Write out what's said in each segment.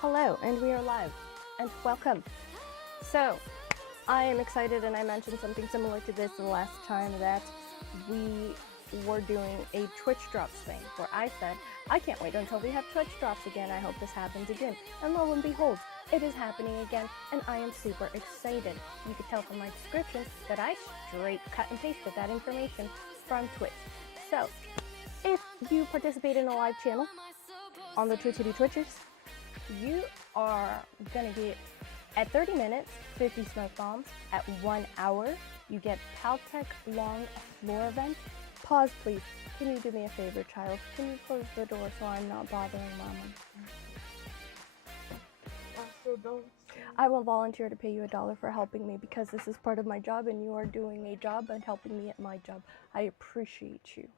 Hello, and we are live, and welcome. So, I am excited, and I mentioned something similar to this the last time that we were doing a Twitch drops thing, where I said, I can't wait until we have Twitch drops again. I hope this happens again. And lo and behold, it is happening again, and I am super excited. You can tell from my description that I straight cut and pasted that information from Twitch. So, if you participate in a live channel on the Twitchity Twitchers, you are gonna get at 30 minutes 50 smoke bombs. At 1 hour you get PalTech Long Floor Vent. Pause, please. Can you do me a favor, child? Can you close the door so I'm not bothering Mama? I will volunteer to pay you $1 for helping me, because this is part of my job and you are doing a job and helping me at my job. I appreciate you.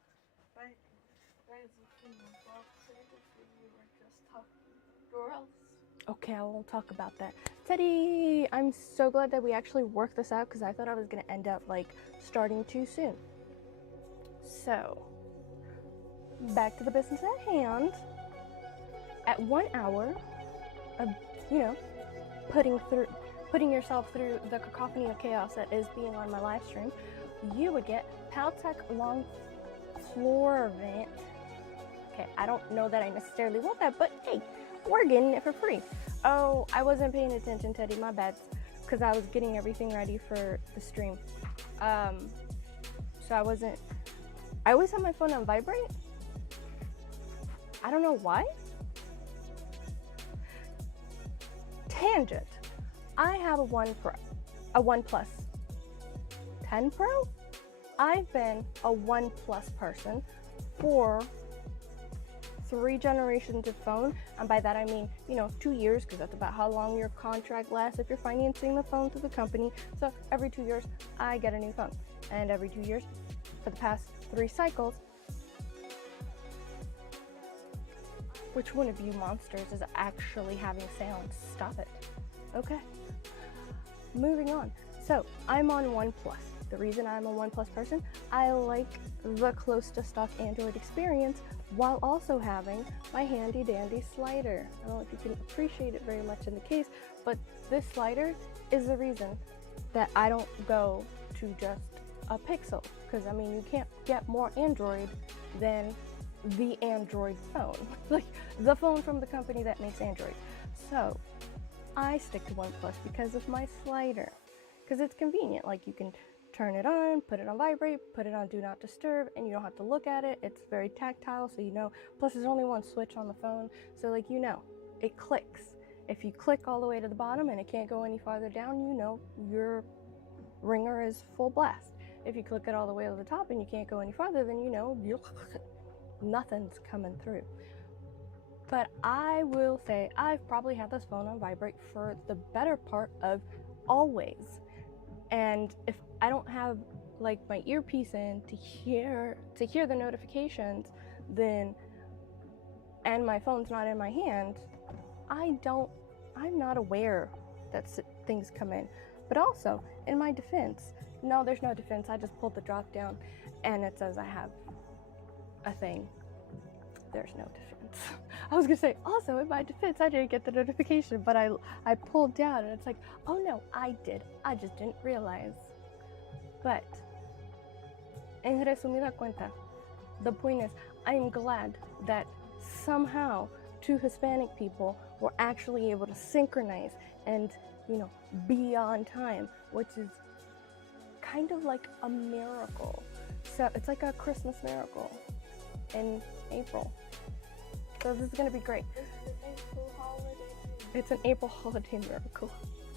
Okay, I won't talk about that. Teddy, I'm so glad that we actually worked this out, because I thought I was going to end up like starting too soon. So, back to the business at hand. At 1 hour of, putting yourself through the cacophony of chaos that is being on my live stream, you would get PalTech Long Floor Vent. Okay, I don't know that I necessarily want that, but hey, we're getting it for free. Oh, I wasn't paying attention, Teddy, my bad, because I was getting everything ready for the stream. So I always have my phone on vibrate. I don't know why. Tangent. I have a OnePlus 10 Pro. I've been a OnePlus person for 3 generations of phone, and by that I mean 2 years, because that's about how long your contract lasts if you're financing the phone through the company. So every 2 years I get a new phone, and every 2 years for the past 3 cycles. Which one of you monsters is actually having sound? Stop it. Okay, moving on. So I'm on OnePlus. The reason I'm a OnePlus person, I like the close to stock Android experience, while also having my handy dandy slider. I don't know if you can appreciate it very much in the case, but this slider is the reason that I don't go to just a Pixel, because I mean, you can't get more Android than the Android phone, like the phone from the company that makes Android. So I stick to OnePlus because of my slider, because it's convenient. Like, you can turn it on, put it on vibrate, put it on do not disturb, and you don't have to look at it. It's very tactile, so plus there's only one switch on the phone, so it clicks. If you click all the way to the bottom and it can't go any farther down, your ringer is full blast. If you click it all the way to the top and you can't go any farther, then nothing's coming through. But I will say I've probably had this phone on vibrate for the better part of always. And if I don't have like my earpiece in to hear the notifications, and my phone's not in my hand, I'm not aware that things come in. But also, in my defense, no, there's no defense. I just pulled the drop down and it says I have a thing. There's no defense. I was gonna say, also in my defense, I didn't get the notification, but I pulled down and it's like, oh no, I did. I just didn't realize. But en resumida cuenta, the point is, I'm glad that somehow 2 Hispanic people were actually able to synchronize and be on time, which is kind of like a miracle. So it's like a Christmas miracle in April. So this is gonna be great. It's an April holiday miracle.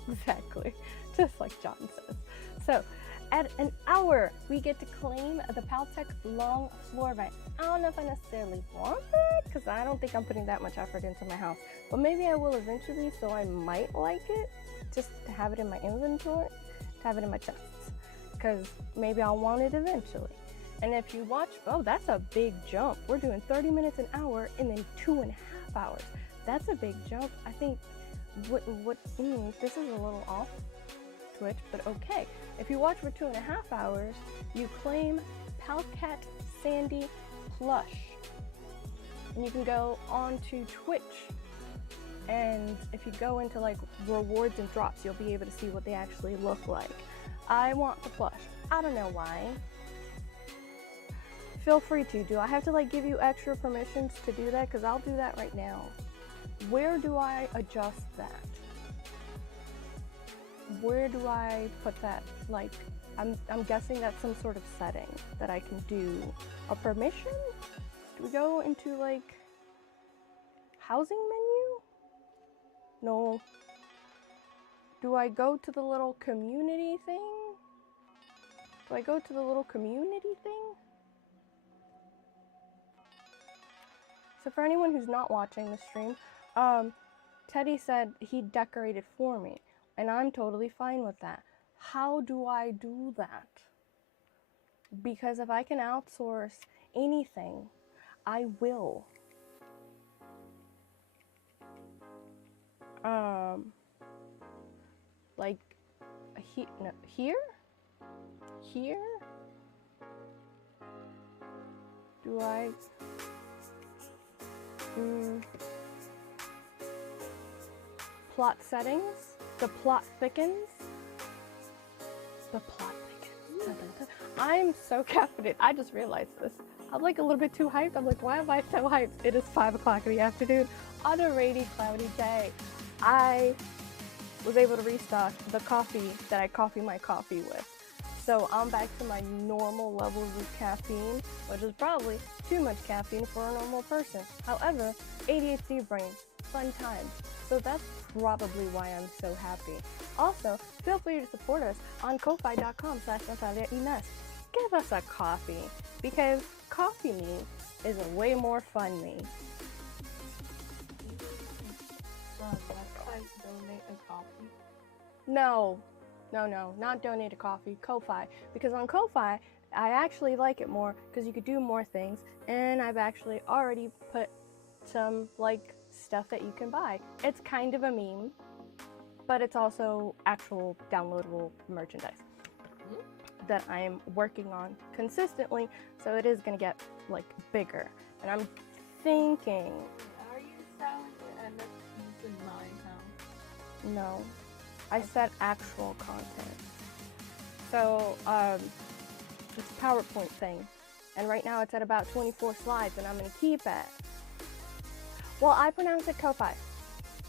Exactly. Just like John says. So at 1 hour, we get to claim the PalTech Long Floor Vent. I don't know if I necessarily want that, because I don't think I'm putting that much effort into my house. But maybe I will eventually, so I might like it, just to have it in my inventory, to have it in my chests. Because maybe I'll want it eventually. And if you watch, oh, that's a big jump. We're doing 30 minutes an hour and then 2.5 hours. That's a big jump. I think this is a little off Twitch, but okay. If you watch for 2.5 hours, you claim Palcat Sandi Plush. And you can go on to Twitch and if you go into like rewards and drops, you'll be able to see what they actually look like. I want the plush. I don't know why. Feel free to. Do I have to like give you extra permissions to do that? Because I'll do that right now. Where do I adjust that? Where do I put that? Like, I'm guessing that's some sort of setting that I can do. A permission? Do we go into like housing menu? No. Do I go to the little community thing? Do I go to the little community thing? So for anyone who's not watching the stream, Teddy said he decorated for me, and I'm totally fine with that. How do I do that? Because if I can outsource anything, I will. Like, no, here? Here? Do I? Plot settings? The plot thickens? The plot thickens. I'm so caffeinated. I just realized this. I'm like a little bit too hyped. I'm like, why am I so hyped? It is 5 o'clock in the afternoon on a rainy, cloudy day. I was able to restock the coffee that I coffee my coffee with. So I'm back to my normal levels of caffeine, which is probably too much caffeine for a normal person. However, ADHD brain, fun times. So that's probably why I'm so happy. Also, feel free to support us on ko-fi.com/NataliaInes. Give us a coffee, because coffee me is a way more fun me. Donate a coffee? No, not donate a coffee, Ko-fi. Because on Ko-fi, I actually like it more because you could do more things, and I've actually already put some like stuff that you can buy. It's kind of a meme, but it's also actual downloadable merchandise that I'm working on consistently, so it is gonna get like bigger. And I'm thinking, Are you selling the NFTs in my house? no, I said actual content. So it's a PowerPoint thing, and right now it's at about 24 slides, and I'm gonna keep it. Well, I pronounce it Ko-fi.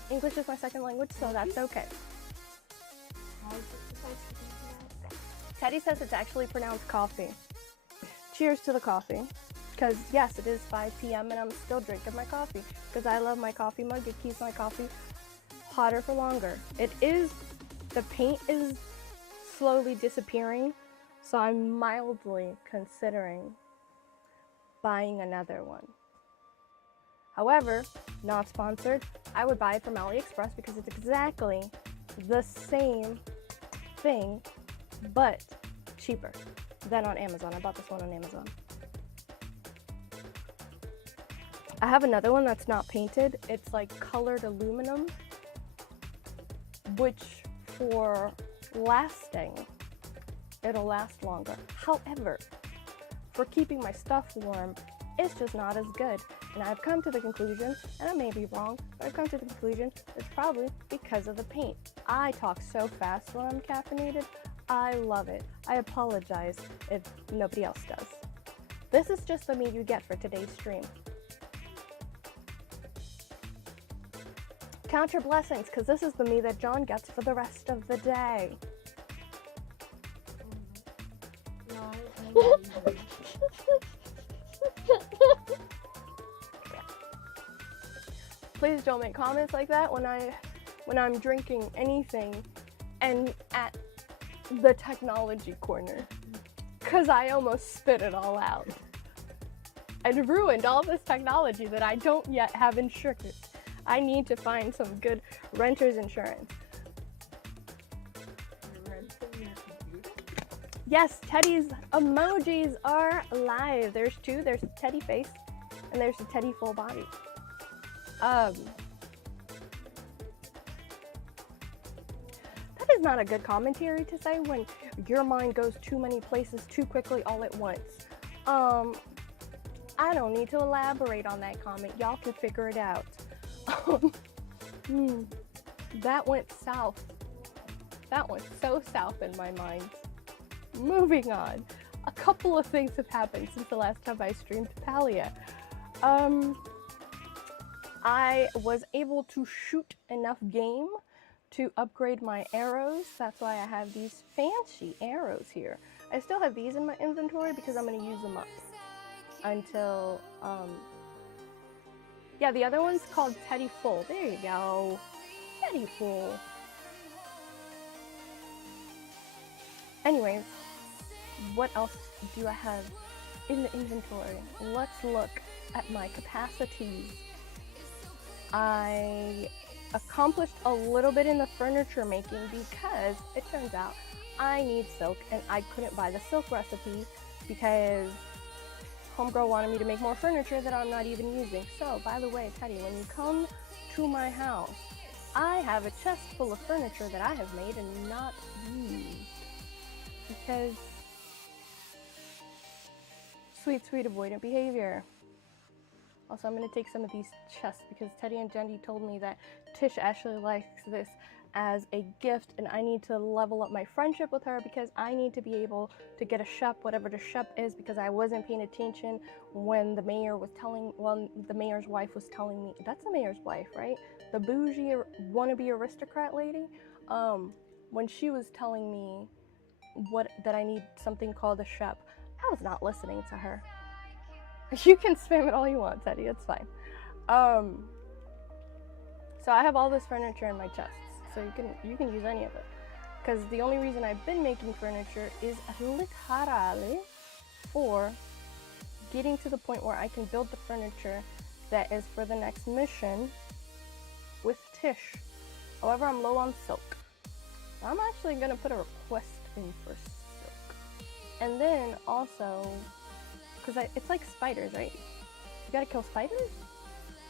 English is my second language, so that's okay. How is it supposed to be pronounced? Teddy says it's actually pronounced coffee. Cheers to the coffee. Because yes, it is 5 p.m. and I'm still drinking my coffee. Because I love my coffee mug. It keeps my coffee hotter for longer. The paint is slowly disappearing. So I'm mildly considering buying another one. However, not sponsored. I would buy it from AliExpress because it's exactly the same thing, but cheaper than on Amazon. I bought this one on Amazon. I have another one that's not painted. It's like colored aluminum, which for lasting, it'll last longer. However, for keeping my stuff warm, it's just not as good. And I've come to the conclusion, and I may be wrong, but I've come to the conclusion it's probably because of the paint. I talk so fast when I'm caffeinated. I love it. I apologize if nobody else does. This is just the me you get for today's stream. Count your blessings, because this is the me that John gets for the rest of the day. Please don't make comments like that when I'm drinking anything and at the technology corner, because I almost spit it all out and ruined all this technology that I don't yet have insured. I need to find some good renter's insurance. You're renting your computer? Yes, Teddy's emojis are live. There's two. There's a Teddy face and there's a Teddy full body. That is not a good commentary to say when your mind goes too many places too quickly all at once. I don't need to elaborate on that comment. Y'all can figure it out. That went south. That went so south in my mind. Moving on. A couple of things have happened since the last time I streamed Palia. I was able to shoot enough game to upgrade my arrows. That's why I have these fancy arrows here. I still have these in my inventory because I'm going to use them up until, yeah, the other one's called Teddy Full. There you go. Teddy Full. Anyways, what else do I have in the inventory? Let's look at my capacities. I accomplished a little bit in the furniture making because it turns out I need silk and I couldn't buy the silk recipe because homegirl wanted me to make more furniture that I'm not even using. So, by the way, Teddy, when you come to my house, I have a chest full of furniture that I have made and not used because sweet avoidant behavior. Also, I'm going to take some of these chests because Teddy and Jendy told me that Tish actually likes this as a gift and I need to level up my friendship with her because I need to be able to get a shop, whatever the shop is, because I wasn't paying attention when the mayor was telling, well, the mayor's wife was telling me, that's the mayor's wife, right? The bougie wannabe aristocrat lady, when she was telling me that I need something called a shop, I was not listening to her. You can spam it all you want, Teddy, it's fine. So I have all this furniture in my chests, so you can use any of it. Because the only reason I've been making furniture is literally for getting to the point where I can build the furniture that is for the next mission with Tish. However, I'm low on silk. So I'm actually gonna put a request in for silk. And then also, because it's like spiders, right? You gotta kill spiders?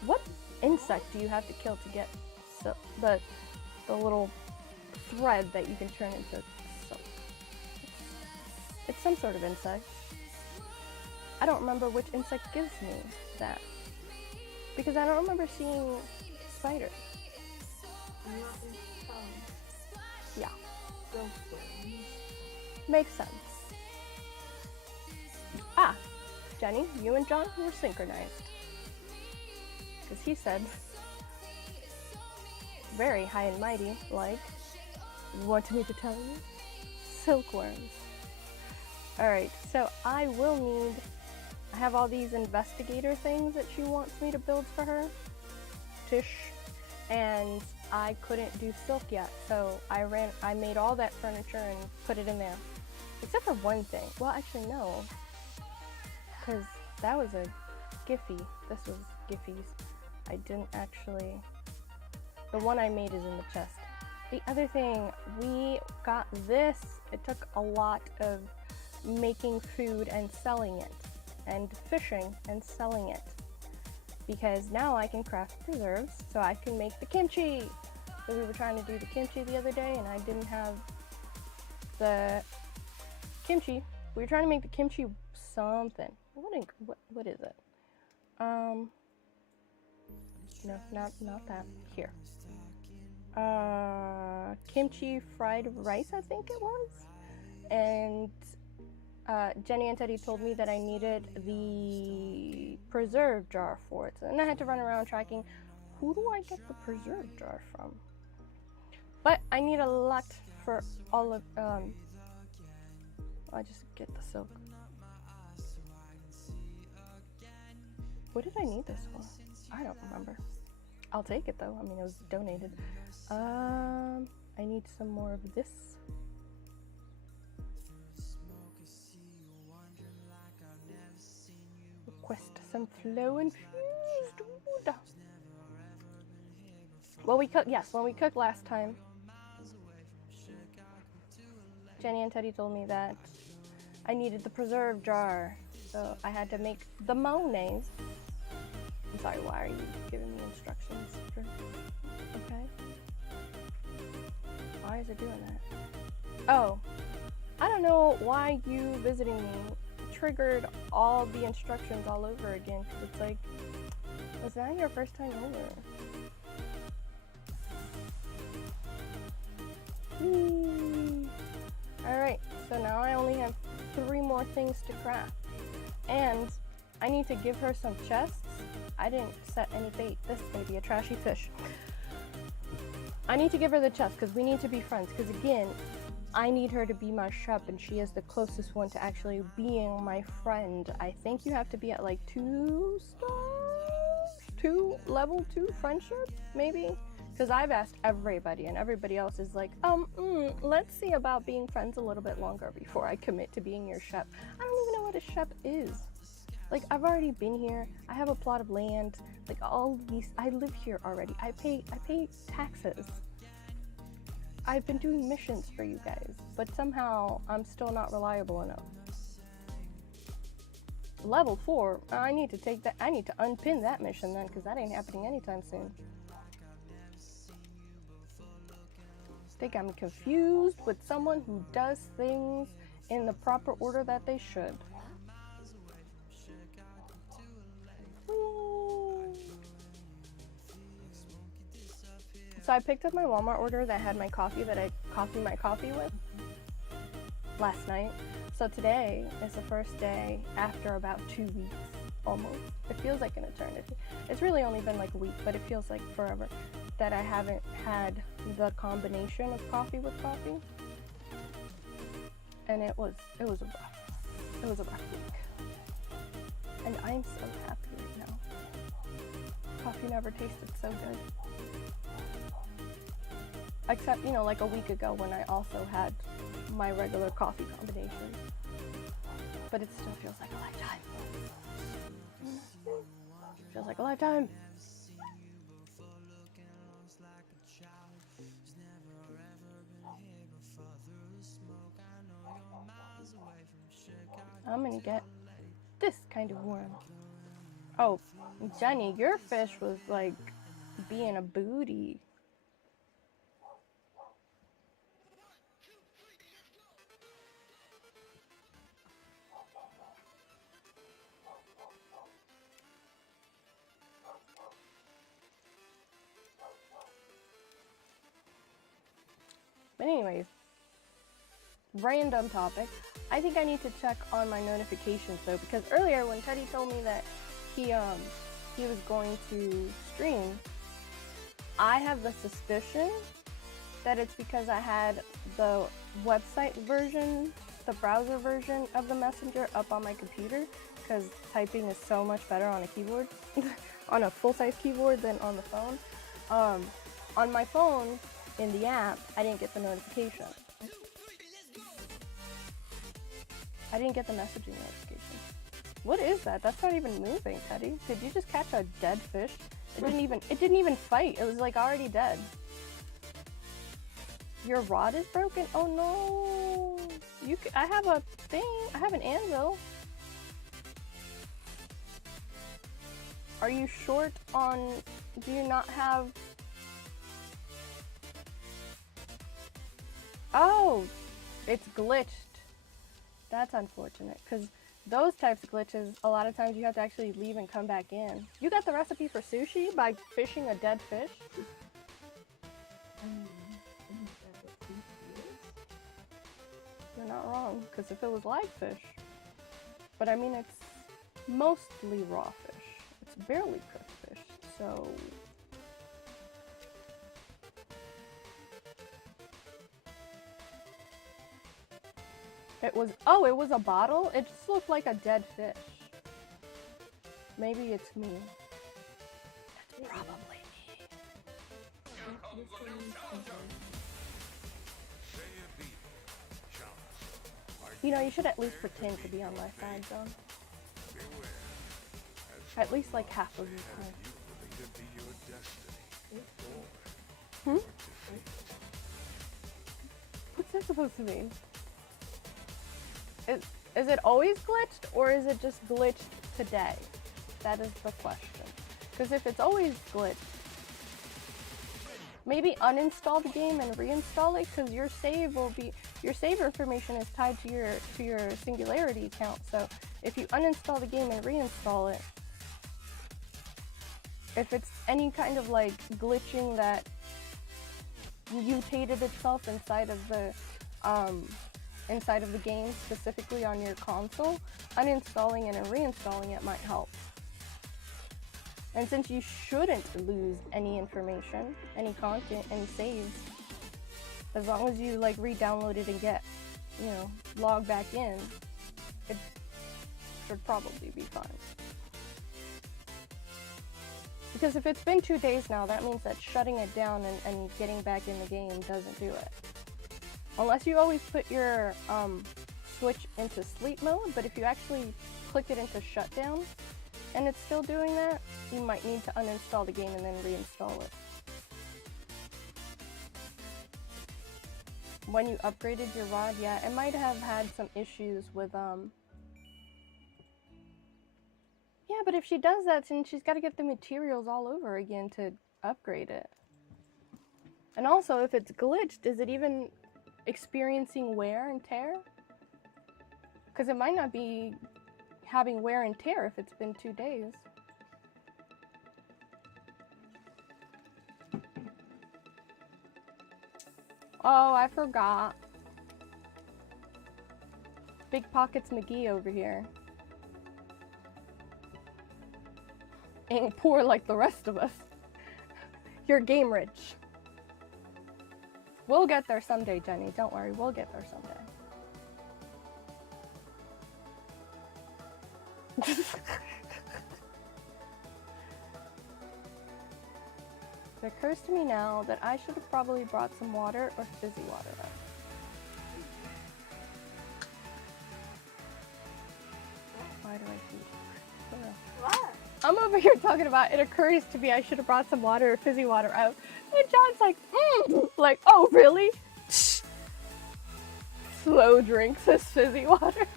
What insect do you have to kill to get silk? The little thread that you can turn into silk. It's some sort of insect. I don't remember which insect gives me that. Because I don't remember seeing spiders. Yeah. Makes sense. Ah, Jenny, you and John were synchronized. Because he said, very high and mighty, like, want me to tell you? Silkworms. Alright, so I have all these investigator things that she wants me to build for her, Tish, and I couldn't do silk yet, so I made all that furniture and put it in there. Except for one thing. Well, actually, no. Because that was a Giphy. This was Giphy's. I didn't actually... The one I made is in the chest. The other thing, we got this. It took a lot of making food and selling it. And fishing and selling it. Because now I can craft preserves, so I can make the kimchi. So we were trying to do the kimchi the other day, and I didn't have the kimchi. We were trying to make the kimchi something. What is it? No, not that. Here. Kimchi fried rice, I think it was. And Jenny and Teddy told me that I needed the preserve jar for it. And I had to run around tracking, who do I get the preserve jar from? But I need a lot for all of, I just get the silk. What did I need this for? I don't remember. I'll take it though. I mean, it was donated. I need some more of this. Request some flow infused wood. Well, when we cooked last time, Jenny and Teddy told me that I needed the preserve jar. So I had to make the mayonnaise. I'm sorry, why are you giving me instructions? Okay. Why is it doing that? Oh, I don't know why you visiting me triggered all the instructions all over again. Cause it's like, it's not your first time over. things to craft. And I need to give her some chests. I didn't set any bait. This is going to be a trashy fish. I need to give her the chest because we need to be friends. Because again, I need her to be my shep, and she is the closest one to actually being my friend. I think you have to be at like 2 stars? Level 2 friendship, maybe? Because I've asked everybody, and everybody else is like, let's see about being friends a little bit longer before I commit to being your shep. I don't even know what a shep is. Like, I've already been here. I have a plot of land. Like, all these, I live here already. I pay taxes. I've been doing missions for you guys, but somehow I'm still not reliable enough. Level 4, I need to take that, I need to unpin that mission then, because that ain't happening anytime soon. They got me confused with someone who does things in the proper order that they should. So I picked up my Walmart order that had my coffee that I coffee my coffee with last night. So today is the first day after about 2 weeks, almost. It feels like an eternity. It's really only been like a week, but it feels like forever that I haven't had the combination of coffee with coffee. And it was a rough week. And I'm so happy right now. Coffee never tasted so good. Except, you know, like a week ago when I also had my regular coffee combination. But it still feels like a lifetime. Feels like a lifetime. I'm gonna get this kind of worm. Oh, Jenny, your fish was like being a booty. But anyways, random topic. I think I need to check on my notifications though, because earlier when Teddy told me that he was going to stream, I have the suspicion that it's because I had the website version, the browser version of the Messenger up on my computer, because typing is so much better on a keyboard, on a full-size keyboard than on the phone. On my phone, in the app, I didn't get the notification. I didn't get the messaging notification. What is that? That's not even moving, Teddy. Did you just catch a dead fish? It didn't even fight. It was like already dead. Your rod is broken? Oh no. I have a thing. I have an anvil. Are you short on, do you not have? Oh, it's glitched. That's unfortunate, because those types of glitches, a lot of times you have to actually leave and come back in. You got the recipe for sushi by fishing a dead fish? You're not wrong, because if it was live fish, but I mean it's mostly raw fish. It's barely cooked fish, so... It was a bottle? It just looked like a dead fish. Maybe it's me. That's probably me. You know, you should at least pretend to be on my side, John. At least like half of the time. What's that supposed to mean? Is it always glitched, or is it just glitched today? That is the question. Because if it's always glitched, maybe uninstall the game and reinstall it, because your save information is tied to your Singularity account. So if you uninstall the game and reinstall it, if it's any kind of like glitching that mutated itself inside of the inside of the game, specifically on your console, uninstalling it and reinstalling it might help. And since you shouldn't lose any information, any content, any saves, as long as you like re-download it and get, you know, log back in, it should probably be fine. Because if it's been 2 days now, that means that shutting it down and getting back in the game doesn't do it. Unless you always put your Switch into sleep mode, but if you actually click it into shutdown and it's still doing that, you might need to uninstall the game and then reinstall it. When you upgraded your rod, yeah, it might have had some issues with yeah, but if she does that, then she's got to get the materials all over again to upgrade it. And also, if it's glitched, is it even experiencing wear and tear? Because it might not be having wear and tear if it's been 2 days. Oh, I forgot. Big Pockets McGee over here. Ain't poor like the rest of us. You're game rich. We'll get there someday, Jenny. Don't worry, we'll get there someday. It occurs to me now that I should have probably brought some water or fizzy water up. Why do I keep... What? I'm over here talking about it occurs to me I should have brought some water or fizzy water out. And John's like, like, oh, really? Slow drinks his fizzy water.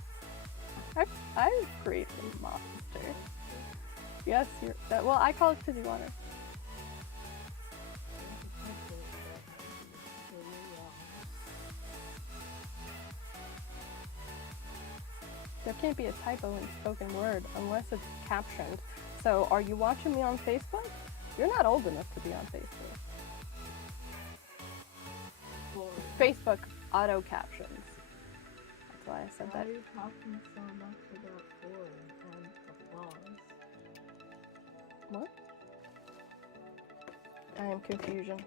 I'm crazy monster. Yes, you're that. Well, I call it fizzy water. There can't be a typo in spoken word unless it's captioned. So, are you watching me on Facebook? You're not old enough to be on Facebook. Facebook auto captions. That's why I said Why that. are you talking so much about boring and applause? What? I am confusion.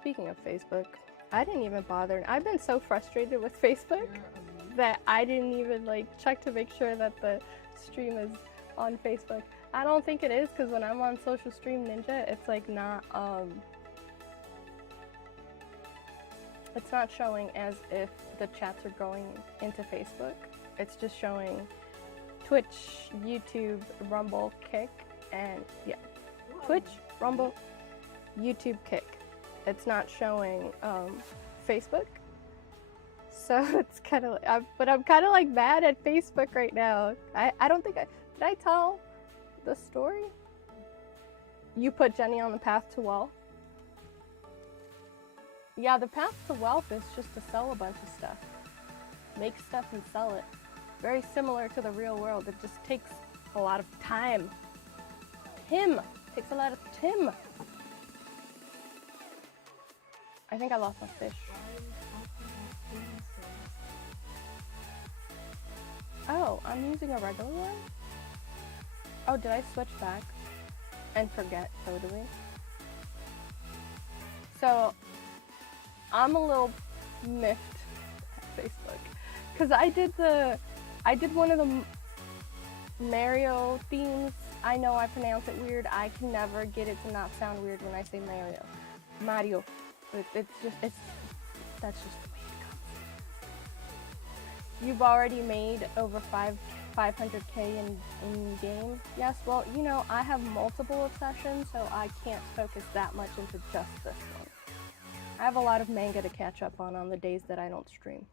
Speaking of Facebook, I didn't even bother. I've been so frustrated with Facebook that I didn't even like check to make sure that the stream is on Facebook. I don't think it is, because when I'm on Social Stream Ninja, it's like not it's not showing as if the chats are going into Facebook. It's just showing Twitch, YouTube, Rumble, Kick, and yeah, Twitch, Rumble, YouTube, Kick. It's not showing Facebook. So it's kind of, but I'm kind of like mad at Facebook right now. I don't think did I tell the story? You put Jenny on the path to wealth. Yeah, the path to wealth is just to sell a bunch of stuff. Make stuff and sell it. Very similar to the real world. It just takes a lot of time. Takes a lot of time. I think I lost my fish. Oh, I'm using a regular one? Oh, did I switch back and forget totally? So, I'm a little miffed at Facebook because I did one of the Mario themes. I know I pronounce it weird. I can never get it to not sound weird when I say Mario. But that's just the way it comes. You've already made over 500K in game. Yes, well, you know, I have multiple obsessions, so I can't focus that much into just this one. I have a lot of manga to catch up on the days that I don't stream.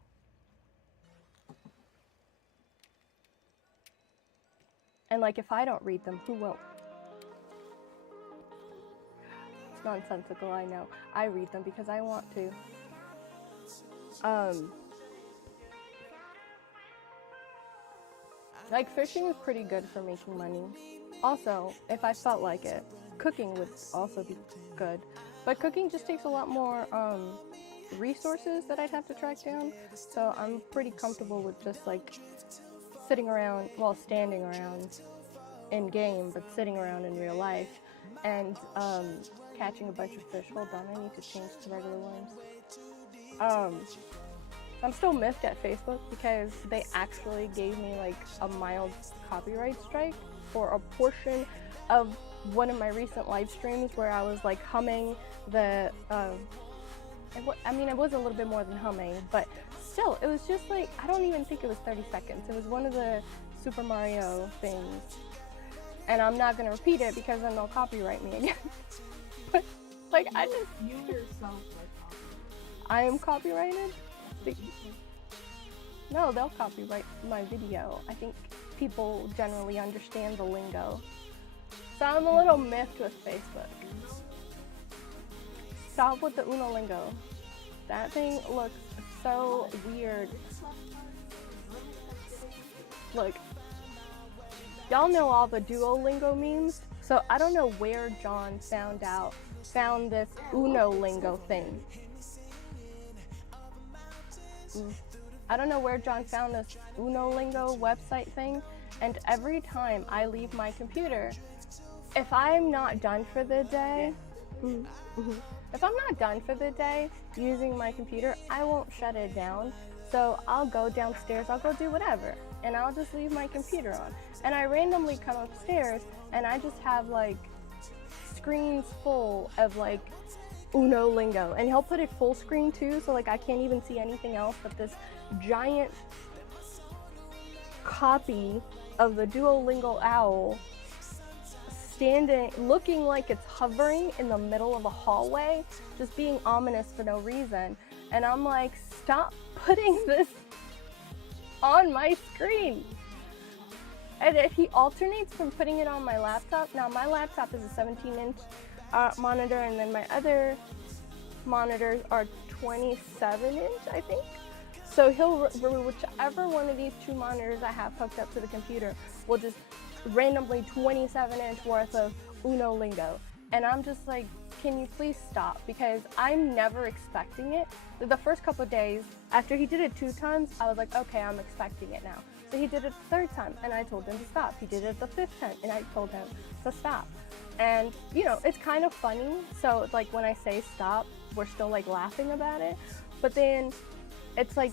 And like, if I don't read them, who won't? It's nonsensical, I know. I read them because I want to. Like, fishing is pretty good for making money. Also, if I felt like it, cooking would also be good. But cooking just takes a lot more resources that I'd have to track down. So I'm pretty comfortable with just like sitting around, well, standing around in game, but sitting around in real life and catching a bunch of fish. Hold on, I need to change to regular worms. I'm still miffed at Facebook because they actually gave me like a mild copyright strike for a portion of one of my recent live streams where I was like humming the, I mean, it was a little bit more than humming, but still, it was just like, I don't even think it was 30 seconds. It was one of the Super Mario things. And I'm not gonna repeat it because then they'll copyright me again. But like, I just... You yourself are copyrighted. I am copyrighted? No, they'll copyright my video. I think people generally understand the lingo. So I'm a little miffed with Facebook. Stop with the Uno lingo. That thing looks so weird. Look, y'all know all the Duolingo memes, so I don't know where John found this Uno lingo thing. I don't know where John found this Uno lingo website thing, and every time I leave my computer, if I'm not done for the day, if I'm not done for the day using my computer, I won't shut it down. So I'll go downstairs, I'll go do whatever, and I'll just leave my computer on. And I randomly come upstairs and I just have like screens full of like Uno lingo, and he'll put it full screen too, so like I can't even see anything else but this giant copy of the Duolingo owl standing, looking like it's hovering in the middle of a hallway, just being ominous for no reason. And I'm like, stop putting this on my screen. And if he alternates from putting it on my laptop, now my laptop is a 17-inch monitor, and then my other monitors are 27-inch, I think. So he'll, whichever one of these two monitors I have hooked up to the computer, will just randomly 27-inch worth of Uno lingo. And I'm just like, can you please stop? Because I'm never expecting it. The first couple of days, after he did it 2 times, I was like, okay, I'm expecting it now. So he did it the 3rd time, and I told him to stop. He did it the 5th time, and I told him to stop. And, you know, it's kind of funny. So, like, when I say stop, we're still, like, laughing about it. But then it's like,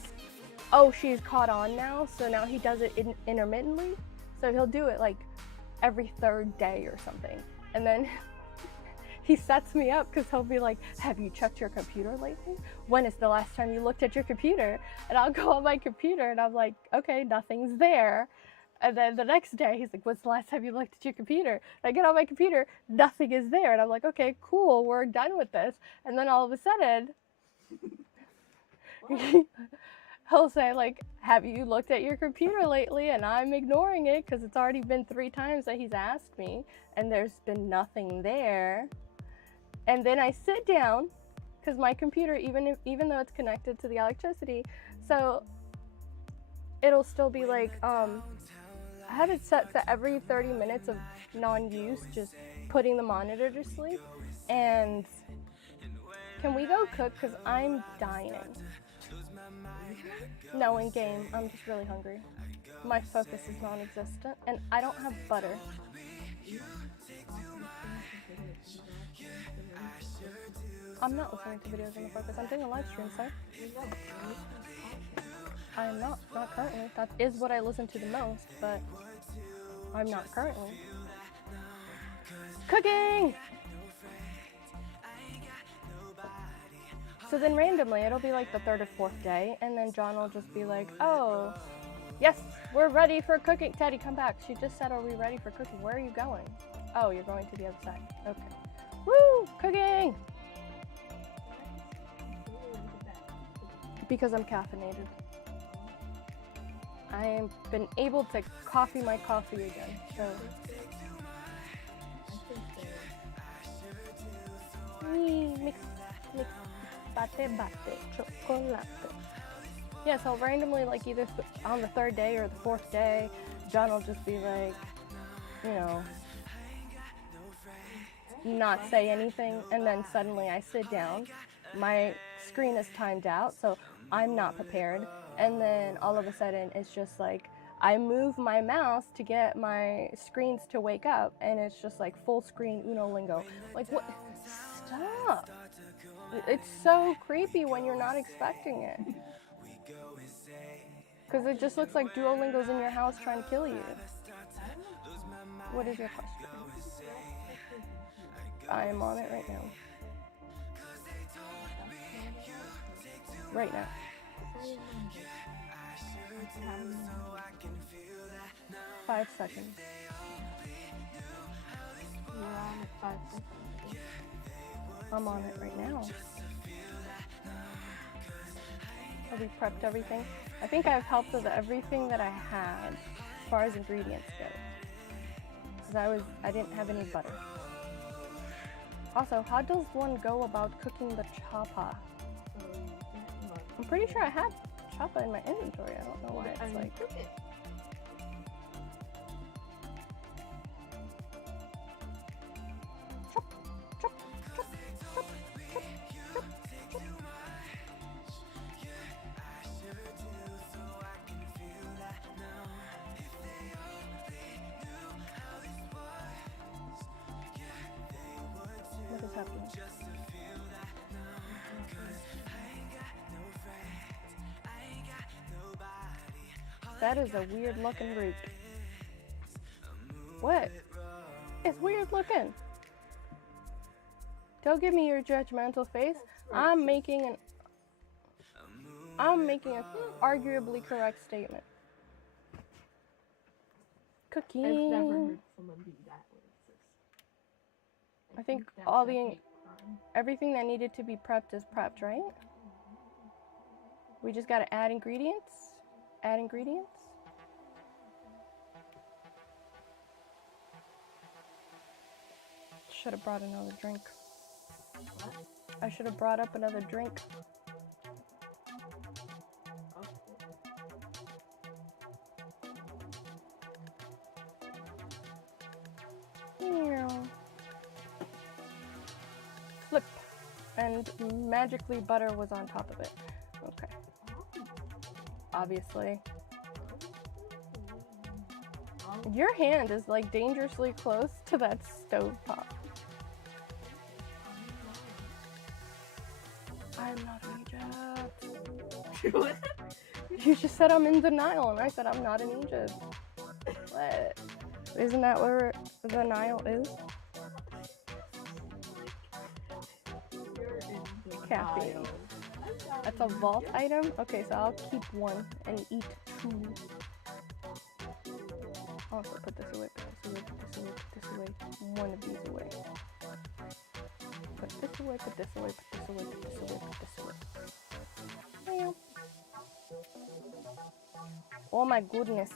oh, she's caught on now, so now he does it intermittently. So he'll do it, like, every 3rd day or something. And then he sets me up because he'll be like, have you checked your computer lately? When is the last time you looked at your computer? And I'll go on my computer and I'm like, okay, nothing's there. And then the next day he's like, when's the last time you looked at your computer? And I get on my computer, nothing is there. And I'm like, okay, cool, we're done with this. And then all of a sudden, he'll say like, have you looked at your computer lately? And I'm ignoring it because it's already been 3 times that he's asked me and there's been nothing there. And then I sit down because my computer, even though it's connected to the electricity, so it'll still be like, I have it set to every 30 minutes of non-use, just putting the monitor to sleep. And can we go cook? Because I'm dying. No, in game, I'm just really hungry. My focus is non-existent, and I don't have butter. I'm not listening to videos on the focus. I'm doing a live stream, sir. I am not currently. That is what I listen to the most, but I'm not currently. Cooking! So then randomly, it'll be like the 3rd or 4th day, and then John will just be like, oh, yes, we're ready for cooking. Teddy, come back. She just said, are we ready for cooking? Where are you going? Oh, you're going to the other side. Okay. Woo! Cooking! Because I'm caffeinated. I've been able to coffee my coffee again, so. Mix, bate, chocolate. Yeah, so randomly, like either on the 3rd day or the 4th day, John will just be like, you know, not say anything, and then suddenly I sit down, my screen is timed out, so I'm not prepared. And then all of a sudden, it's just like I move my mouse to get my screens to wake up, and it's just like full screen Uno lingo. Like, what? Stop. It's so creepy when you're not expecting it. Because it just looks like Duolingo's in your house trying to kill you. What is your question? I am on it right now. Right now. 5 seconds. You're on at 5 seconds. I'm on it right now. Have we prepped everything? I think I've helped with everything that I had as far as ingredients go. Because I didn't have any butter. Also, how does one go about cooking the chapa? I'm pretty sure I have chapa in my inventory. I don't know why it's like. Cook it. Chop, chop, chop, chop, chop, chop, chop. What is happening? That is a weird looking root. What? It's weird looking. Don't give me your judgmental face. I'm making an arguably correct statement. Cooking. I've never heard someone be that racist. I think that's all a the hate crime. everything that needed to be prepped is prepped, right? We just gotta add ingredients. Add ingredients. Should have brought another drink. What? I should have brought up another drink. Flip. And magically butter was on top of it. Okay. Obviously. Your hand is like dangerously close to that stove top. I'm not in Egypt. You just said I'm in denial, and I said I'm not in Egypt. What? Isn't that where the Nile is? Caffeine. That's a vault item? Okay, so I'll keep one and eat 2. Also, put this away, put this away, put this away, put this away. One of these away. Put this away, put this away, put this away, put this away, put this away. Bam. Oh my goodness.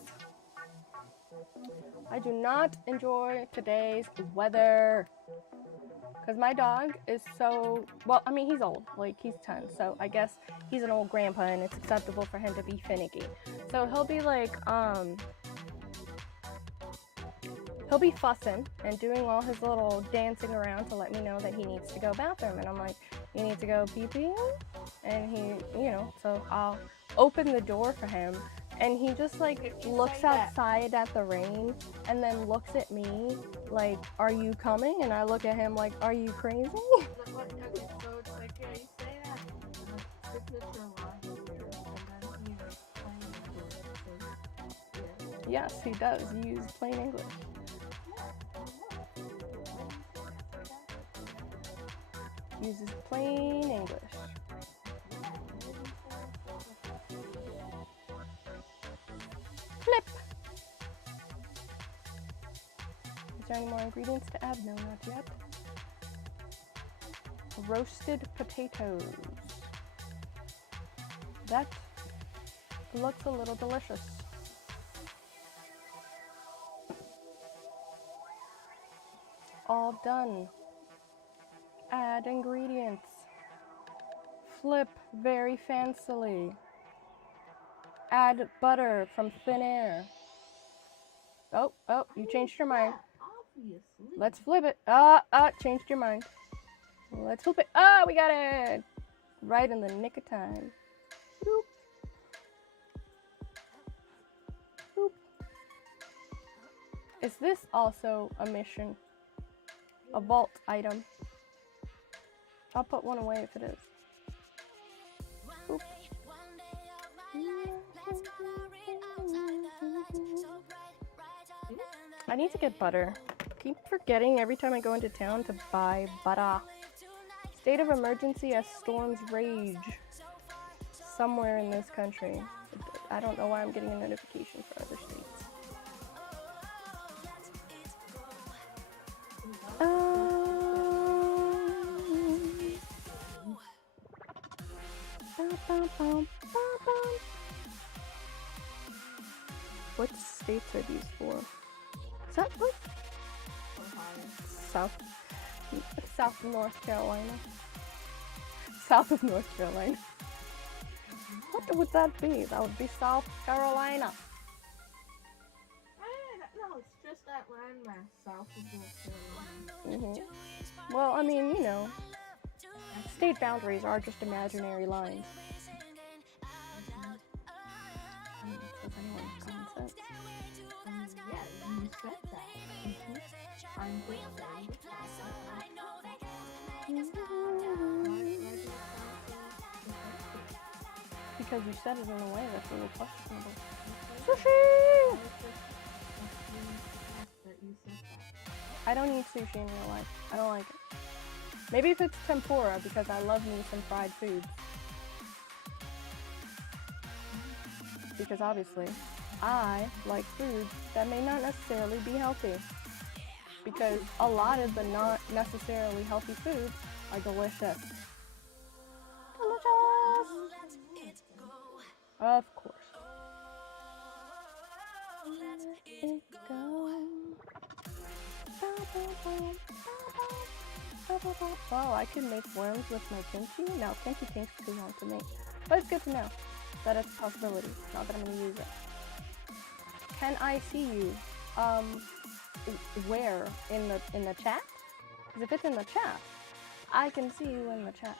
I do not enjoy today's weather. Because my dog is so, well, I mean, he's old, like he's 10, so I guess he's an old grandpa and it's acceptable for him to be finicky. So he'll be like, he'll be fussing and doing all his little dancing around to let me know that he needs to go bathroom. And I'm like, you need to go pee-pee? And he, you know, so I'll open the door for him. And he just like looks outside at the rain and then looks at me like, are you coming? And I look at him like, are you crazy? Okay, so it's like, yeah, you say that signature line here, and then he was playing English. So, yeah. Yes, he does use plain English. Uses plain English. Flip! Is there any more ingredients to add? No, not yet. Roasted potatoes. That looks a little delicious. All done. Add ingredients. Flip very fancily. Add butter from thin air. Oh, you changed your mind. Obviously. Let's flip it. Changed your mind. Let's flip it. We got it. right in the nick of time. Boop. Boop. Is this also a mission? A vault item? I'll put one away if it is. Boop. I need to get butter. Keep forgetting every time I go into town to buy butter. State of emergency as storms rage somewhere in this country. I don't know why I'm getting a notification for other states. What states are these for? Is that what? South of North Carolina. South of North Carolina. What would that be? That would be South Carolina. No, it's just that landmass south of North Carolina. Well, I mean, you know, state boundaries are just imaginary lines. Does anyone have common sense? Yeah, you said that. I'm just saying. Because you said it in a way that's a little questionable. Sushi! I don't eat sushi in real life. I don't like it. Maybe if it's tempura, because I love me some fried foods. Because obviously, I like foods that may not necessarily be healthy. Because a lot of the not necessarily healthy foods are delicious. Delicious! Of course. Let it go. Oh, I can make worms with my kimchi? No, kimchi takes too long to make. But it's good to know that it's a possibility. Not that I'm going to use it. Can I see you? Where? In the chat? Because if it's in the chat, I can see you in the chat.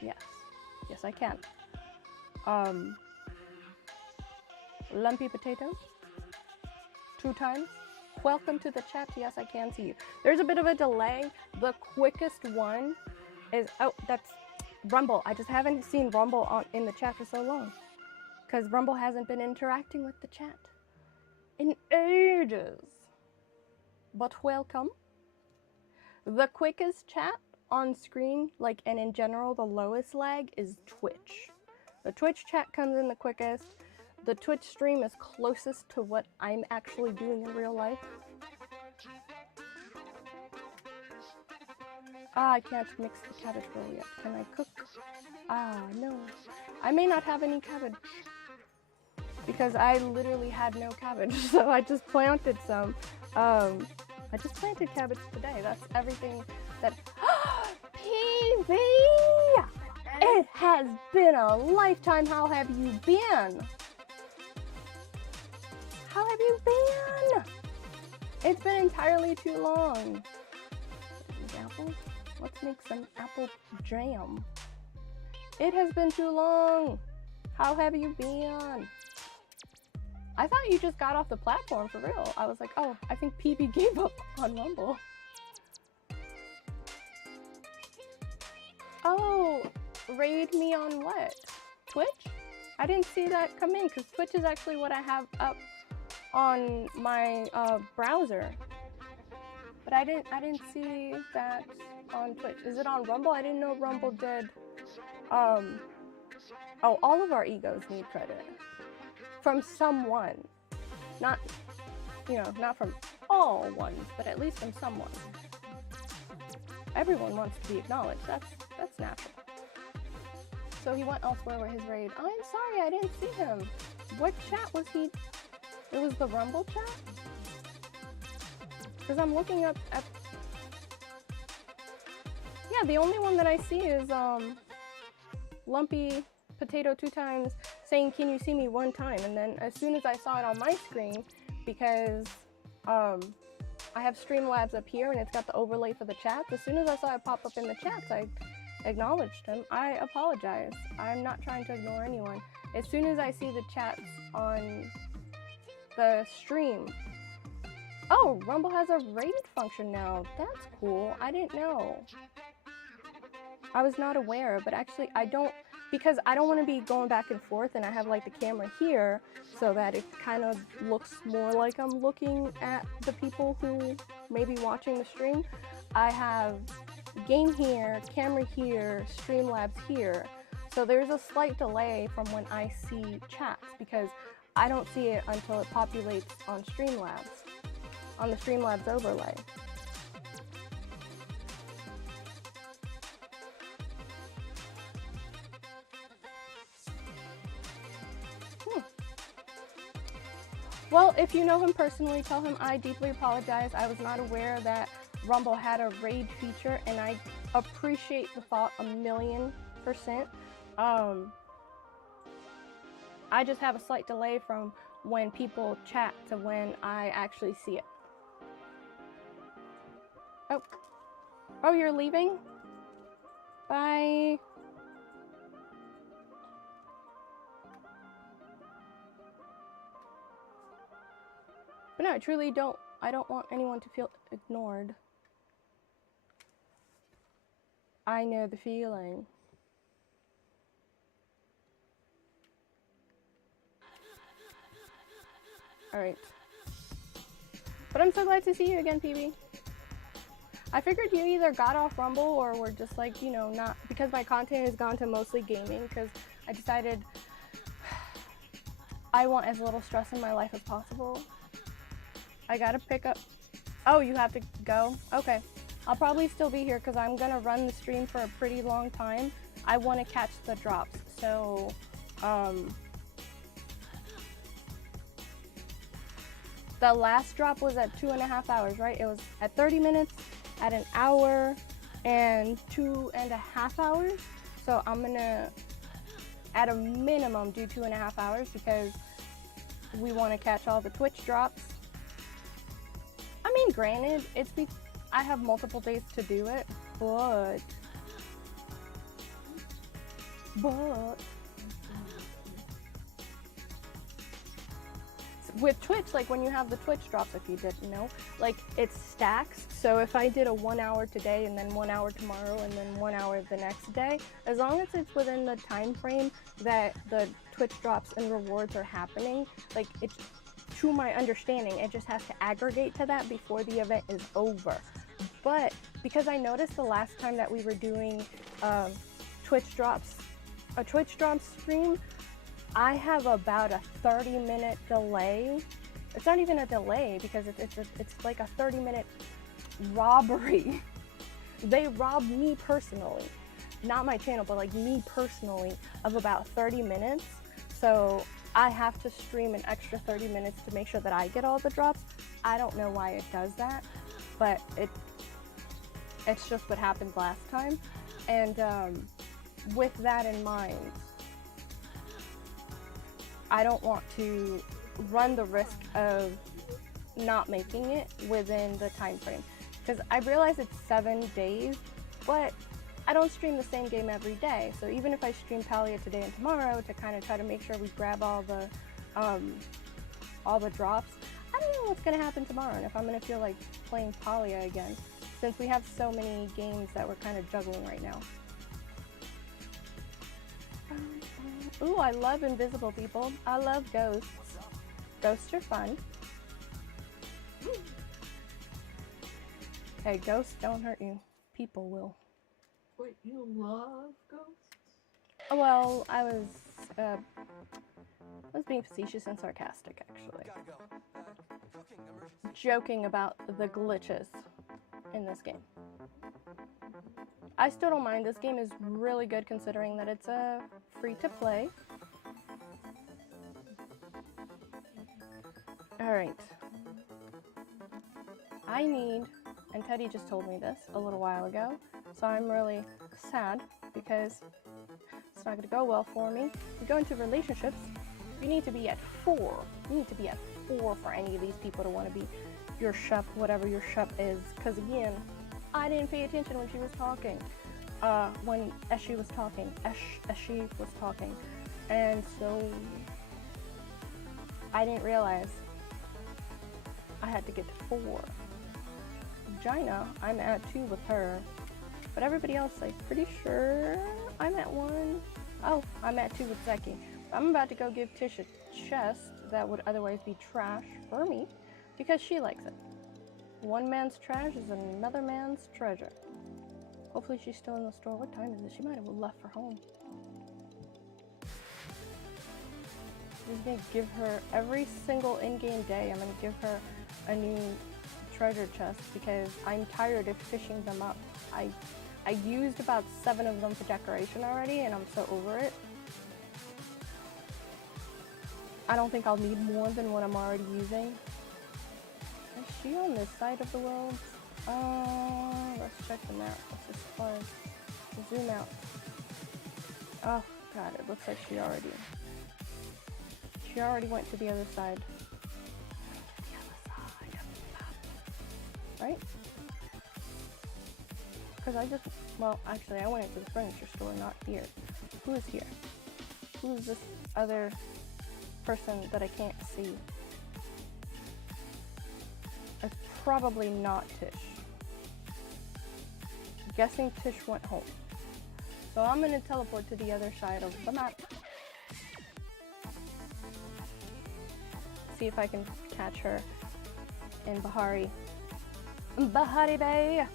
Yes. Yes, I can. Lumpy potatoes? 2 times? Welcome to the chat. Yes, I can see you. There's a bit of a delay. The quickest one is, oh, that's Rumble. I just haven't seen Rumble in the chat for so long. Because Rumble hasn't been interacting with the chat in ages. But welcome. The quickest chat on screen, like, and in general, the lowest lag is Twitch. The Twitch chat comes in the quickest. The Twitch stream is closest to what I'm actually doing in real life. Ah, I can't mix the cabbage roll yet. Can I cook? Ah, no. I may not have any cabbage. Because I literally had no cabbage, so I just planted some. I just planted cabbage today. That's everything that... PV! It has been a lifetime. How have you been? How have you been? It's been entirely too long. Apples? Let's make some apple jam. It has been too long. How have you been? I thought you just got off the platform for real. I was like, oh, I think PB gave up on Rumble. Oh, raid me on what? Twitch? I didn't see that come in because Twitch is actually what I have up on my browser. But I didn't see that on Twitch. Is it on Rumble? I didn't know Rumble did. Oh, all of our egos need credit. From someone. Not, you know, not from all ones, but at least from someone. Everyone wants to be acknowledged. That's natural. So he went elsewhere with his raid. I'm sorry, I didn't see him. What chat was he? It was the Rumble chat? Because I'm looking up at... Yeah, the only one that I see is Lumpy Potato 2 times saying, can you see me 1 time? And then as soon as I saw it on my screen, because I have Streamlabs up here and it's got the overlay for the chats, as soon as I saw it pop up in the chats, I acknowledged him. I apologize. I'm not trying to ignore anyone. As soon as I see the chats on the stream. Oh, Rumble has a raid function now. That's cool. I didn't know. I was not aware, but actually I don't, because I don't want to be going back and forth, and I have like the camera here so that it kind of looks more like I'm looking at the people who may be watching the stream. I have game here, camera here, Streamlabs here. So there's a slight delay from when I see chats because I don't see it until it populates on Streamlabs, on the Streamlabs overlay. Well, if you know him personally, tell him I deeply apologize. I was not aware that Rumble had a raid feature, and I appreciate the thought 1,000,000%. I just have a slight delay from when people chat to when I actually see it. Oh, you're leaving? Bye. But no, I truly don't. I don't want anyone to feel ignored. I know the feeling. Alright. But I'm so glad to see you again, PB. I figured you either got off Rumble or were just like, you know, not, because my content has gone to mostly gaming, because I decided I want as little stress in my life as possible. I gotta pick up. Oh, you have to go? Okay. I'll probably still be here because I'm gonna run the stream for a pretty long time. I want to catch the drops. So, the last drop was at 2.5 hours, right? It was at 30 minutes, at an hour, and 2.5 hours. So I'm gonna, at a minimum, do 2.5 hours because we want to catch all the Twitch drops. I mean, granted, I have multiple days to do it, but with Twitch, like when you have the Twitch drops, if you didn't know, like it stacks. So if I did a 1 hour today and then 1 hour tomorrow and then 1 hour the next day, as long as it's within the time frame that the Twitch drops and rewards are happening, like it's, to my understanding, it just has to aggregate to that before the event is over. But because I noticed the last time that we were doing a Twitch drops stream, I have about a 30-minute delay. It's not even a delay because it's like a 30-minute robbery. They robbed me personally, not my channel, but like me personally, of about 30 minutes. So I have to stream an extra 30 minutes to make sure that I get all the drops. I don't know why it does that, but it's just what happened last time. And with that in mind, I don't want to run the risk of not making it within the time frame, because I realize it's 7 days, but I don't stream the same game every day. So even if I stream Palia today and tomorrow to kind of try to make sure we grab all the drops, I don't know what's going to happen tomorrow and if I'm going to feel like playing Palia again, since we have so many games that we're kind of juggling right now. Ooh, I love invisible people. I love ghosts. Ghosts are fun. Hey, ghosts don't hurt you. People will. Wait, you love ghosts? Well, I was being facetious and sarcastic, actually. Joking about the glitches in this game. I still don't mind. This game is really good considering that it's free to play. Alright. I need, and Teddy just told me this a little while ago, so I'm really sad because it's not going to go well for me. You go into relationships, you need to be at 4. You need to be at 4 for any of these people to want to be your shup, whatever your shup is. Because again, I didn't pay attention when she was talking. when Eshi was talking. Eshi was talking. And so I didn't realize I had to get to 4. Gina, I'm at 2 with her. But everybody else, I'm pretty sure I'm at 1. Oh, I'm at 2 with Zeki. I'm about to go give Tish a chest that would otherwise be trash for me because she likes it. One man's trash is another man's treasure. Hopefully she's still in the store. What time is it? She might have left for home. I'm just gonna give her every single in-game day. I'm gonna give her a new treasure chest because I'm tired of fishing them up. I used about 7 of them for decoration already and I'm so over it. I don't think I'll need more than what I'm already using. Is she on this side of the world? Let's check the map. Let's just zoom out. Oh god, it looks like she already went to the other side. Right? Because actually I went into the furniture store, not here. Who is here? Who is this other person that I can't see? It's probably not Tish. I'm guessing Tish went home. So I'm gonna teleport to the other side of the map. See if I can catch her in Bahari Bay.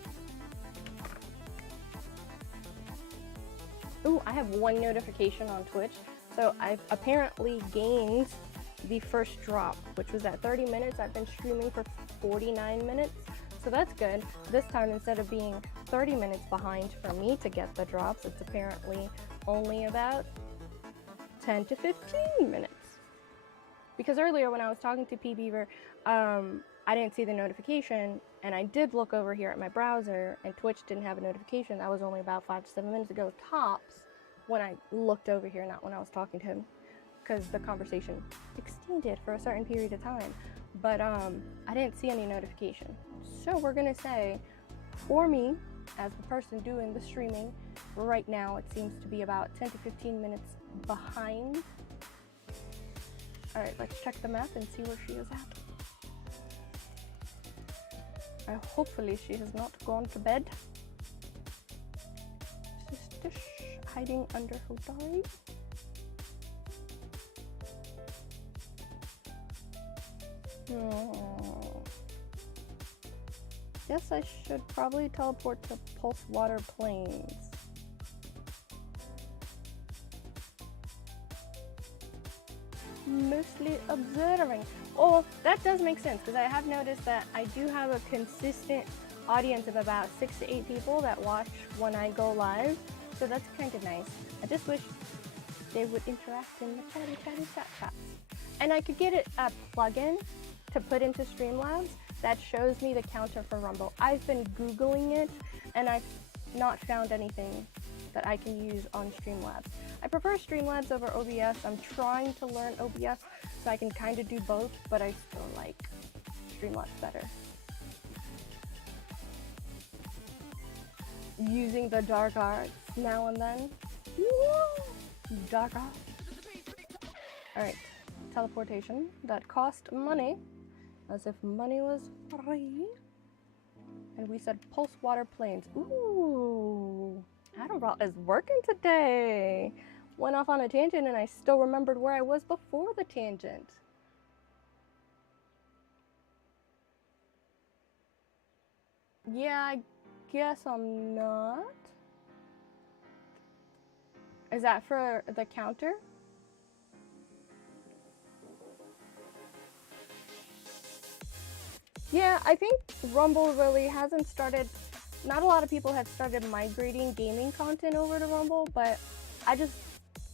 Ooh, I have 1 notification on Twitch. So I've apparently gained the first drop, which was at 30 minutes. I've been streaming for 49 minutes. So that's good. This time, instead of being 30 minutes behind for me to get the drops, it's apparently only about 10 to 15 minutes. Because earlier when I was talking to P Beaver, I didn't see the notification, and I did look over here at my browser, and Twitch didn't have a notification. That was only about 5 to 7 minutes ago, tops, when I looked over here, not when I was talking to him, because the conversation extended for a certain period of time. But I didn't see any notification. So we're gonna say, for me, as the person doing the streaming, right now it seems to be about 10 to 15 minutes behind. All right, let's check the map and see where she is at. Hopefully she has not gone to bed. Is this Tish hiding under her diary? Guess I should probably teleport to Pulse Water Plains. Mostly observing. Oh, that does make sense because I have noticed that I do have a consistent audience of about 6 to 8 people that watch when I go live. So that's kind of nice. I just wish they would interact in the chatty chats. And I could get a plugin to put into Streamlabs that shows me the counter for Rumble. I've been Googling it and I've not found anything that I can use on Streamlabs. I prefer Streamlabs over OBS. I'm trying to learn OBS so I can kind of do both, but I still like Streamlabs better. Using the dark arts now and then. Woo! Dark arts. Alright, teleportation. That cost money, as if money was free. And we said Pulse Water Plains. Ooh, Admiral is working today. Went off on a tangent and I still remembered where I was before the tangent. Yeah, I guess I'm not. Is that for the counter? Yeah, I think Rumble really hasn't started. Not a lot of people have started migrating gaming content over to Rumble, but I just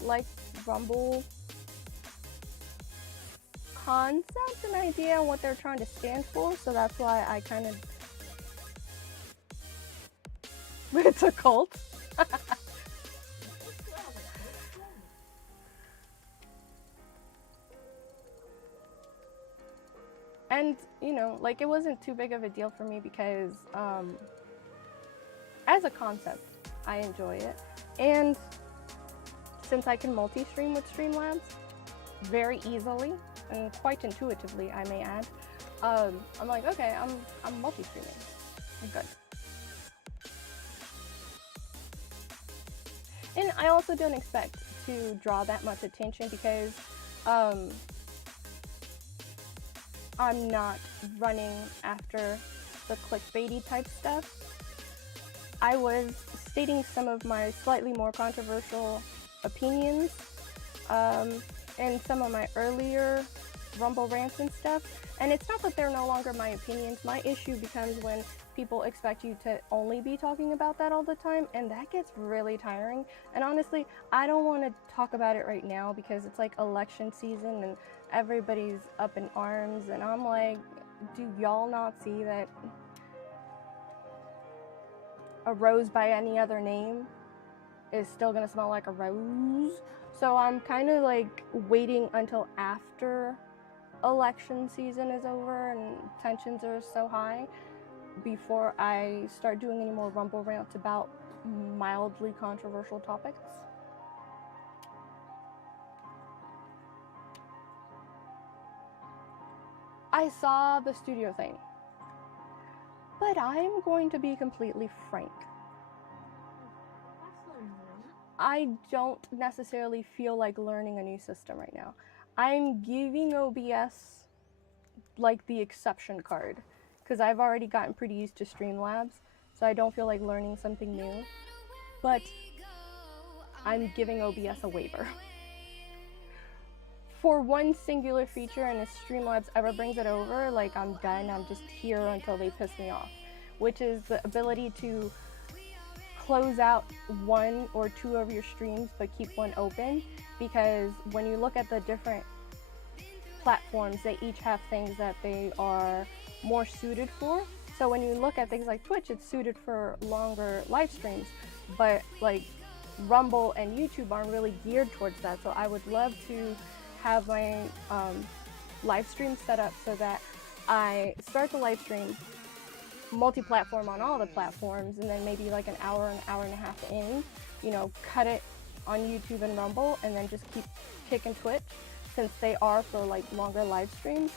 like Rumble concept and idea and what they're trying to stand for, so that's why I kind of... It's a cult. And, you know, like, it wasn't too big of a deal for me because, as a concept, I enjoy it. And since I can multi-stream with Streamlabs very easily and quite intuitively, I may add, I'm like, okay, I'm multi-streaming. I'm good. And I also don't expect to draw that much attention because I'm not running after the clickbaity type stuff. I was stating some of my slightly more controversial opinions in some of my earlier Rumble rants and stuff, and it's not that they're no longer my opinions. My issue becomes when people expect you to only be talking about that all the time, and that gets really tiring. And honestly, I don't want to talk about it right now because it's like election season and everybody's up in arms, and I'm like, do y'all not see that a rose by any other name is still gonna smell like a rose? So I'm kind of like waiting until after election season is over and tensions are so high before I start doing any more Rumble rants about mildly controversial topics. I saw the studio thing, but I'm going to be completely frank. I don't necessarily feel like learning a new system right now. I'm giving OBS like the exception card because I've already gotten pretty used to Streamlabs, so I don't feel like learning something new. But I'm giving OBS a waiver. For one singular feature, and if Streamlabs ever brings it over, like I'm done, I'm just here until they piss me off, which is the ability to close out one or two of your streams but keep one open, because when you look at the different platforms, they each have things that they are more suited for. So when you look at things like Twitch, it's suited for longer live streams, but like Rumble and YouTube aren't really geared towards that. So I would love to have my live stream set up so that I start the live stream multi-platform on all the platforms, and then maybe like an hour and a half in, you know, cut it on YouTube and Rumble, and then just keep kicking Twitch, since they are for like longer live streams.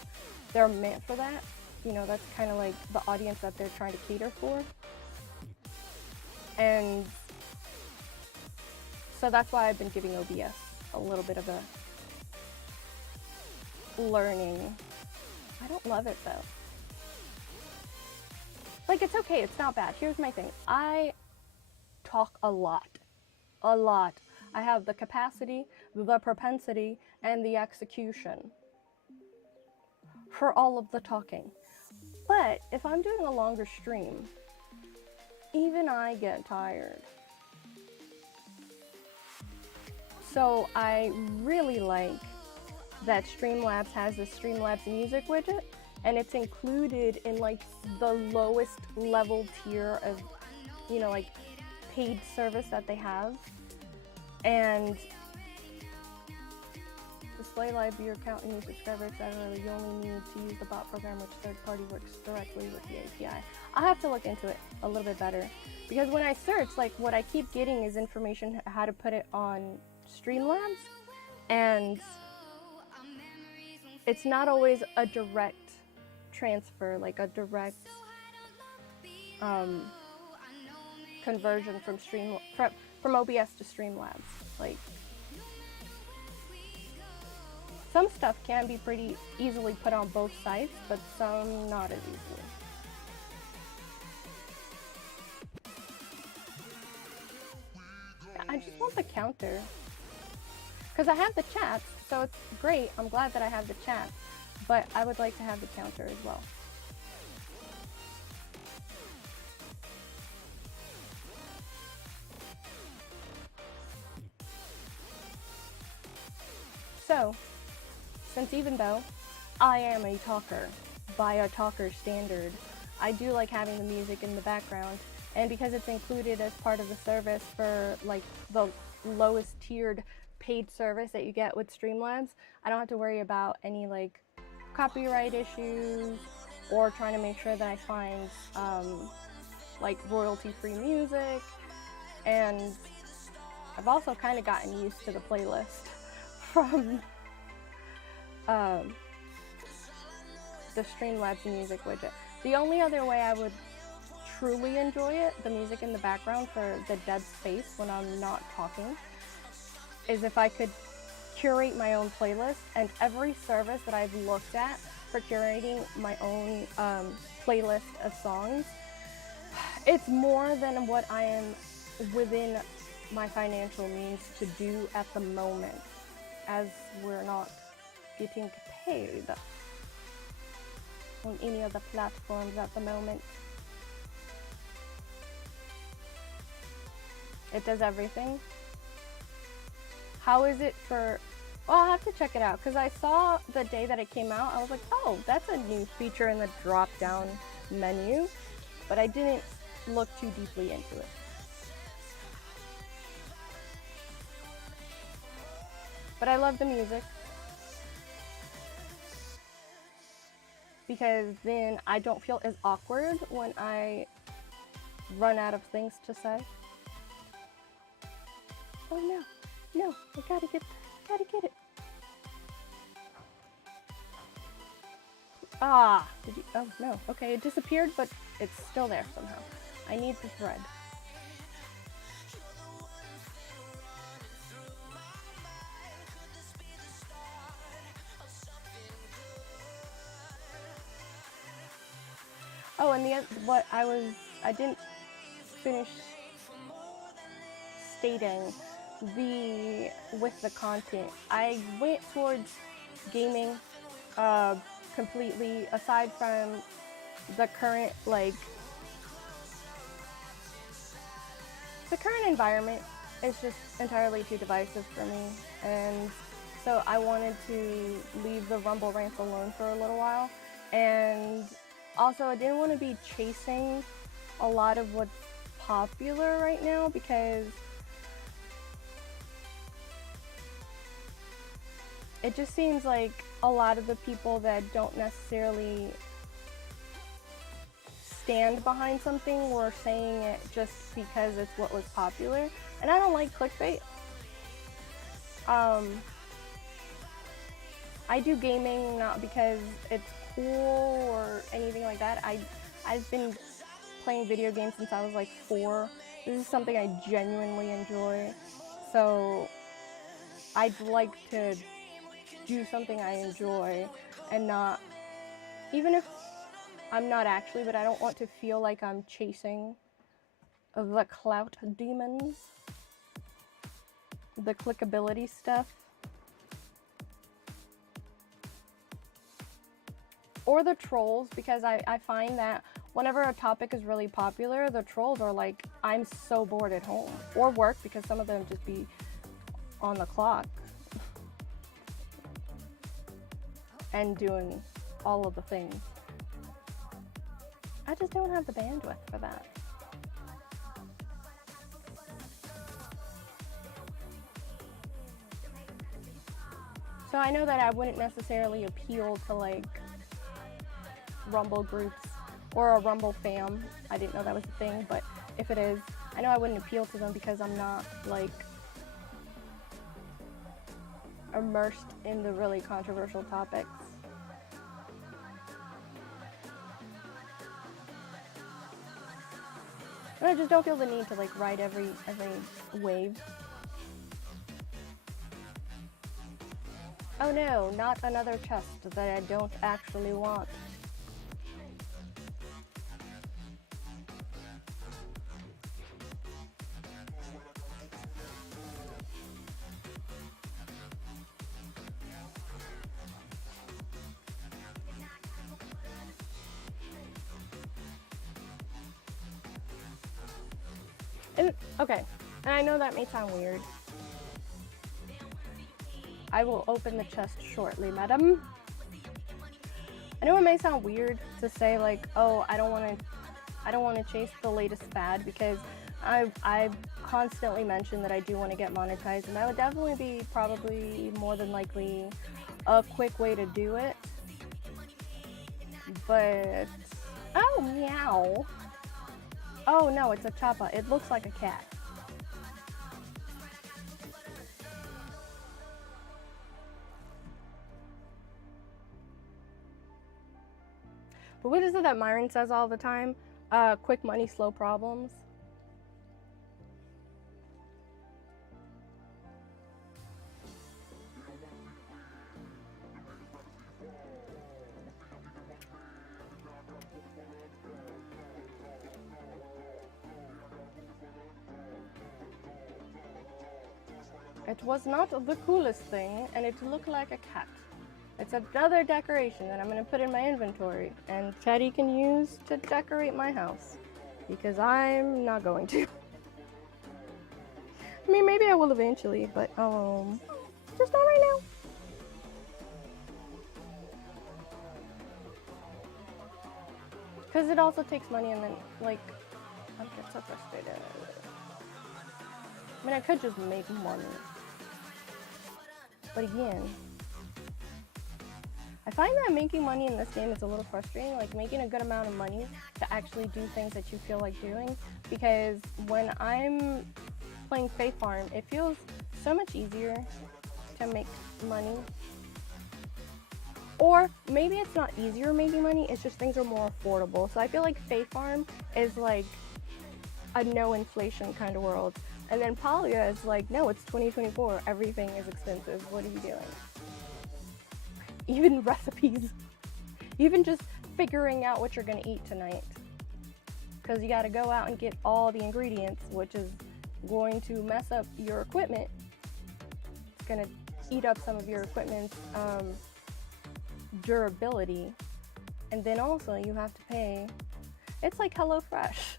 They're meant for that. You know, that's kind of like the audience that they're trying to cater for. And so that's why I've been giving OBS a little bit of a learning. I don't love it though. Like, it's okay, it's not bad. Here's my thing. I talk a lot. A lot. I have the capacity, the propensity, and the execution for all of the talking. But if I'm doing a longer stream, even I get tired. So I really like that Streamlabs has the Streamlabs music widget, and it's included in like the lowest level tier of, you know, like paid service that they have. And display live viewer count and new subscriber, etc. You only need to use the bot program, which third party works directly with the API. I'll have to look into it a little bit better, because when I search, like what I keep getting is information how to put it on Streamlabs, and it's not always a direct transfer, like a direct conversion from OBS to Streamlabs. Like, some stuff can be pretty easily put on both sites, but some not as easily. I just want the counter, because I have the chats, so it's great. I'm glad that I have the chats, but I would like to have the counter as well. So, since even though I am a talker by a talker standard, I do like having the music in the background, and because it's included as part of the service for like the lowest tiered paid service that you get with Streamlabs, I don't have to worry about any like copyright issues or trying to make sure that I find like royalty-free music. And I've also kind of gotten used to the playlist from the Streamlabs music widget. The only other way I would truly enjoy it, the music in the background for the dead space when I'm not talking, is if I could curate my own playlist. And every service that I've looked at for curating my own playlist of songs, it's more than what I am within my financial means to do at the moment, as we're not getting paid on any of the platforms at the moment. It does everything. How is it for, well, I'll have to check it out, because I saw the day that it came out, I was like, oh, that's a new feature in the drop down menu, but I didn't look too deeply into it. But I love the music, because then I don't feel as awkward when I run out of things to say. Oh no, I gotta get it. Ah, did you, oh no, okay, it disappeared, but it's still there somehow. I need the thread. Oh, and what I didn't finish stating with the content. I went towards gaming completely, aside from the current environment is just entirely too divisive for me, and so I wanted to leave the Rumble rants alone for a little while. And also, I didn't want to be chasing a lot of what's popular right now, because it just seems like a lot of the people that don't necessarily stand behind something were saying it just because it's what was popular. And I don't like clickbait. I do gaming not because it's cool or anything like that. I've been playing video games since I was like 4. This is something I genuinely enjoy. So I'd like to do something I enjoy, and not, even if I'm not actually, but I don't want to feel like I'm chasing the clout demons, the clickability stuff, or the trolls, because I find that whenever a topic is really popular, the trolls are like, I'm so bored at home or work, because some of them just be on the clock and doing all of the things. I just don't have the bandwidth for that. So I know that I wouldn't necessarily appeal to like Rumble groups or a Rumble fam. I didn't know that was a thing, but if it is, I know I wouldn't appeal to them because I'm not like immersed in the really controversial topics. And I just don't feel the need to like ride every wave. Oh no, not another chest that I don't actually want. And, okay, and I know that may sound weird. I will open the chest shortly, madam. I know it may sound weird to say like, oh, I don't want to chase the latest fad, because I've constantly mentioned that I do want to get monetized, and that would definitely be probably more than likely a quick way to do it. But, oh, meow. Oh no, it's a choppa. It looks like a cat. But what is it that Myron says all the time? Quick money, slow problems. It was not the coolest thing, and it looked like a cat. It's another decoration that I'm going to put in my inventory, and Teddy can use to decorate my house, because I'm not going to. I mean, maybe I will eventually, but just not right now. Because it also takes money, and then, like, I'm getting so frustrated. I mean, I could just make money. But again, I find that making money in this game is a little frustrating, like making a good amount of money to actually do things that you feel like doing, because when I'm playing Faith Farm, it feels so much easier to make money. Or maybe it's not easier making money, it's just things are more affordable. So I feel like Faith Farm is like a no inflation kind of world. And then Palia is like, no, it's 2024, everything is expensive, what are you doing? Even recipes, even just figuring out what you're gonna eat tonight. Because you gotta go out and get all the ingredients, which is going to mess up your equipment. It's gonna eat up some of your equipment's durability. And then also you have to pay, it's like HelloFresh.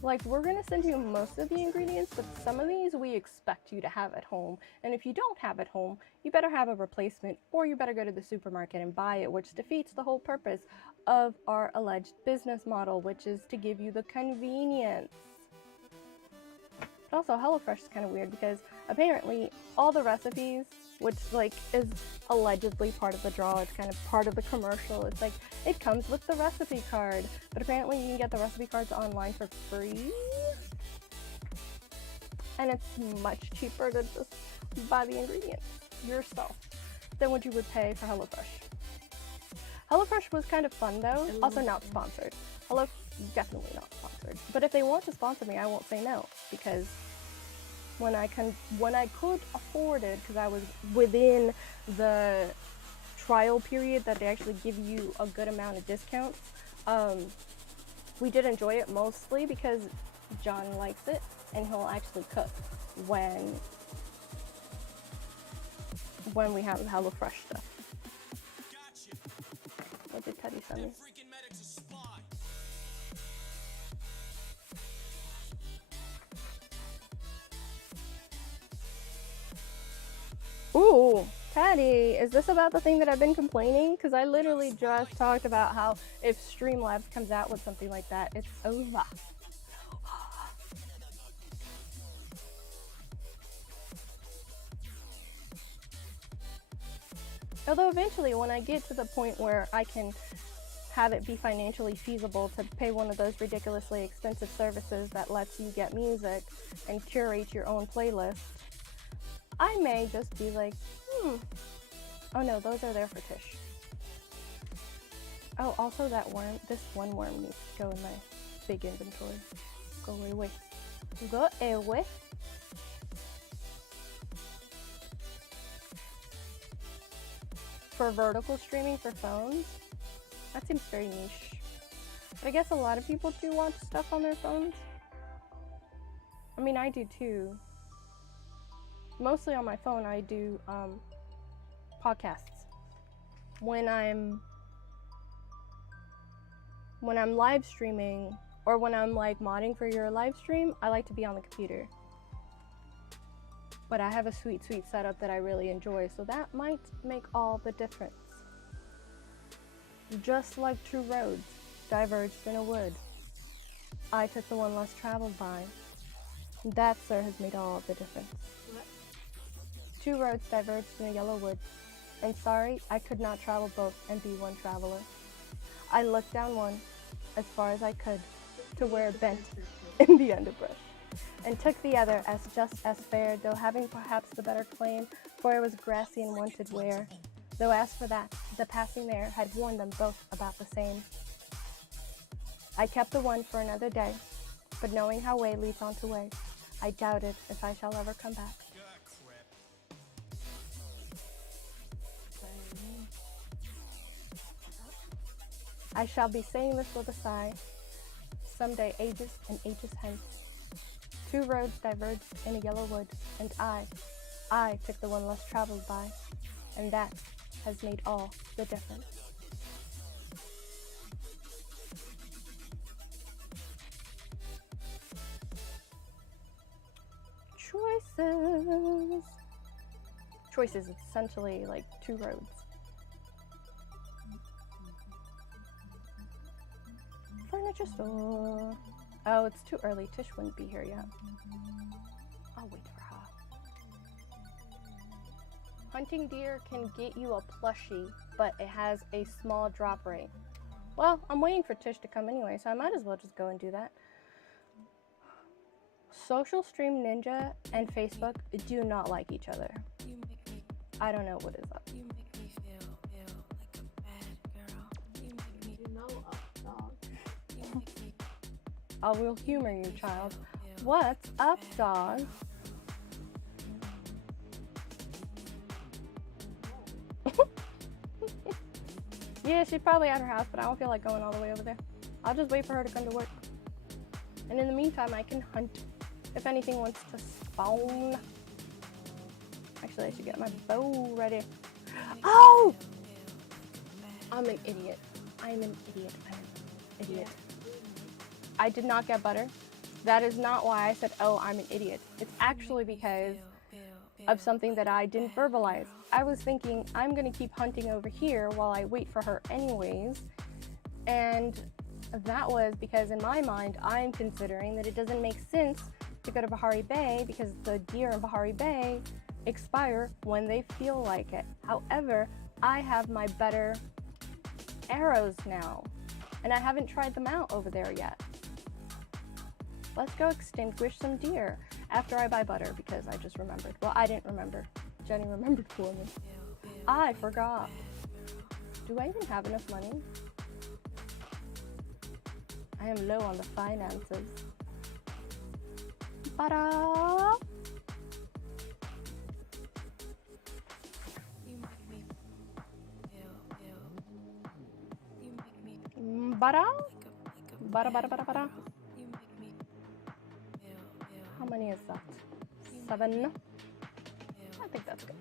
Like, we're gonna send you most of the ingredients, but some of these we expect you to have at home. And if you don't have at home, you better have a replacement, or you better go to the supermarket and buy it, which defeats the whole purpose of our alleged business model, which is to give you the convenience. But also, HelloFresh is kind of weird because apparently all the recipes, which like is allegedly part of the draw, it's kind of part of the commercial, it's like it comes with the recipe card, but apparently you can get the recipe cards online for free, and it's much cheaper to just buy the ingredients yourself than what you would pay for HelloFresh. HelloFresh was kind of fun though, also not sponsored. Definitely not sponsored. But if they want to sponsor me, I won't say no, because when I could afford it, because I was within the trial period that they actually give you a good amount of discounts, we did enjoy it mostly because John likes it and he'll actually cook when we have HelloFresh stuff. What did Teddy send me? Ooh, Teddy, is this about the thing that I've been complaining? Because I literally just talked about how if Streamlabs comes out with something like that, it's over. Although eventually, when I get to the point where I can have it be financially feasible to pay one of those ridiculously expensive services that lets you get music and curate your own playlist, I may just be like, oh no, those are there for Tish. Oh, also that worm, this one worm needs to go in my big inventory. Go away. Go away. For vertical streaming for phones, that seems very niche. But I guess a lot of people do want stuff on their phones. I mean, I do too. Mostly on my phone, I do podcasts. When I'm live streaming, or when I'm like modding for your live stream, I like to be on the computer. But I have a sweet setup that I really enjoy, so that might make all the difference. Just like two roads diverged in a wood, I took the one less traveled by. That, sir, has made all the difference. What? Two roads diverged in a yellow wood, and sorry, I could not travel both and be one traveler. I looked down one, as far as I could, to where it bent in the underbrush. and took the other as just as fair, though having perhaps the better claim, for it was grassy and wanted wear. Though as for that, the passing there had warned them both about the same. I kept the one for another day, but knowing how way leads on to way, I doubted if I shall ever come back. I shall be saying this with a sigh, someday ages and ages hence. Two roads diverged in a yellow wood, and I took the one less traveled by, and that has made all the difference. Choices. Choices, it's essentially like two roads. Furniture store. Oh, it's too early. Tish wouldn't be here yet. I'll wait for her. Hunting deer can get you a plushie, but it has a small drop rate. Well, I'm waiting for Tish to come anyway, so I might as well just go and do that. Social Stream Ninja and Facebook do not like each other. I don't know what is up. I will humor you, child. What's up, dog? Yeah, she's probably at her house, but I don't feel like going all the way over there. I'll just wait for her to come to work. And in the meantime, I can hunt if anything wants to spawn. Actually, I should get my bow ready. Oh! I'm an idiot. I'm an idiot. I'm an idiot. I did not get butter. That is not why I said, oh, I'm an idiot. It's actually because of something that I didn't verbalize. I was thinking, I'm going to keep hunting over here while I wait for her anyways. And that was because in my mind, I'm considering that it doesn't make sense to go to Bahari Bay because the deer in Bahari Bay expire when they feel like it. However, I have my better arrows now, and I haven't tried them out over there yet. Let's go extinguish some deer after I buy butter because I just remembered. Well, I didn't remember. Jenny remembered for me. I forgot. Do I even have enough money? I am low on the finances. Butter! Butter? Butter, butter, butter, butter. How many is that? 7? I think that's good.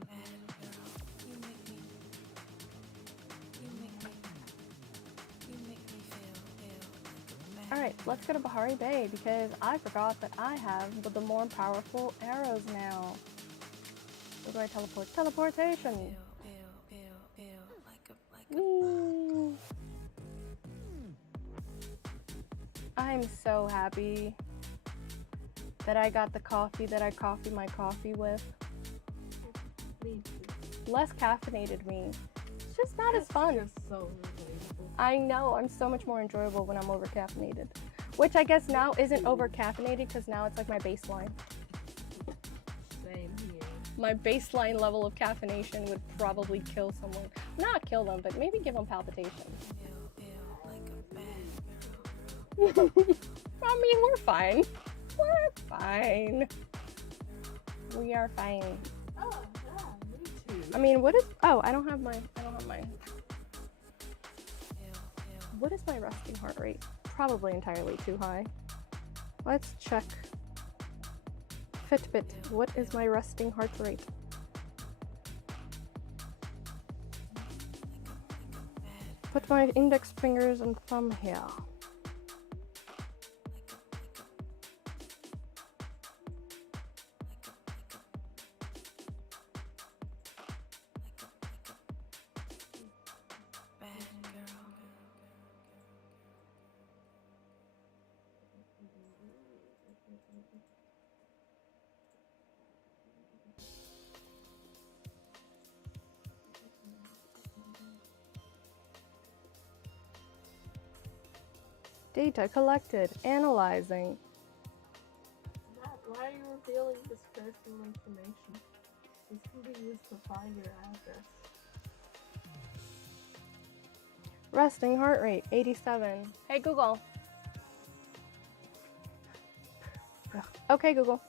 Alright, let's go to Bahari Bay because I forgot that I have the more powerful arrows now. Where do I teleport? Teleportation! Whee! I'm so happy that I got the coffee that I coffee my coffee with. Less caffeinated me. It's just not as fun. You're so relatable. I know, I'm so much more enjoyable when I'm over caffeinated. Which I guess now isn't over caffeinated because now it's like my baseline. Same here. My baseline level of caffeination would probably kill someone. Not kill them, but maybe give them palpitations. I mean, we're fine. We're fine. We are fine. Oh, yeah, me too. I mean, what is... Oh, I don't have my... What is my resting heart rate? Probably entirely too high. Let's check. Fitbit, what is my resting heart rate? Put my index fingers and thumb here. Data collected, analyzing. are you revealing this personal information? This can be used to find your address. Resting heart rate, 87. Hey, Google. Ugh. Okay, Google.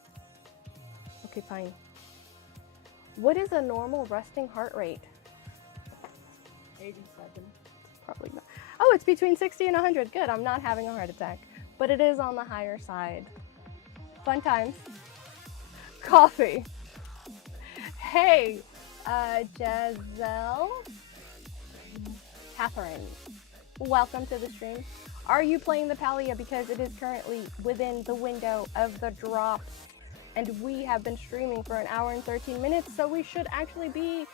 Okay, fine. What is a normal resting heart rate? 87. Probably not. Oh, it's between 60 and 100. Good, I'm not having a heart attack. But it is on the higher side. Fun times. Coffee. Hey, Giselle. Catherine. Welcome to the stream. Are you playing the Palia? Because it is currently within the window of the drops. And we have been streaming for an hour and 13 minutes, so we should actually be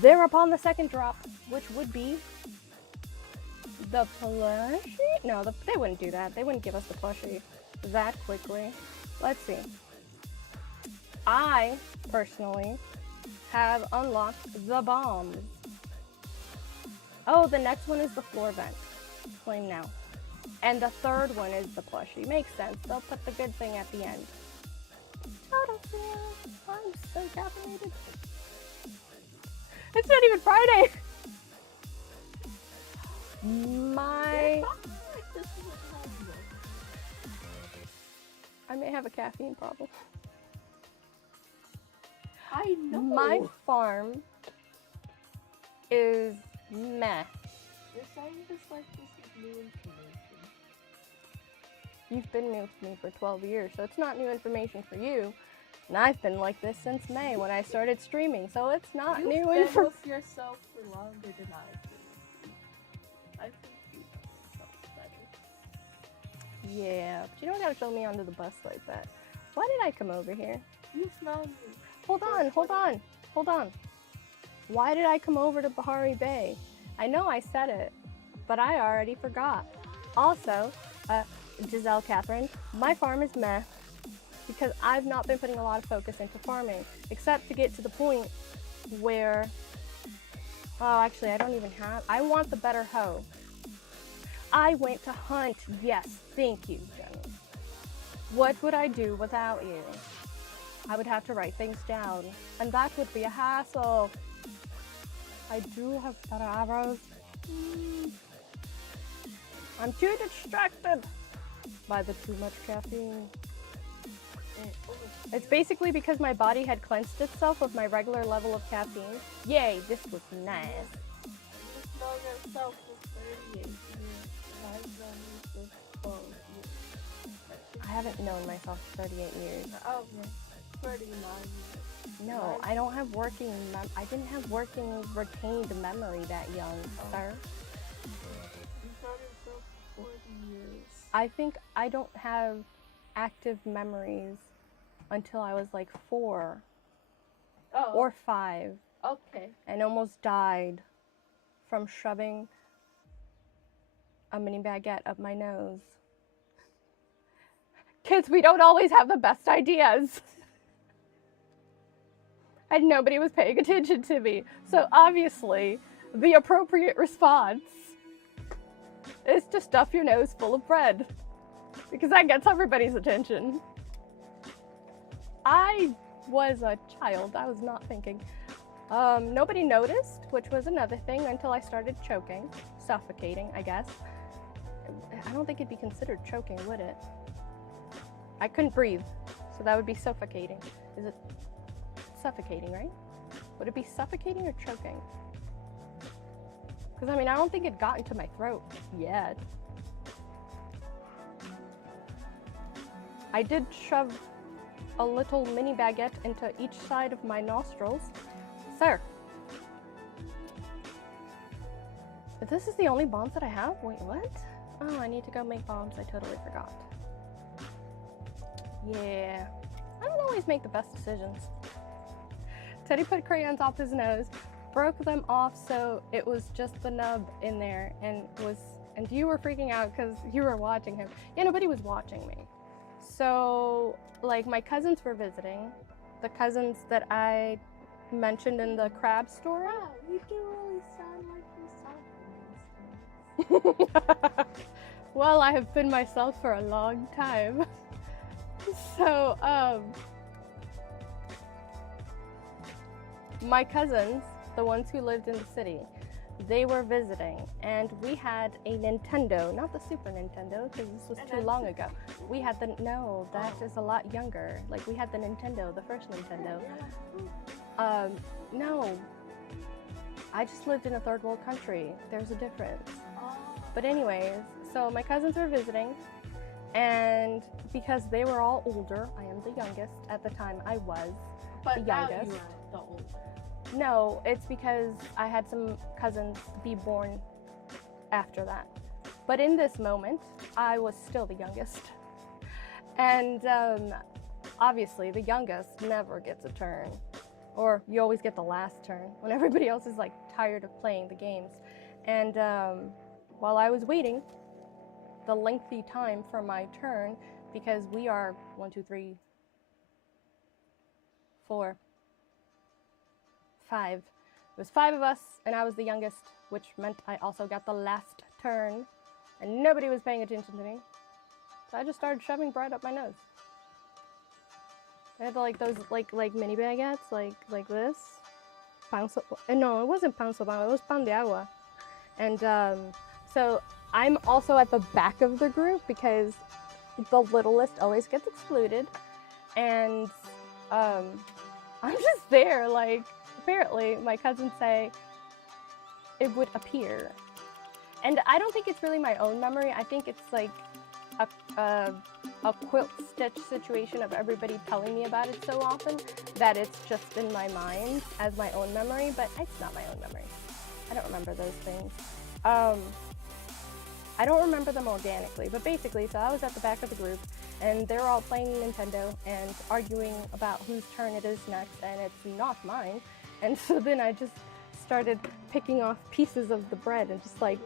there upon the second drop, which would be the plushie? No, they wouldn't do that. They wouldn't give us the plushie that quickly. Let's see. I, personally, have unlocked the bombs. Oh, the next one is the floor vent. Playing now. And the third one is the plushie. Makes sense. They'll put the good thing at the end. I'm so caffeinated. It's not even Friday. I may have a caffeine problem. I know. My farm is meh. You're saying this like this is new information. You've been new to me for 12 years, so it's not new information for you. And I've been like this since May when I started streaming, so it's not new information. You've been with yourself for longer than I've been. I think you know better. Yeah, but you don't gotta show me under the bus like that. Why did I come over here? You smell me. Hold on. Why did I come over to Bahari Bay? I know I said it, but I already forgot. Also, Giselle Catherine, my farm is meh because I've not been putting a lot of focus into farming, except to get to the point where, oh, actually, I want the better hoe. I went to hunt. Yes, thank you, Jenny. What would I do without you? I would have to write things down, and that would be a hassle. I do have better arrows. I'm too distracted by the too much caffeine. It's basically because my body had cleansed itself of my regular level of caffeine. Yay, this was nice. You smell yourself for 38 years. I've known you for 12 years. I haven't known myself for 38 years. Oh, yeah. 39 years. No, I don't have working, I didn't have working retained memory that young, sir. You've known yourself for 40 years. I think I don't have active memories until I was like 4 or 5. Okay. And almost died from shoving a mini baguette up my nose. Kids, we don't always have the best ideas. And nobody was paying attention to me. So obviously, the appropriate response is to stuff your nose full of bread. Because that gets everybody's attention. I was a child. I was not thinking. Nobody noticed, which was another thing until I started choking. Suffocating, I guess. I don't think it'd be considered choking, would it? I couldn't breathe, so that would be suffocating. Is it suffocating, right? Would it be suffocating or choking? Because, I mean, I don't think it got into my throat yet. I did shove a little mini baguette into each side of my nostrils. Sir. If this is the only bombs that I have? Wait, what? Oh, I need to go make bombs. I totally forgot. Yeah. I don't always make the best decisions. Teddy put crayons off his nose, broke them off so it was just the nub in there, and you were freaking out because you were watching him. Yeah, nobody was watching me. So, like, my cousins were visiting. The cousins that I mentioned in the crab story. Wow, you do really sound like yourself. Well, I have been myself for a long time. So, my cousins, the ones who lived in the city, they were visiting, and we had a Nintendo, not the Super Nintendo, because this was too long ago. We had the, no, that is a lot younger. Like, we had the Nintendo, the first Nintendo. No, I just lived in a third world country. There's a difference. But anyways, so my cousins were visiting, and because they were all older, I am the youngest. At the time, I was the youngest. Now you are the oldest. No, it's because I had some cousins be born after that. But in this moment, I was still the youngest. And obviously, the youngest never gets a turn. Or you always get the last turn when everybody else is like tired of playing the games. And while I was waiting, the lengthy time for my turn, because we are 1, 2, 3, 4, 5. It was 5 of us, and I was the youngest, which meant I also got the last turn, and nobody was paying attention to me. So I just started shoving bread up my nose. I had like those like mini baguettes, like this. No, it wasn't pan sopa, it was pan de agua. And so I'm also at the back of the group because the littlest always gets excluded, and I'm just there like. Apparently, my cousins say it would appear. And I don't think it's really my own memory. I think it's like a quilt stitch situation of everybody telling me about it so often that it's just in my mind as my own memory, but it's not my own memory. I don't remember those things. I don't remember them organically, but basically, so I was at the back of the group, and they're all playing Nintendo and arguing about whose turn it is next, and it's not mine. And so then I just started picking off pieces of the bread and just like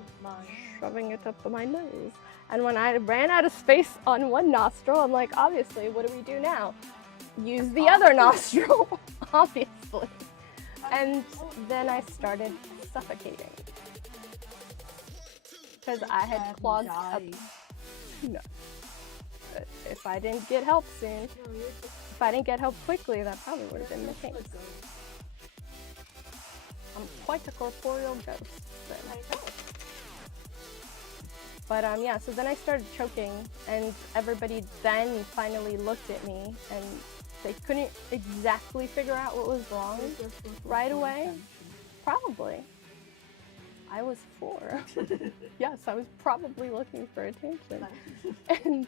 shoving it up my nose. And when I ran out of space on one nostril, I'm like, obviously, what do we do now? Use the other nostril, obviously. And then I started suffocating. Because I had clogged up. No. If I didn't get help soon, if I didn't get help quickly, that probably would have been the case. I'm quite a corporeal ghost. But yeah, so then I started choking, and everybody then finally looked at me, and they couldn't exactly figure out what was wrong right away. Probably. I was 4. Yes, I was probably looking for attention. And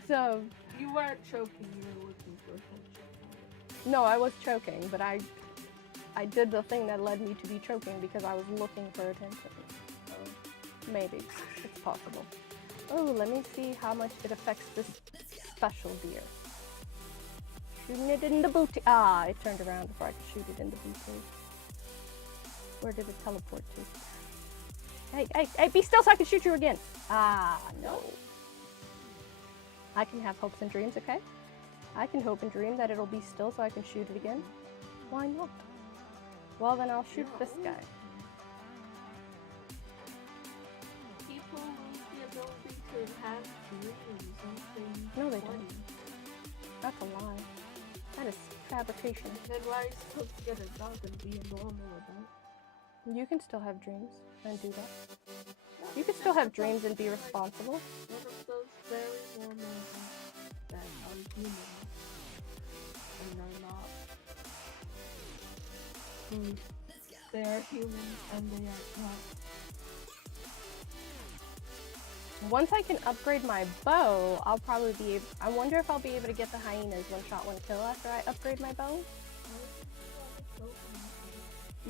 you weren't choking, you were looking for attention. No, I was choking, but I did the thing that led me to be choking because I was looking for attention. So maybe it's possible. Oh, let me see how much it affects this special deer. Shooting it in the booty. Ah, it turned around before I could shoot it in the booty. Where did it teleport to? Hey, be still so I can shoot you again. Ah, no. I can have hopes and dreams, okay? I can hope and dream that it'll be still so I can shoot it again. Why not? Well, then I'll shoot this guy. People lose the ability to have dreams. No, they don't. That's a lie. That is fabrication. Then why are you supposed to get a dog and be a normal adult? You can still have dreams and do that. You can still have dreams and be responsible. One of those very normal adults that are human and are not. They are human and they are not. Once I can upgrade my bow, I'll probably be able, I wonder if I'll be able to get the hyenas one shot, one kill after I upgrade my bow.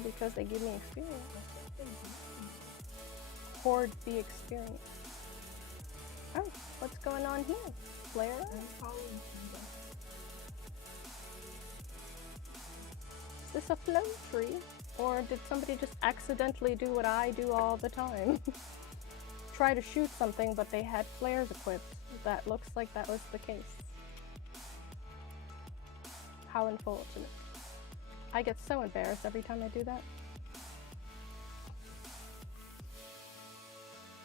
Because they give me experience. Hoard the experience. Oh, what's going on here? Flare? Is this a flow tree? Or did somebody just accidentally do what I do all the time? Try to shoot something, but they had flares equipped. That looks like that was the case. How unfortunate. I get so embarrassed every time I do that.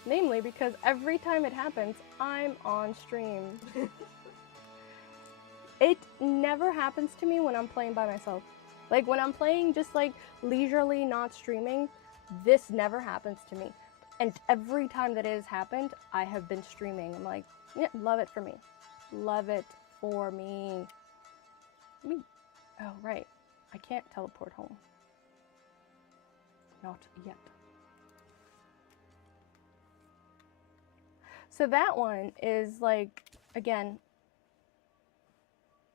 Namely because every time it happens, I'm on stream. It never happens to me when I'm playing by myself. Like when I'm playing just like leisurely, not streaming, this never happens to me. And every time that it has happened, I have been streaming. I'm like, yeah, love it for me. Love it for me. Oh, right. I can't teleport home. Not yet. So that one is like, again,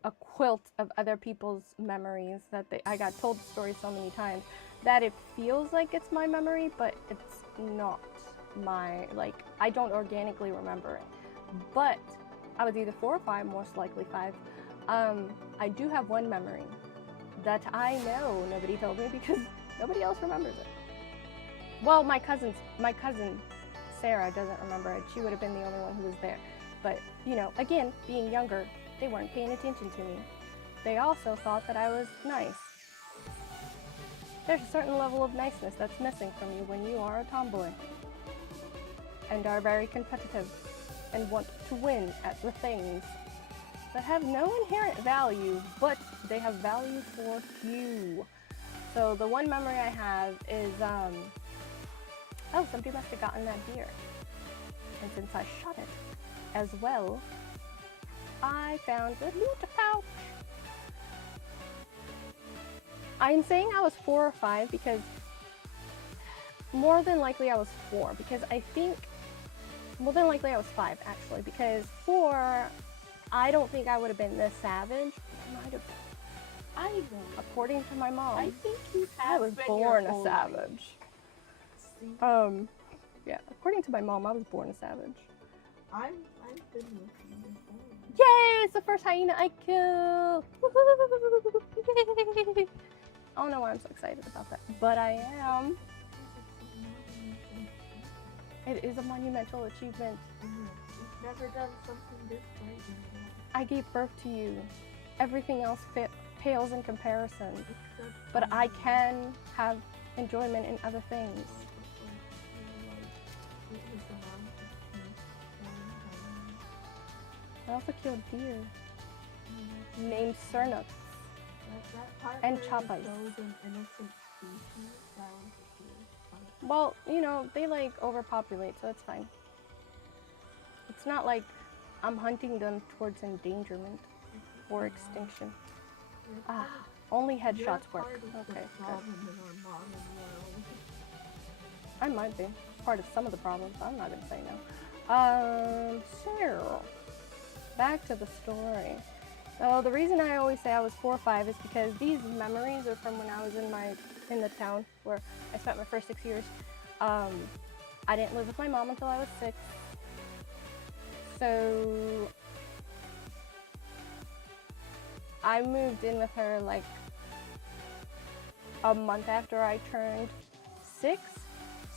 a quilt of other people's memories that I got told the story so many times that it feels like it's my memory, but it's not my, like, I don't organically remember it. But I was either 4 or 5, most likely 5. I do have one memory that I know nobody told me because nobody else remembers it. Well, my cousin Sarah doesn't remember it. She would have been the only one who was there. But, you know, again, being younger, they weren't paying attention to me. They also thought that I was nice. There's a certain level of niceness that's missing from you when you are a tomboy and are very competitive and want to win at the things that have no inherent value, but they have value for you. So the one memory I have is, oh, somebody must have gotten that deer. And since I shot it as well, I found the loot pouch. I'm saying I was 4 or 5 because more than likely I was 4 because I think more than likely I was 5 actually because 4 I don't think I would have been this savage. I might have been. I know. According to my mom, I think you I have was been born your a whole savage. life. Yeah, according to my mom, I was born a savage. I've been with you before. Yay! It's the first hyena I killed! Yay! I don't know why I'm so excited about that, but I am. It is a monumental achievement. You've never done something this great before. I gave birth to you. Everything else pales in comparison. Except But I can have enjoyment in other things. I also killed deer named Cernups. And Chappas. Well, you know, they like overpopulate, so it's fine. It's not like I'm hunting them towards endangerment or extinction. Ah, only headshots work. Okay, good. I might be part of some of the problems. I'm not gonna say no. So back to the story. So the reason I always say I was 4 or 5 is because these memories are from when I was in the town where I spent my first 6 years. I didn't live with my mom until I was 6. So I moved in with her like a month after I turned 6.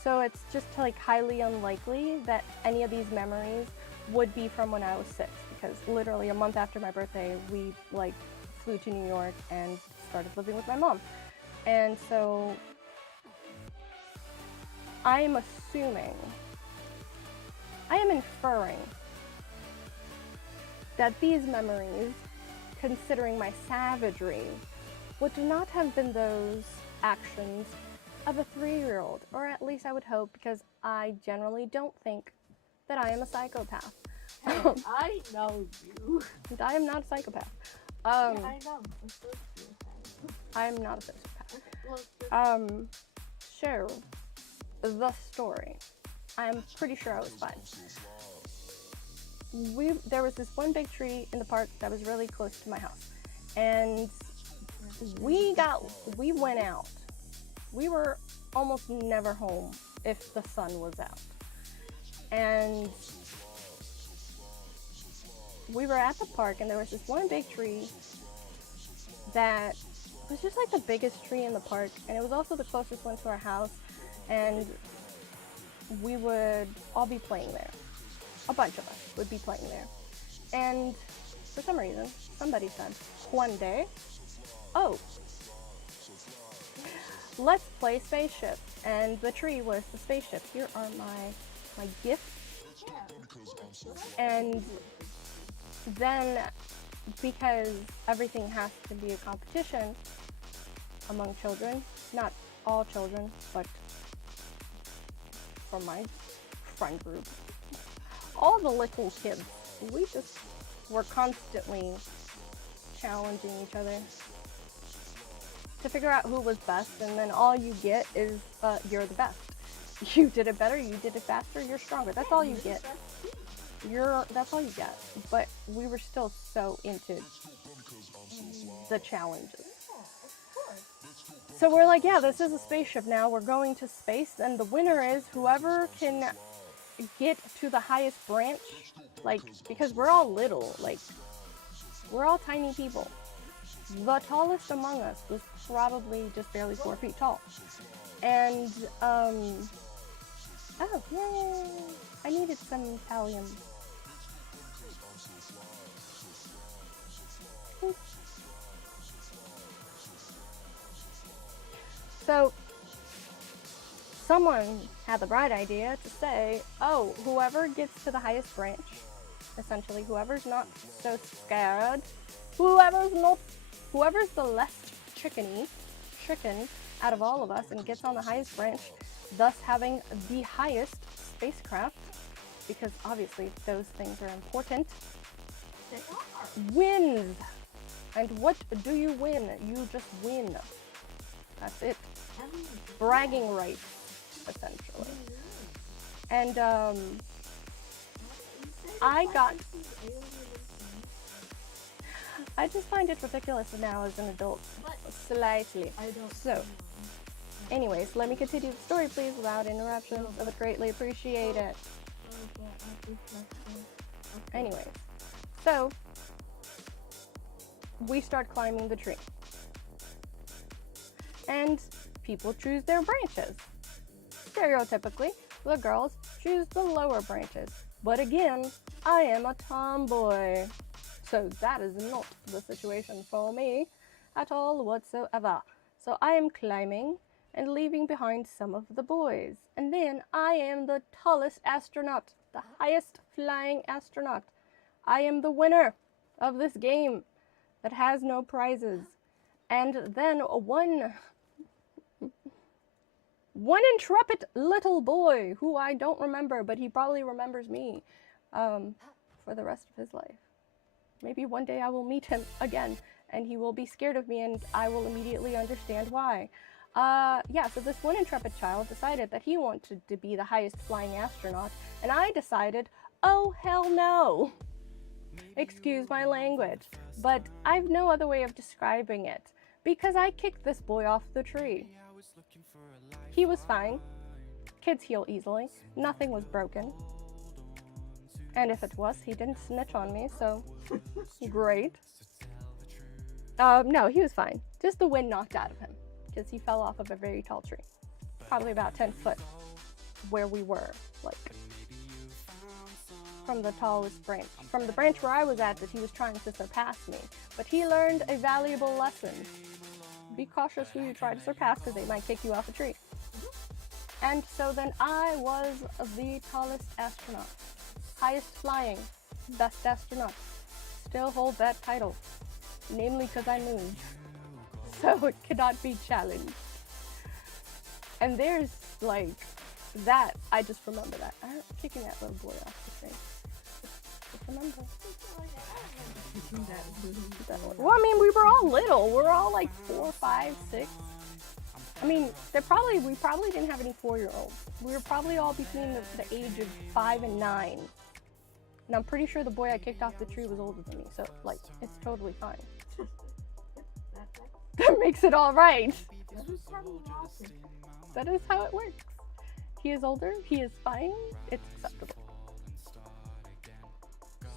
So it's just like highly unlikely that any of these memories would be from when I was 6, because literally a month after my birthday, we like flew to New York and started living with my mom. And so I am inferring that these memories, considering my savagery, would not have been those actions of a 3-year-old, or at least I would hope, because I generally don't think that I am a psychopath. Hey, I know you. And I am not a psychopath. Yeah, I know. I am not a sociopath. So, the story. I am pretty sure I was 5. There was this one big tree in the park that was really close to my house, and we went out. We were almost never home if the sun was out, and we were at the park, and there was this one big tree that was just like the biggest tree in the park, and it was also the closest one to our house, and we would all be playing there. A bunch of us would be playing there. And for some reason, somebody said one day, oh, let's play spaceship. And the tree was the spaceship. Here are my gifts. And then because everything has to be a competition among children. Not all children, but from my friend group. All the little kids, we just were constantly challenging each other to figure out who was best, and then all you get is you're the best. You did it better, you did it faster, you're stronger. That's all you get. That's all you get. But we were still so into the challenges. So we're like, yeah, this is a spaceship now. We're going to space, and the winner is whoever can get to the highest branch. Like, because we're all little, like, we're all tiny people. The tallest among us was probably just barely 4 feet tall. And, oh, yay! I needed some Italian. So, someone had the bright idea to say, oh, whoever gets to the highest branch, essentially whoever's not so scared, whoever's the less chicken out of all of us and gets on the highest branch, thus having the highest spacecraft, because obviously those things are important, They are. wins. And what do you win? You just win. That's it. Bragging rights, essentially. And I just find it ridiculous now as an adult. Slightly. I don't. So, anyways, let me continue the story, please, without interruptions. I would greatly appreciate it. Anyways, so we start climbing the tree. And people choose their branches. Stereotypically, the girls choose the lower branches. But again, I am a tomboy. So that is not the situation for me at all whatsoever. So I am climbing and leaving behind some of the boys. And then I am the tallest astronaut, the highest flying astronaut. I am the winner of this game that has no prizes. And then one intrepid little boy who I don't remember, but he probably remembers me for the rest of his life. Maybe one day I will meet him again and he will be scared of me and I will immediately understand why. Yeah, so this one intrepid child decided that he wanted to be the highest flying astronaut, and I decided, oh hell no. Excuse my language, but I've no other way of describing it, because I kicked this boy off the tree. He was fine. Kids heal easily. Nothing was broken. And if it was, he didn't snitch on me, so great. No, he was fine. Just the wind knocked out of him, because he fell off of a very tall tree. Probably about 10 foot where we were, like, from the tallest branch. From the branch where I was at that he was trying to surpass me. But he learned a valuable lesson. Be cautious who you try to surpass, because they might kick you off a tree. And so then I was the tallest astronaut. Highest flying, best astronaut. Still hold that title. Namely because I moved. So it cannot be challenged. And there's like that. I just remember that. I'm kicking that little boy off the tree. Just remember. Well, I mean, we were all little. We were all like 4, 5, 6. I mean, we probably didn't have any 4-year-olds. We were probably all between the age of 5 and 9. And I'm pretty sure the boy I kicked off the tree was older than me, so, like, it's totally fine. That makes it all right. That is how it works. He is older, he is fine, it's acceptable.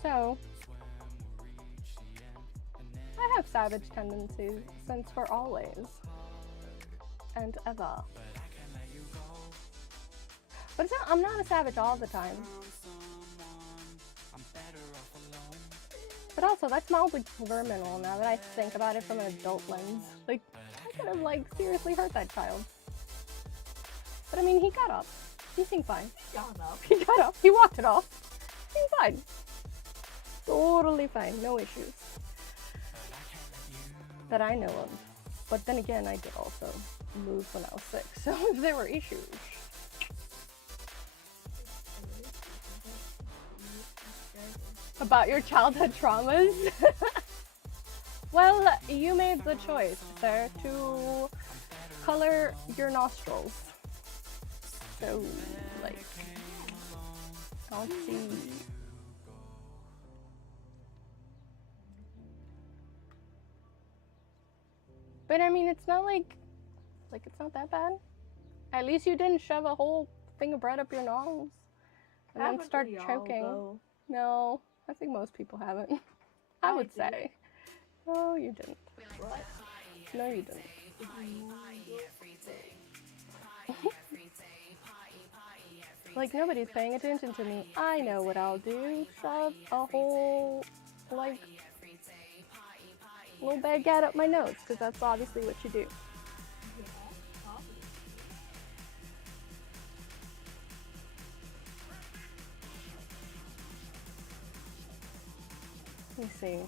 So, I have savage tendencies since for always and ever. But I'm not a savage all the time. But also, that's mildly criminal now that I think about it from an adult lens. Like, I could have, like, seriously hurt that child. But I mean, he got up. He seemed fine. He got up. He walked it off. He seemed fine. Totally fine. No issues. that I know of. But then again, I did also move when I was 6, so if there were issues. About your childhood traumas? Well, you made the choice there to color your nostrils. So, like, I'll see. But I mean, it's not like it's not that bad. At least you didn't shove a whole thing of bread up your nose and then start choking. Though? No, I think most people haven't. I would say. No, you didn't. What? No, you didn't. Like, nobody's paying attention to me. I know what I'll do. Shove a whole, like, little baguette up my nose, because that's obviously what you do. Let me see.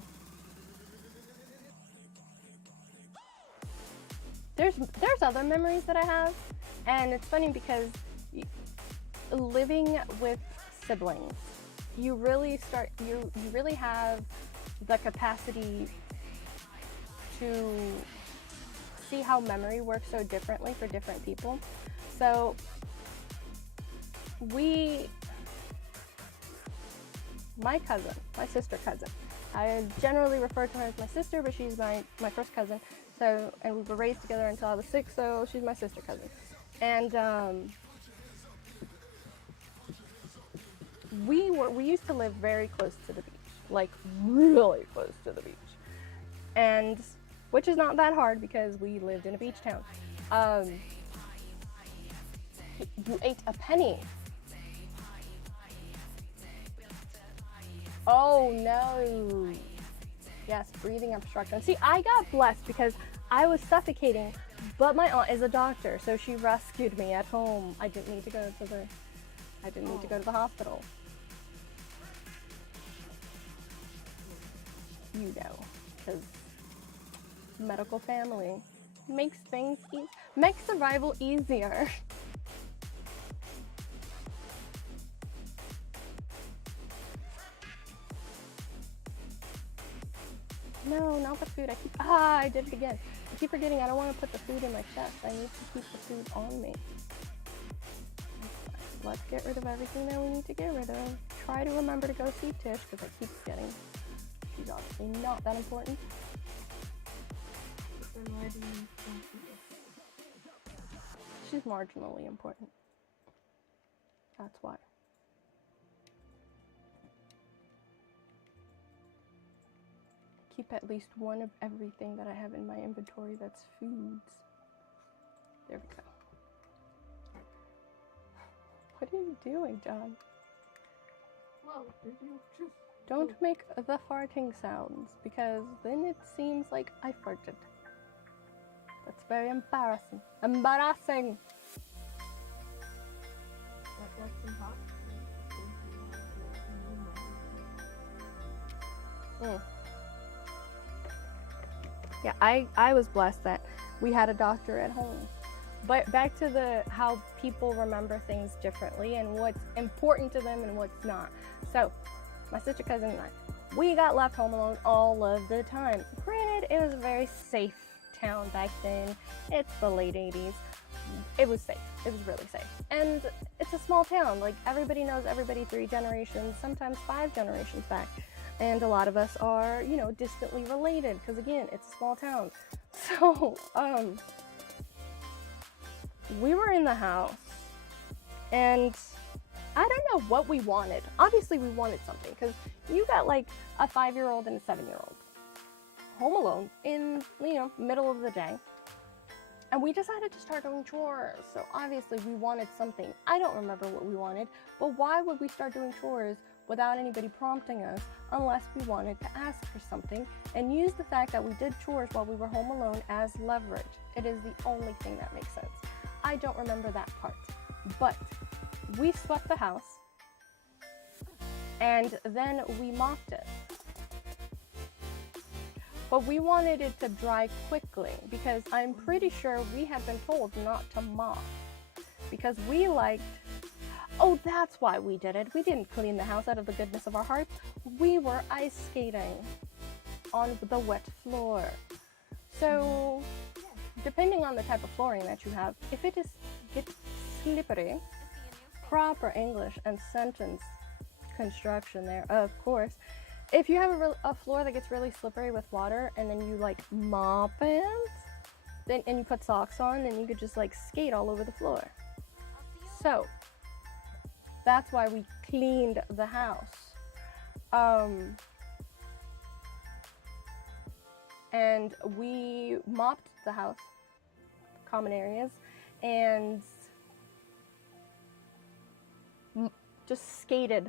There's other memories that I have, and it's funny because living with siblings, you really have the capacity to see how memory works so differently for different people. So my sister cousin, I generally refer to her as my sister, but she's my first cousin. So, and we were raised together until I was 6, so she's my sister cousin. And we used to live very close to the beach, like really close to the beach, and which is not that hard because we lived in a beach town. You ate a penny. Oh no. Yes, breathing obstruction. See, I got blessed because I was suffocating, but my aunt is a doctor, so she rescued me at home. I didn't need to go to the hospital. You know, because medical family makes survival easier. No, not the food. I did it again. I keep forgetting I don't want to put the food in my chest. I need to keep the food on me. Let's get rid of everything that we need to get rid of. Try to remember to go see Tish because I keep forgetting. She's obviously not that important. She's marginally important. That's why. Keep at least one of everything that I have in my inventory that's foods. There we go. What are you doing, John? Well, did you just... Don't make the farting sounds, because then it seems like I farted. That's very embarrassing. Embarrassing! That's impossible. Yeah, I was blessed that we had a doctor at home. But back to how people remember things differently and what's important to them and what's not. So, my sister cousin and I, we got left home alone all of the time. Granted, it was a very safe town back then. It's the late 80s. It was safe. It was really safe. And it's a small town. Like, everybody knows everybody 3 generations, sometimes 5 generations back. And a lot of us are, you know, distantly related because, again, it's a small town. So, we were in the house, and I don't know what we wanted. Obviously, we wanted something because you got, like, a 5-year-old and a 7-year-old home alone in, you know, middle of the day. And we decided to start doing chores. So, obviously, we wanted something. I don't remember what we wanted, but why would we start doing chores without anybody prompting us unless we wanted to ask for something and use the fact that we did chores while we were home alone as leverage? It is the only thing that makes sense. I don't remember that part, but we swept the house and then we mopped it. but we wanted it to dry quickly because I'm pretty sure we had been told not to mop because we liked, oh, that's why we did it. We didn't clean the house out of the goodness of our hearts. We were ice skating on the wet floor. So depending on the type of flooring that you have, if it gets slippery, proper English and sentence construction there, of course. If you have a floor that gets really slippery with water and then you like mop it, then and you put socks on, then you could just like skate all over the floor. So that's why we cleaned the house. And we mopped the house, common areas, and just skated,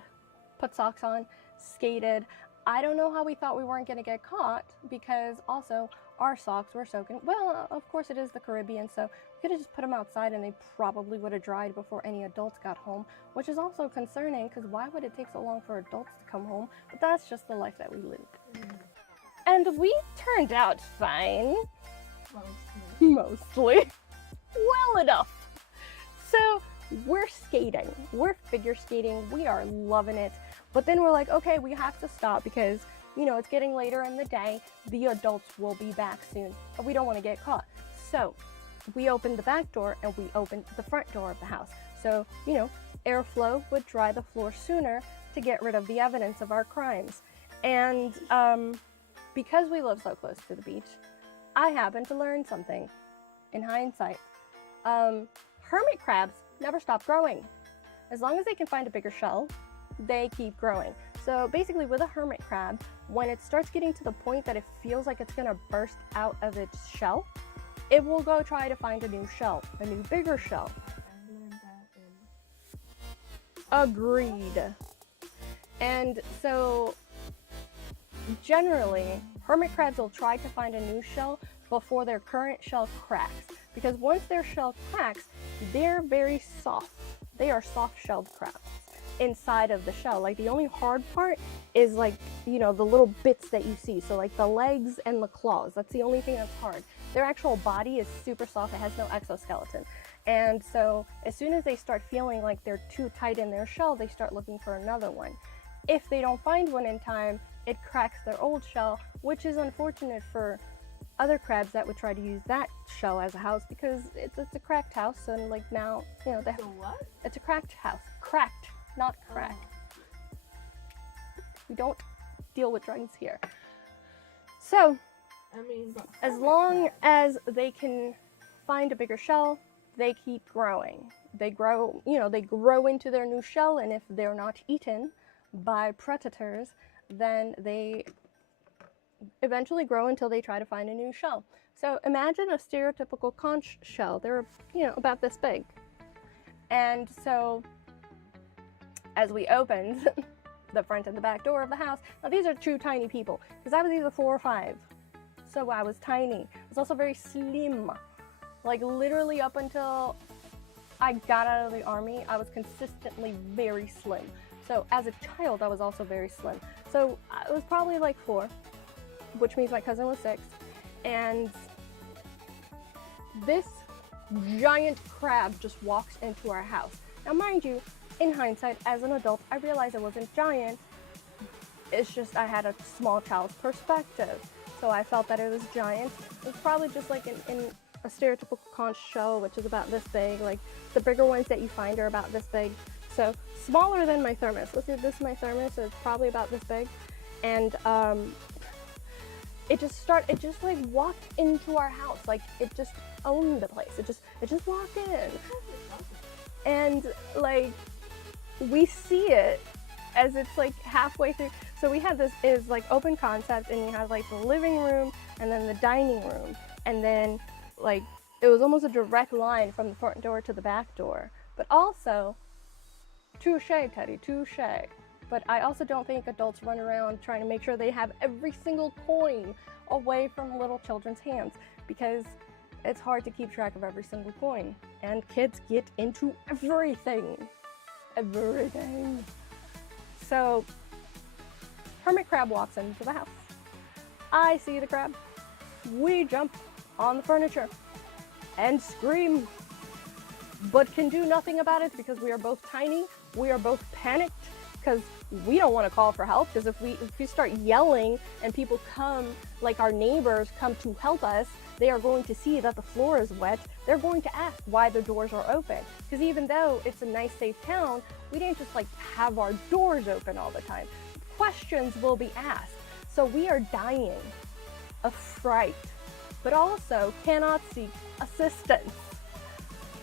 put socks on, skated. I don't know how we thought we weren't going to get caught because also our socks were soaking. Well, of course it is the Caribbean, so we could have just put them outside and they probably would have dried before any adults got home, which is also concerning because why would it take so long for adults to come home? But that's just the life that we live. And we turned out fine. Mostly. Well enough. So we're skating. We're figure skating. We are loving it. But then we're like, okay, we have to stop because, you know, it's getting later in the day. The adults will be back soon. But we don't want to get caught. So we opened the back door and we opened the front door of the house. So, you know, airflow would dry the floor sooner to get rid of the evidence of our crimes. And because we live so close to the beach, I happened to learn something in hindsight. Hermit crabs never stop growing. As long as they can find a bigger shell, they keep growing. So basically with a hermit crab, when it starts getting to the point that it feels like it's gonna burst out of its shell, it will go try to find a new shell, a new bigger shell. I learned that Agreed. And so generally, hermit crabs will try to find a new shell before their current shell cracks. Because once their shell cracks, they're very soft. They are soft-shelled crabs inside of the shell. Like the only hard part is like, you know, the little bits that you see. So like the legs and the claws, that's the only thing that's hard. Their actual body is super soft. It has no exoskeleton. And so as soon as they start feeling like they're too tight in their shell, they start looking for another one. If they don't find one in time, it cracks their old shell, which is unfortunate for other crabs that would try to use that shell as a house because it's a cracked house. And like now, you know, what? It's a cracked house. Cracked, not crack. We don't deal with drugs here. So, I mean, but as long as they can find a bigger shell, they keep growing. They grow, you know, they grow into their new shell, and if they're not eaten by predators, then they eventually grow until they try to find a new shell. So imagine a stereotypical conch shell. They're, you know, about this big. And so as we opened the front and the back door of the house, now these are two tiny people because I was either 4 or 5. So I was tiny. I was also very slim. Like literally up until I got out of the army, I was consistently very slim. So as a child, I was also very slim. So I was probably like 4, which means my cousin was 6. And this giant crab just walks into our house. Now mind you, in hindsight, as an adult, I realized it wasn't giant. It's just I had a small child's perspective. So I felt that it was giant. It was probably just like in a stereotypical conch shell, which is about this big. Like the bigger ones that you find are about this big. So smaller than my thermos. Let's see, this is my thermos, so it's probably about this big. And it just like walked into our house. Like it just owned the place. It just walked in. And like we see it as it's like halfway through. So we had this is like open concept, and you have like the living room and then the dining room, and then like it was almost a direct line from the front door to the back door. But also, touche, Teddy, touche. But I also don't think adults run around trying to make sure they have every single coin away from little children's hands, because it's hard to keep track of every single coin. And kids get into everything. Everything. So, hermit crab walks into the house. I see the crab. We jump on the furniture and scream, but can do nothing about it because we are both tiny. We are both panicked because we don't want to call for help, because if we start yelling and people come, like our neighbors come to help us, they are going to see that the floor is wet. They're going to ask why the doors are open. Because even though it's a nice, safe town, we didn't just like have our doors open all the time. Questions will be asked. So we are dying of fright, but also cannot seek assistance.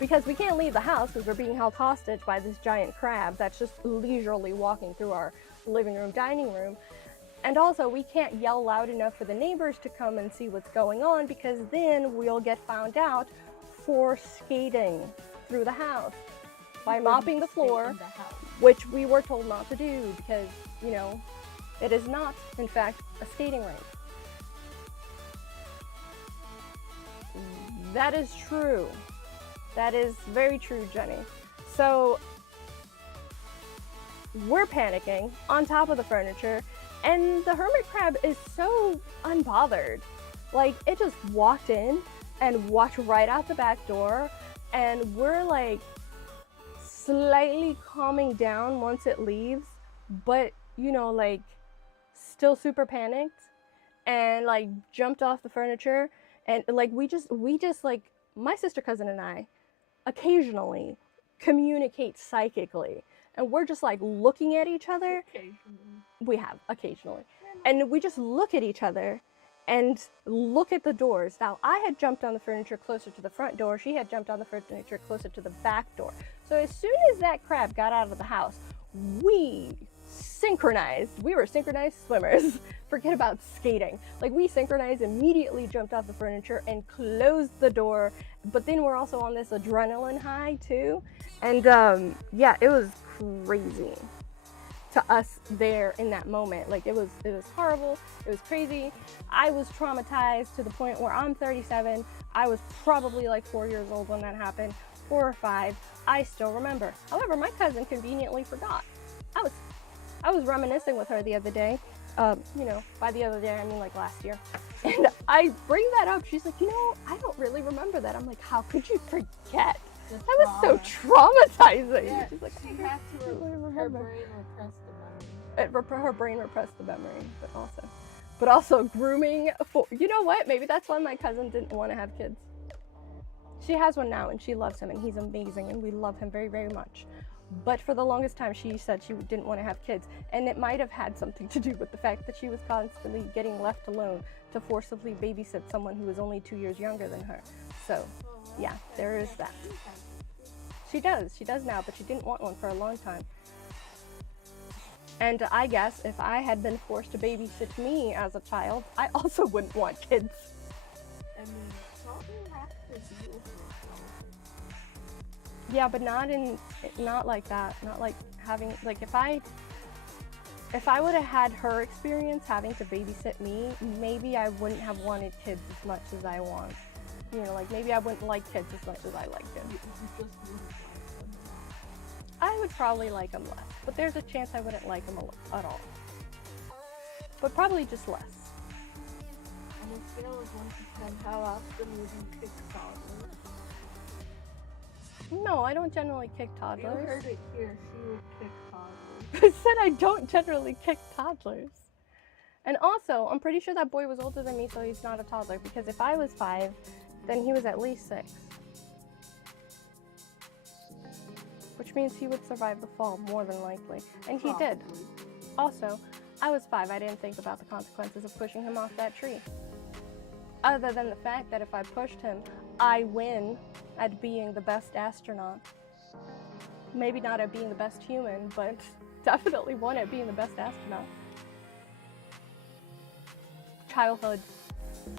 Because we can't leave the house because we're being held hostage by this giant crab that's just leisurely walking through our living room, dining room. And also we can't yell loud enough for the neighbors to come and see what's going on, because then we'll get found out for skating through the house by mopping the floor, which we were told not to do because, you know, it is not, in fact, a skating rink. That is true. That is very true, Jenny. So we're panicking on top of the furniture, and the hermit crab is so unbothered. Like, it just walked in and walked right out the back door, and we're like slightly calming down once it leaves, but you know, like still super panicked, and like jumped off the furniture. And like we just like, my sister, cousin, and I occasionally communicate psychically, and we're just like looking at each other. We have occasionally, and we just look at each other and look at the doors. Now, I had jumped on the furniture closer to the front door. She had jumped on the furniture closer to the back door. So as soon as that crab got out of the house, we synchronized. We were synchronized swimmers. Forget about skating. Like, we synchronized, immediately jumped off the furniture and closed the door. But then we're also on this adrenaline high too. And yeah, it was crazy to us there in that moment. Like, it was horrible. It was crazy. I was traumatized to the point where I'm 37. I was probably like 4 years old when that happened, 4 or 5. I still remember. However, my cousin conveniently forgot. I was reminiscing with her the other day. You know, by the other day, I mean like last year. And I bring that up. She's like, you know, I don't really remember that. I'm like, how could you forget? That was so traumatizing. Yeah, she's like, she had to her brain repress the memory. Her brain repressed the memory, but also grooming for, you know what? Maybe that's why my cousin didn't want to have kids. She has one now and she loves him and he's amazing and we love him very, very much. But for the longest time, she said she didn't want to have kids. And it might have had something to do with the fact that she was constantly getting left alone to forcibly babysit someone who was only 2 years younger than her. So, yeah, there is that. She does now, but she didn't want one for a long time. And I guess if I had been forced to babysit me as a child, I also wouldn't want kids. I mean, children have to deal with it. Yeah, but not like that. Not like having, like, if I would have had her experience having to babysit me, maybe I wouldn't have wanted kids as much as I want. You know, like, maybe I wouldn't like kids as much as I like kids. I would probably like them less, but there's a chance I wouldn't like them at all. But probably just less. On a scale of 1 to 10, how often would you kick toddlers? No, I don't generally kick toddlers. You heard it here, she would kick toddlers. I said I don't generally kick toddlers. And also, I'm pretty sure that boy was older than me, so he's not a toddler, because if I was 5, then he was at least 6. Which means he would survive the fall, more than likely. And he did. Also, I was 5. I didn't think about the consequences of pushing him off that tree. Other than the fact that if I pushed him, I win at being the best astronaut. Maybe not at being the best human, but definitely won at being the best astronaut. Childhood,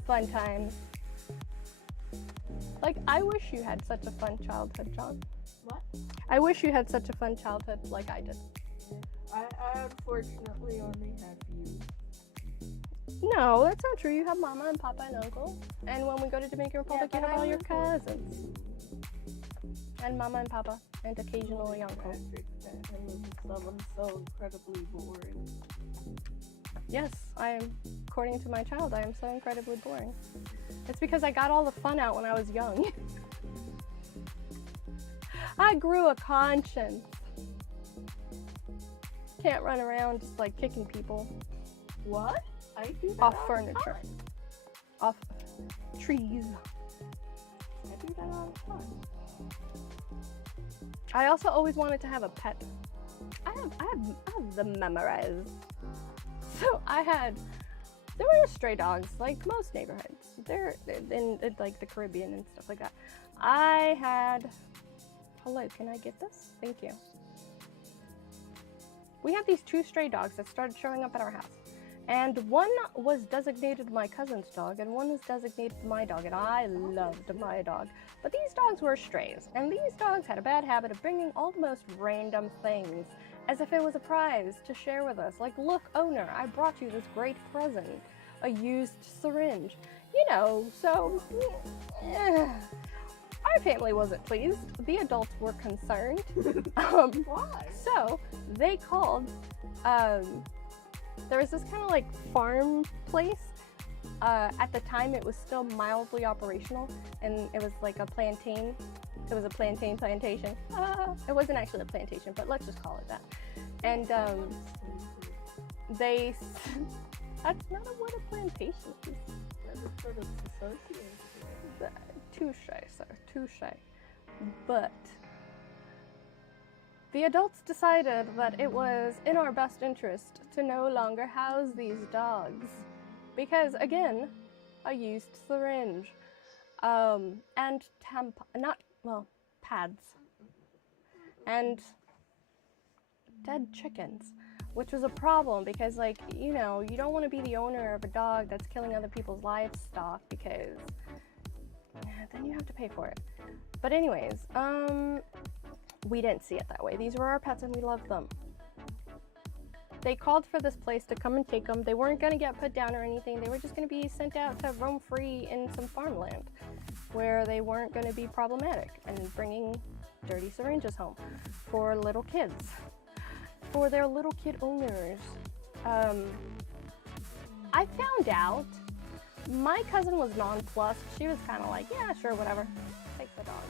fun times. Like, I wish you had such a fun childhood, John. What? I wish you had such a fun childhood like I did. I unfortunately only had you. No, that's not true. You have Mama and Papa and Uncle. And when we go to Dominican Republic, you have all your cousins. And Mama and Papa. And occasionally Uncle. I'm so incredibly boring. Yes, I am, according to my child, I am so incredibly boring. It's because I got all the fun out when I was young. I grew a conscience. Can't run around just like kicking people What? I do that off all the furniture, time. off trees. I do that all the time. I also always wanted to have a pet. I have them memorized. So there were stray dogs, like most neighborhoods. They're in like the Caribbean and stuff like that. I had, hello, can I get this? Thank you. We had these 2 stray dogs that started showing up at our house. And one was designated my cousin's dog, and one was designated my dog, and I loved my dog. But these dogs were strays, and these dogs had a bad habit of bringing all the most random things, as if it was a prize to share with us. Like, look, owner, I brought you this great present, a used syringe. You know, so, our family wasn't pleased. The adults were concerned. Why? So, they called, there was this kind of like farm place. At the time, it was still mildly operational, and it was like a plantain. It was a plantation. It wasn't actually a plantation, but let's just call it that. And that's not what a plantation is. That's sort of associated. Touche, sir, touche. But the adults decided that it was in our best interest to no longer house these dogs. Because, again, a used syringe. And pads. And dead chickens. Which was a problem because, like, you know, you don't want to be the owner of a dog that's killing other people's livestock because then you have to pay for it. But anyways, we didn't see it that way. These were our pets and we loved them. They called for this place to come and take them. They weren't going to get put down or anything. They were just going to be sent out to roam free in some farmland where they weren't going to be problematic and bringing dirty syringes home for little kids, for their little kid owners. I found out my cousin was nonplussed. She was kind of like, yeah, sure, whatever, take the dog.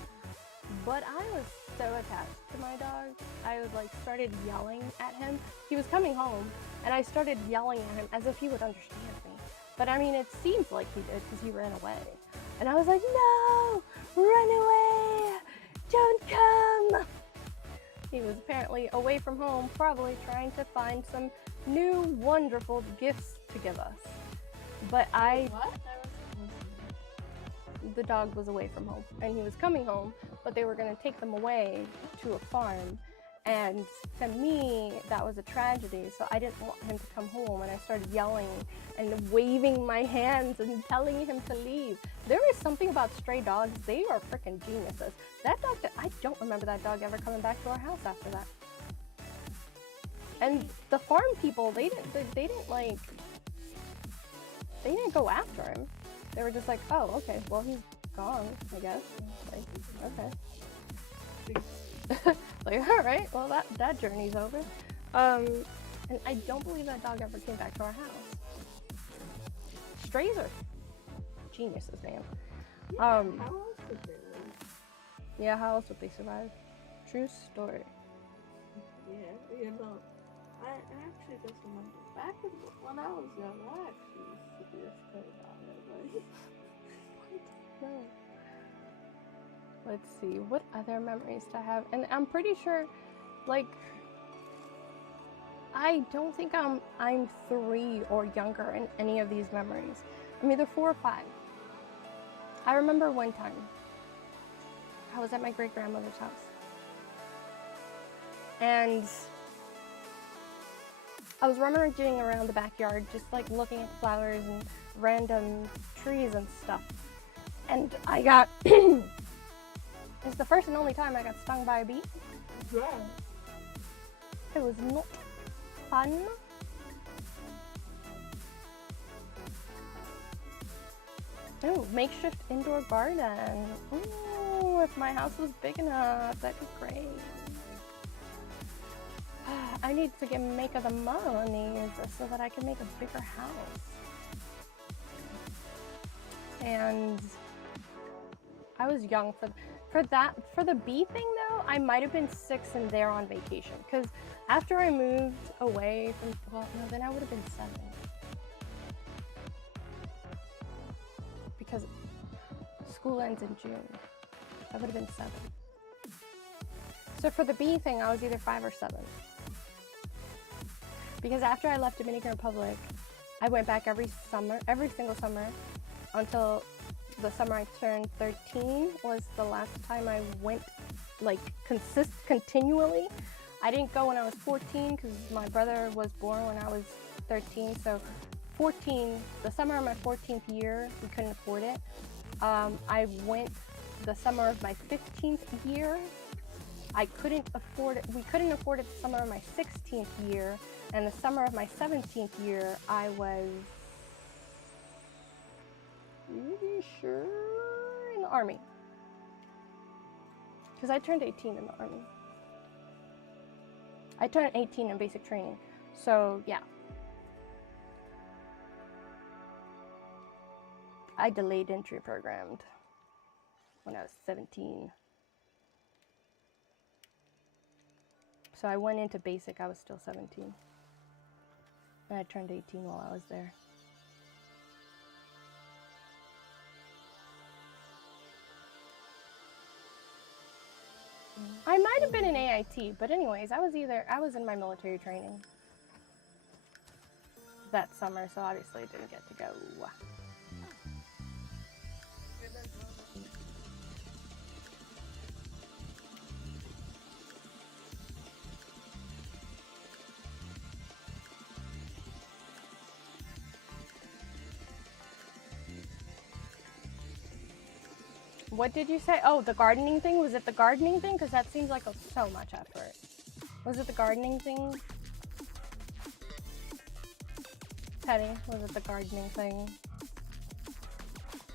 But I was so attached to my dog. I was like started yelling at him. He was coming home and I started yelling at him as if he would understand me. But I mean, it seems like he did because he ran away. And I was like, no, run away, don't come. He was apparently away from home, probably trying to find some new wonderful gifts to give us. But What? the dog was away from home and he was coming home, but they were going to take them away to a farm. And to me, that was a tragedy. So I didn't want him to come home, and I started yelling and waving my hands and telling him to leave. There is something about stray dogs. They are freaking geniuses. That dog, I don't remember that dog ever coming back to our house after that. And the farm people, they didn't go after him. They were just like, oh, okay, well, he's gone, I guess. Like, okay. Like, all right, well, that journey's over. And I don't believe that dog ever came back to our house. Strays are geniuses, man. How else would they live? Yeah, how else would they survive? True story. Yeah, you know, I actually just remember back when I was young, I actually used to be a stray dog. No. Let's see, what other memories to have? And I'm pretty sure, like, I don't think I'm 3 or younger in any of these memories. I'm either 4 or 5. I remember one time, I was at my great-grandmother's house. And I was rummaging around the backyard, just like looking at flowers and random trees and stuff. And I got, it's the first and only time I got stung by a bee. Yeah. It was not fun. Oh, makeshift indoor garden. Ooh, if my house was big enough, that'd be great. I need to make the money so that I can make a bigger house. And I was young for the bee thing though. I might have been 6 and there on vacation, because after I moved away from, well, no, then I would have been 7, because school ends in June. I would have been 7. So for the bee thing, I was either 5 or 7. Because after I left Dominican Republic, I went back every single summer, until the summer I turned 13 was the last time I went, like, continually. I didn't go when I was 14 because my brother was born when I was 13. So 14, the summer of my 14th year, we couldn't afford it. I went the summer of my 15th year. I couldn't afford it. We couldn't afford it the summer of my 16th year. And the summer of my 17th year, I was really sure in the Army. Because I turned 18 in the Army. I turned 18 in basic training. So, yeah. I delayed entry programmed when I was 17. So I went into basic, I was still 17. And I turned 18 while I was there. I might have been in AIT, but anyways, I was in my military training that summer, so obviously I didn't get to go. What did you say? Oh, the gardening thing? Was it the gardening thing? Because that seems like so much effort. Was it the gardening thing? Teddy, was it the gardening thing?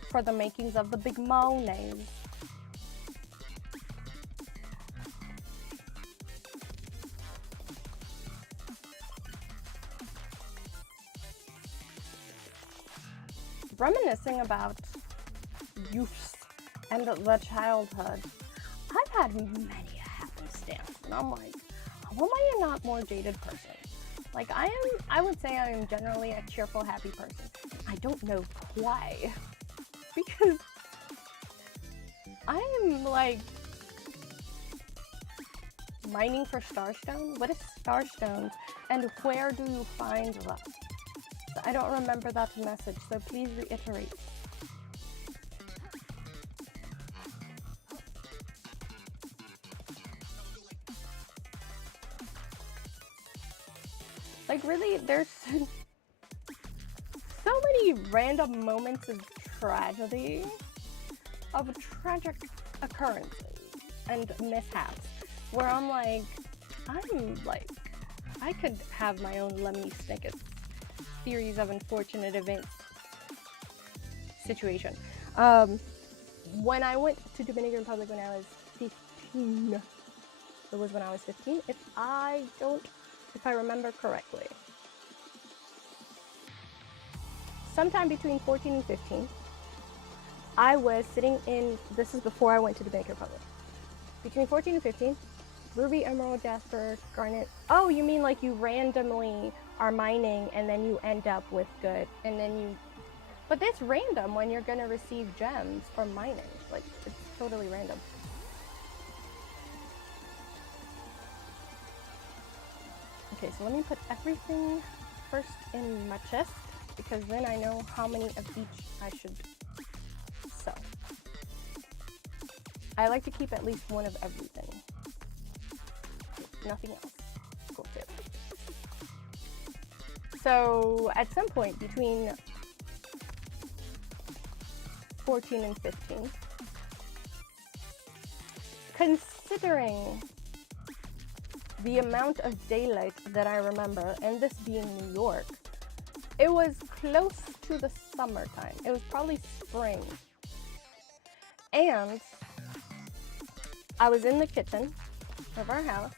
For the makings of the big mayonnaise. Reminiscing about youth and the childhood, I've had many a happenstance, and I'm like, how am I not more jaded person? Like, I would say I am generally a cheerful, happy person. I don't know why. Because I am, like, mining for starstone? What is starstone? And where do you find them? I don't remember that message, so please reiterate. Like, really, there's so many random moments of tragedy, of tragic occurrences and mishaps, where I'm like, I could have my own Lemony Snicket series of unfortunate events situation. When I went to Dominican Republic when I was 15, it was when I was 15, if I remember correctly. Sometime between 14 and 15, I was sitting in, this is before I went to Dominican Republic. Between 14 and 15, ruby, emerald, jasper, garnet. Oh, you mean like you randomly are mining and then you end up with good, and then you, but that's random when you're gonna receive gems from mining. Like, it's totally random. Okay, so let me put everything first in my chest, because then I know how many of each I should sell. I like to keep at least one of everything. Nothing else. Cool tip. So at some point between 14 and 15, considering the amount of daylight that I remember, and this being New York, it was close to the summertime. It was probably spring. And I was in the kitchen of our house,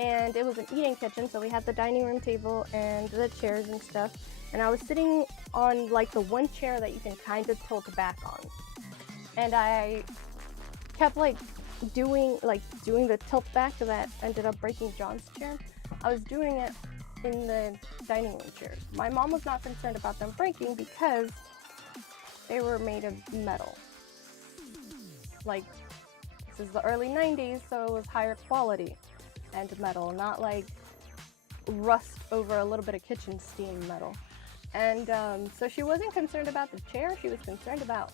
and it was an eating kitchen, so we had the dining room table and the chairs and stuff, and I was sitting on like the one chair that you can kind of tilt back on, and I kept like doing the tilt back that ended up breaking John's chair. I was doing it in the dining room chairs. My mom was not concerned about them breaking because they were made of metal. Like, this is the early 90s, so it was higher quality and metal, not like rust over a little bit of kitchen steam metal. And so she wasn't concerned about the chair. She wasn't concerned about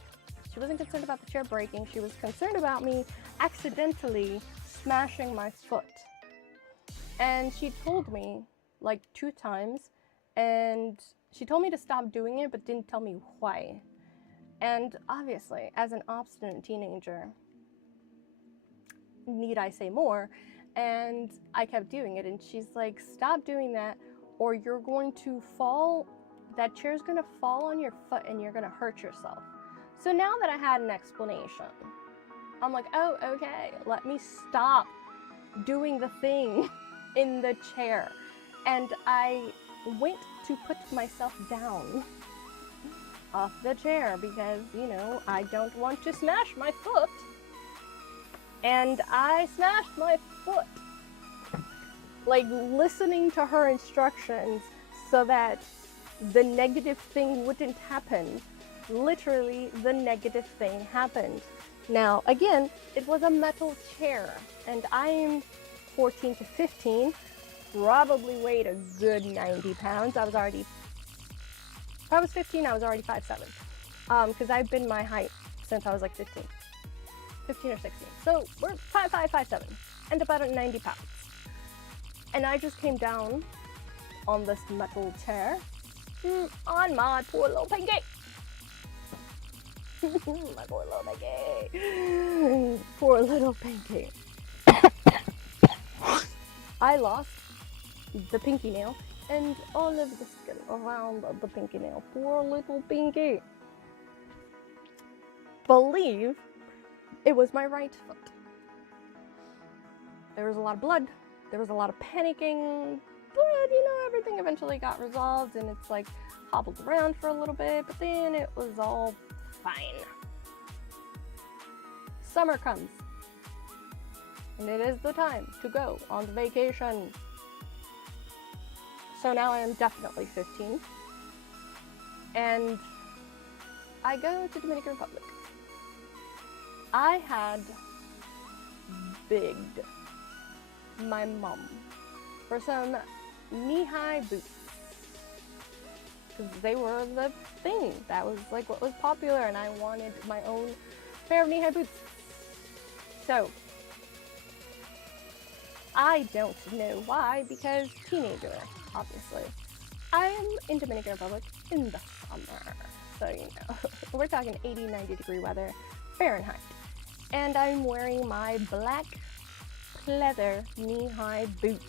the chair breaking. She was concerned about me accidentally smashing my foot. And she told me like 2 times, and she told me to stop doing it, but didn't tell me why. And obviously, as an obstinate teenager, need I say more? And I kept doing it, and she's like, stop doing that, or you're going to fall. That chair's gonna fall on your foot, and you're gonna hurt yourself. So now that I had an explanation, I'm like, oh, okay, let me stop doing the thing in the chair. And I went to put myself down off the chair because, you know, I don't want to smash my foot. And I smashed my foot, like listening to her instructions so that the negative thing wouldn't happen. Literally, the negative thing happened. Now, again, it was a metal chair, and I'm 14 to 15, probably weighed a good 90 pounds. I was 15, I was already 5'7", because I've been my height since I was like 15 or 16. So we're 5'5", 5'7", and about 90 pounds. And I just came down on this metal chair on my poor little pinky. My poor little pinky. Poor little pinky. I lost the pinky nail and all of the skin around the pinky nail. Poor little pinky. Believe it was my right foot. There was a lot of blood. There was a lot of panicking. But, you know, everything eventually got resolved, and it's like hobbled around for a little bit, but then it was all fine. Summer comes, and it is the time to go on vacation. So now I am definitely 15, and I go to Dominican Republic. I had begged my mom for some knee-high boots, because they were the thing. That was like what was popular, and I wanted my own pair of knee-high boots. So I don't know why, because teenager, obviously. I'm in Dominican Republic in the summer, so you know, we're talking 80, 90 degree weather, Fahrenheit. And I'm wearing my black leather knee-high boots.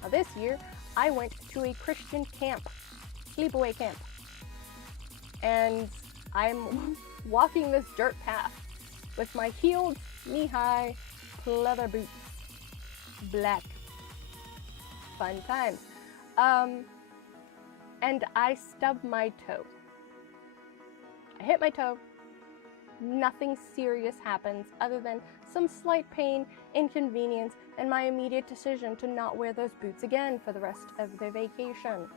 Now this year, I went to a Christian camp, sleepaway camp, and I'm walking this dirt path with my heeled knee-high leather boots, black. Fun times. And I stubbed my toe. I hit my toe. Nothing serious happens other than some slight pain, inconvenience, and my immediate decision to not wear those boots again for the rest of the vacation.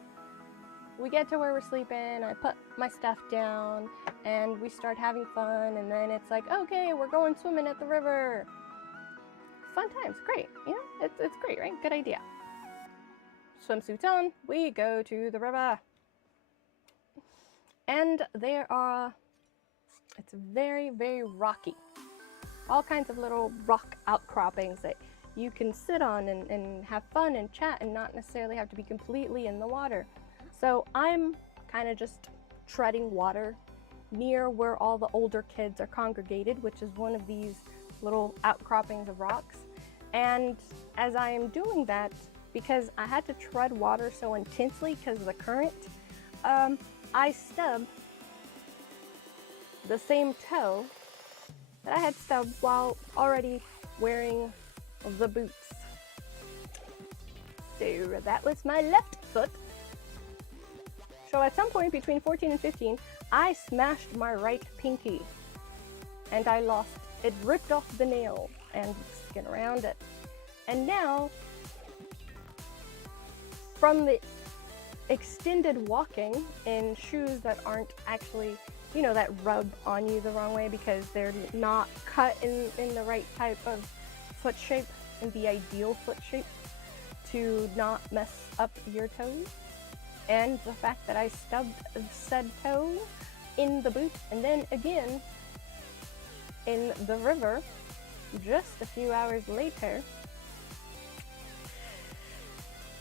We get to where we're sleeping, I put my stuff down, and we start having fun, and then it's like, okay, we're going swimming at the river. Fun times, great, you know, it's great, right? Good idea. Swimsuits on, we go to the river. And it's very, very rocky. All kinds of little rock outcroppings that you can sit on and have fun and chat and not necessarily have to be completely in the water. So I'm kind of just treading water near where all the older kids are congregated, which is one of these little outcroppings of rocks. And as I am doing that, because I had to tread water so intensely because of the current, I stubbed the same toe that I had stubbed while already wearing the boots. So that was my left foot. So at some point between 14 and 15, I smashed my right pinky. And I lost it, ripped off the nail and skin around it. And now, from the extended walking in shoes that aren't actually, you know, that rub on you the wrong way because they're not cut in the right type of foot shape, in the ideal foot shape to not mess up your toes. And the fact that I stubbed said toe in the boot and then again in the river just a few hours later,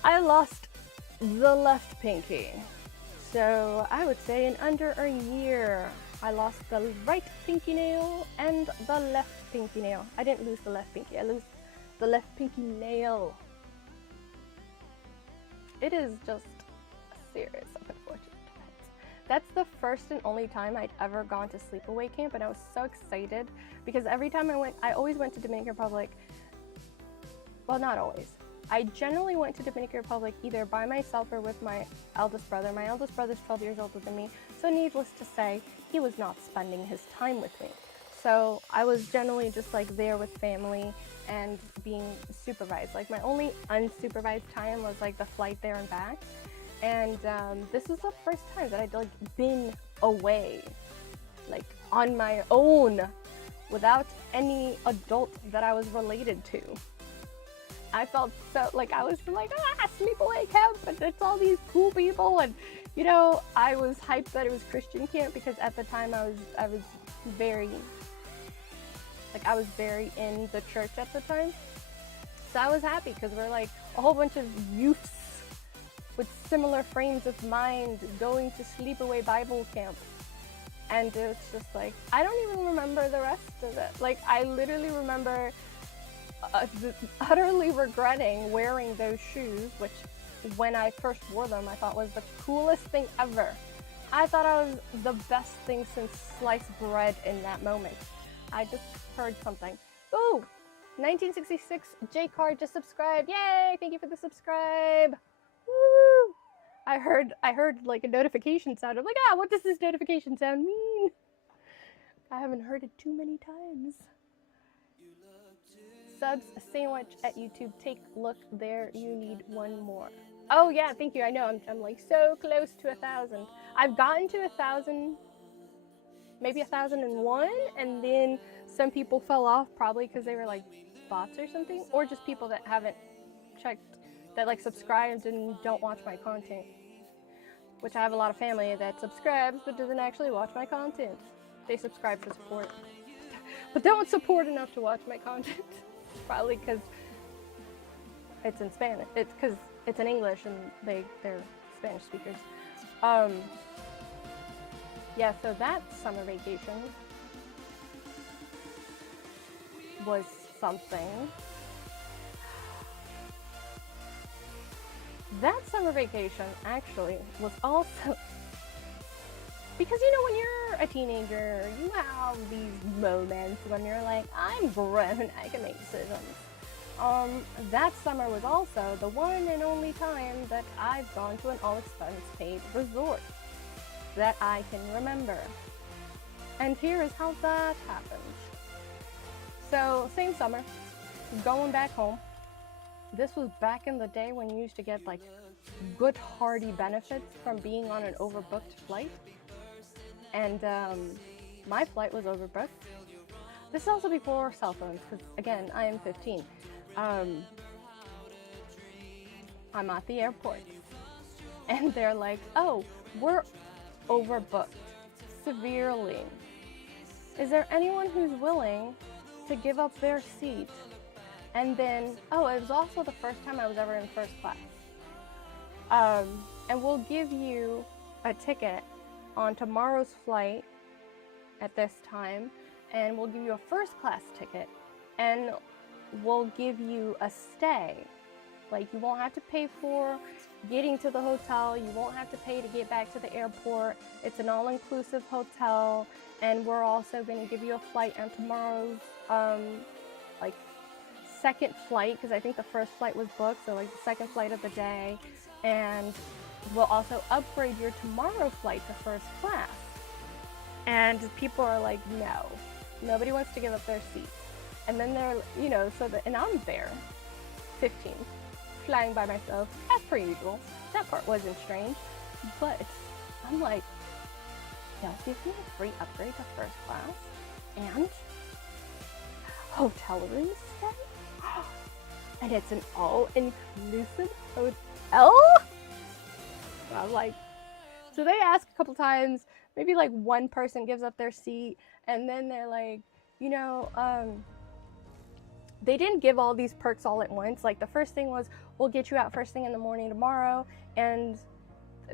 I lost the left pinky. So I would say in under a year, I lost the right pinky nail and the left pinky nail. I didn't lose the left pinky, I lost the left pinky nail. It is just a series of unfortunate events. That's the first and only time I'd ever gone to sleepaway camp, and I was so excited because every time I always went to Dominican Republic. Well, not always. I generally went to Dominican Republic either by myself or with my eldest brother. My eldest brother's 12 years older than me, so needless to say, he was not spending his time with me. So I was generally just like there with family and being supervised. Like my only unsupervised time was like the flight there and back. And this was the first time that I'd like been away, like on my own, without any adult that I was related to. I felt so like I was like, sleepaway camp, and it's all these cool people, and you know, I was hyped that it was Christian camp because at the time I was very in the church at the time. So I was happy because we're like a whole bunch of youths with similar frames of mind going to sleepaway Bible camp. And it's just like, I don't even remember the rest of it. Like I literally remember utterly regretting wearing those shoes, which when I first wore them I thought was the coolest thing ever. I thought I was the best thing since sliced bread in that moment. I just heard something. Ooh, 1966 J Card just subscribed. Yay, thank you for the subscribe. Woo! I heard like a notification sound. I'm like, what does this notification sound mean? I haven't heard it too many times. Subs a sandwich at YouTube. Take a look there. You need one more. Oh yeah, thank you. I know I'm like so close to 1,000. I've gotten to 1,000, maybe 1,001, and then some people fell off probably because they were like bots or something, or just people that haven't checked, that like subscribed and don't watch my content. Which I have a lot of family that subscribes but doesn't actually watch my content. They subscribe for support, but don't support enough to watch my content. Probably because it's in Spanish. It's because it's in English and they're Spanish speakers. Yeah, so that summer vacation was something. That summer vacation actually was also, because you know when you're a teenager, you have these moments when you're like, I'm grown, I can make decisions. That summer was also the one and only time that I've gone to an all-expense paid resort that I can remember. And here is how that happened. So, same summer, going back home. This was back in the day when you used to get like good hearty benefits from being on an overbooked flight. And my flight was overbooked. This is also before cell phones, because again, I am 15. I'm at the airport, and they're like, oh, we're overbooked severely. Is there anyone who's willing to give up their seat? And then, oh, it was also the first time I was ever in first class. And we'll give you a ticket on tomorrow's flight at this time, and we'll give you a first class ticket, and we'll give you a stay. Like, you won't have to pay for getting to the hotel, you won't have to pay to get back to the airport. It's an all-inclusive hotel, and we're also going to give you a flight on tomorrow's like second flight, because I think the first flight was booked, so like the second flight of the day, and we'll also upgrade your tomorrow flight to first class. And people are like, no, nobody wants to give up their seat. And then they're, you know, and I'm there, 15, flying by myself, as per usual. That part wasn't strange, but I'm like, they'll give me a free upgrade to first class and hotel room stay, and it's an all-inclusive hotel. I'm like, so they ask a couple times, maybe like one person gives up their seat, and then they're like, you know, they didn't give all these perks all at once. Like the first thing was, we'll get you out first thing in the morning tomorrow, and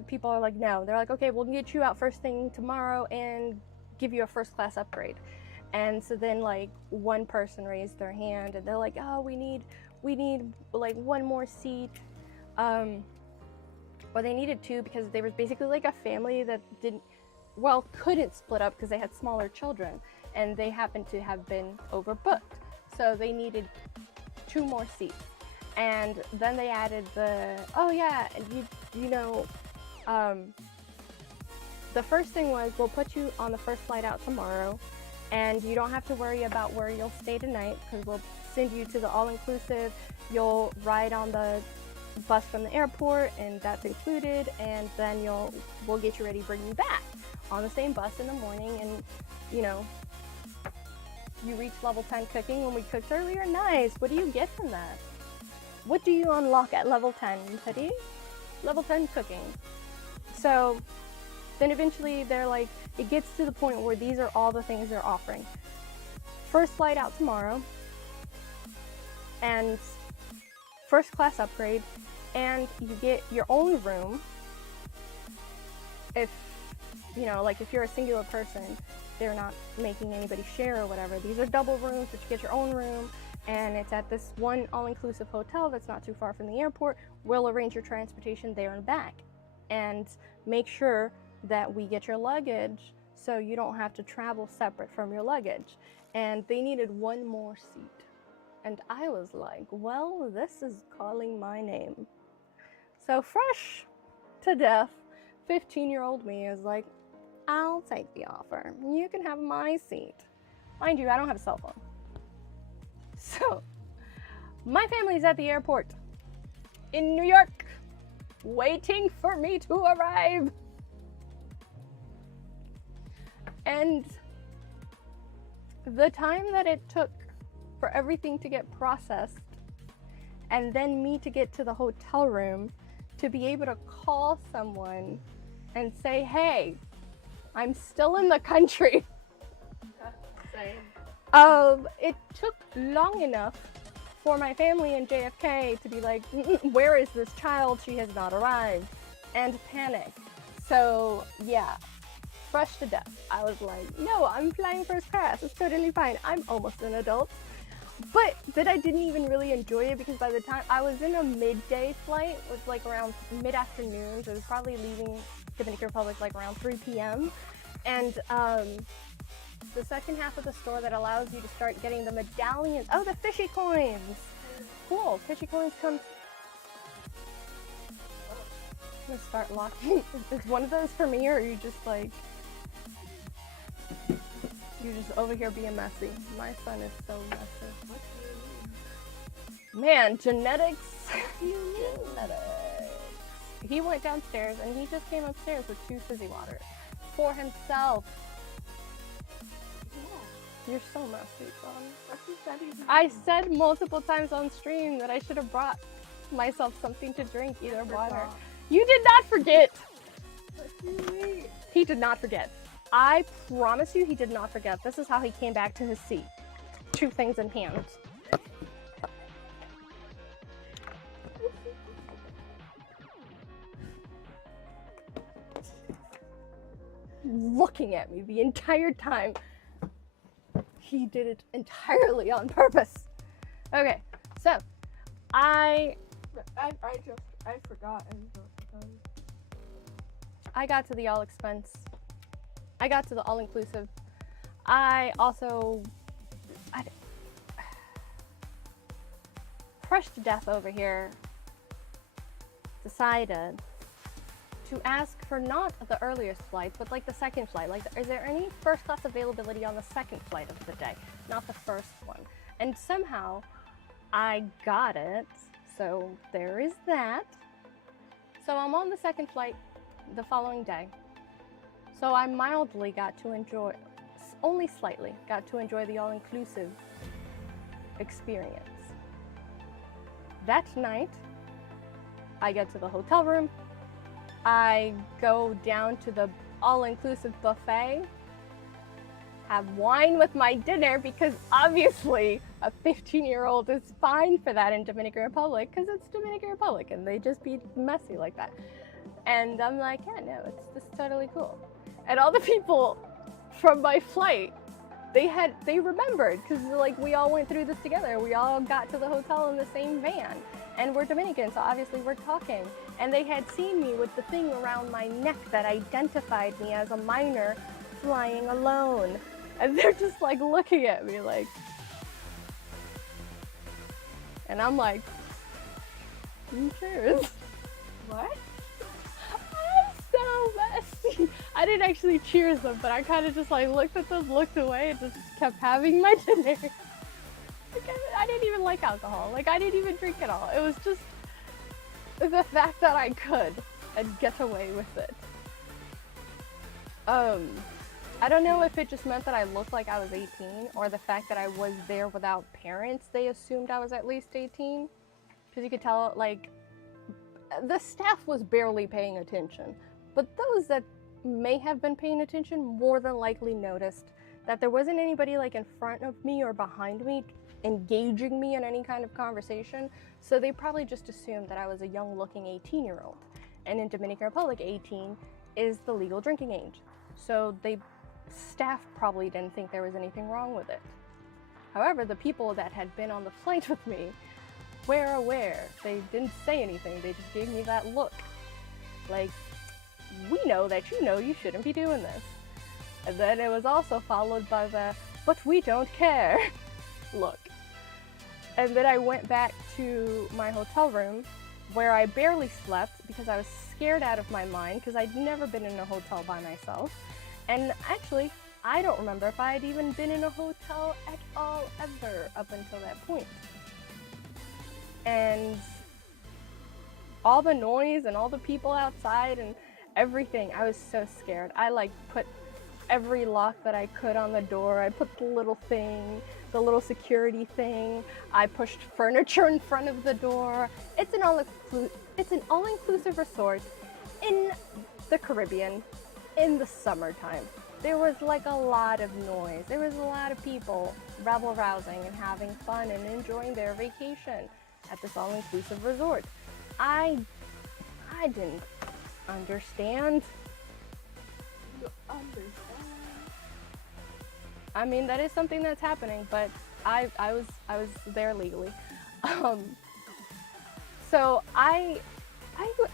people are like, no. They're like, okay, we'll get you out first thing tomorrow and give you a first class upgrade. And so then like one person raised their hand, and they're like, oh, we need like one more seat. Well, they needed two because they were basically like a family that couldn't split up because they had smaller children, and they happened to have been overbooked. So they needed two more seats. And then they added the first thing was, we'll put you on the first flight out tomorrow, and you don't have to worry about where you'll stay tonight, because we'll send you to the all-inclusive. You'll ride on the bus from the airport, and that's included, and then we'll get you ready, bring you back on the same bus in the morning. And you know, you reach level 10 cooking when we cooked earlier. Nice. What do you get from that? What do you unlock at level 10, Teddy? Level 10 cooking. So then eventually they're like, it gets to the point where these are all the things they're offering. First flight out tomorrow, and first class upgrade, and you get your own room. If, you know, like if you're a singular person, they're not making anybody share or whatever. These are double rooms, but you get your own room, and it's at this one all-inclusive hotel that's not too far from the airport. We'll arrange your transportation there and back, and make sure that we get your luggage so you don't have to travel separate from your luggage. And they needed one more seat. And I was like, well, this is calling my name. So fresh to death, 15-year-old me is like, I'll take the offer. You can have my seat. Mind you, I don't have a cell phone. So my family's at the airport in New York, waiting for me to arrive. And the time that it took for everything to get processed, and then me to get to the hotel room, to be able to call someone and say, hey, I'm still in the country. Same. It took long enough for my family in JFK to be like, where is this child? She has not arrived, and panic. So yeah, fresh to death. I was like, no, I'm flying first class. It's totally fine. I'm almost an adult. But then I didn't even really enjoy it, because by the time I was in a midday flight, it was like around mid-afternoon, so I was probably leaving Dominican Republic like around 3 p.m. And the second half of the store that allows you to start getting the medallions. Oh, the fishy coins. Cool. Fishy coins come. I'm gonna start locking. Is one of those for me, or are you just like, you're just over here being messy? My son is so messy. What do you mean? Man, genetics. What do you mean? Genetics. He went downstairs and he just came upstairs with 2 fizzy waters for himself. Yeah. You're so messy, son. What's he said he's I said multiple times on stream that I should have brought myself something to drink, either water. You did not forget. What do you mean? He did not forget. I promise you, he did not forget. This is how he came back to his seat. 2 things in hand. Looking at me the entire time. He did it entirely on purpose. Okay, so I forgot. I got to the all-expense. I got to the all-inclusive. I also, crushed to death over here decided to ask for not the earliest flight, but like the second flight. Like, is there any first class availability on the second flight of the day, not the first one? And somehow I got it, so there is that. So I'm on the second flight the following day. So I mildly got to enjoy, only slightly, got to enjoy the all-inclusive experience. That night, I get to the hotel room, I go down to the all-inclusive buffet, have wine with my dinner, because obviously a 15-year-old is fine for that in Dominican Republic, because it's Dominican Republic and they just be messy like that. And I'm like, yeah, no, this is totally cool. And all the people from my flight, they remembered, because like we all went through this together. We all got to the hotel in the same van, and we're Dominican, so obviously we're talking. And they had seen me with the thing around my neck that identified me as a minor flying alone. And they're just like looking at me like, and I'm like, cheers. What? I'm so messy. I didn't actually cheers them, but I kind of just like looked at them, looked away, and just kept having my dinner. Like, I didn't even like alcohol. Like, I didn't even drink it all. It was just the fact that I could and get away with it. I don't know if it just meant that I looked like I was 18, or the fact that I was there without parents. They assumed I was at least 18, because you could tell, like, the staff was barely paying attention, but those that may have been paying attention more than likely noticed that there wasn't anybody like in front of me or behind me engaging me in any kind of conversation, so they probably just assumed that I was a young-looking 18-year-old. And in Dominican Republic, 18 is the legal drinking age, so staff probably didn't think there was anything wrong with it. However, the people that had been on the flight with me were aware. They didn't say anything, they just gave me that look. Like, we know that you shouldn't be doing this. And then it was also followed by the, but we don't care look. And then I went back to my hotel room, where I barely slept because I was scared out of my mind, because I'd never been in a hotel by myself. And actually, I don't remember if I had even been in a hotel at all ever up until that point. And all the noise and all the people outside and everything, I was so scared. I like put every lock that I could on the door. I put the little thing, the little security thing. I pushed furniture in front of the door. It's an all-inclusive resort in the Caribbean in the summertime. There was like a lot of noise. There was a lot of people rabble-rousing and having fun and enjoying their vacation at this all-inclusive resort. I didn't understand. You understand? I mean, that is something that's happening, but I was there legally. So I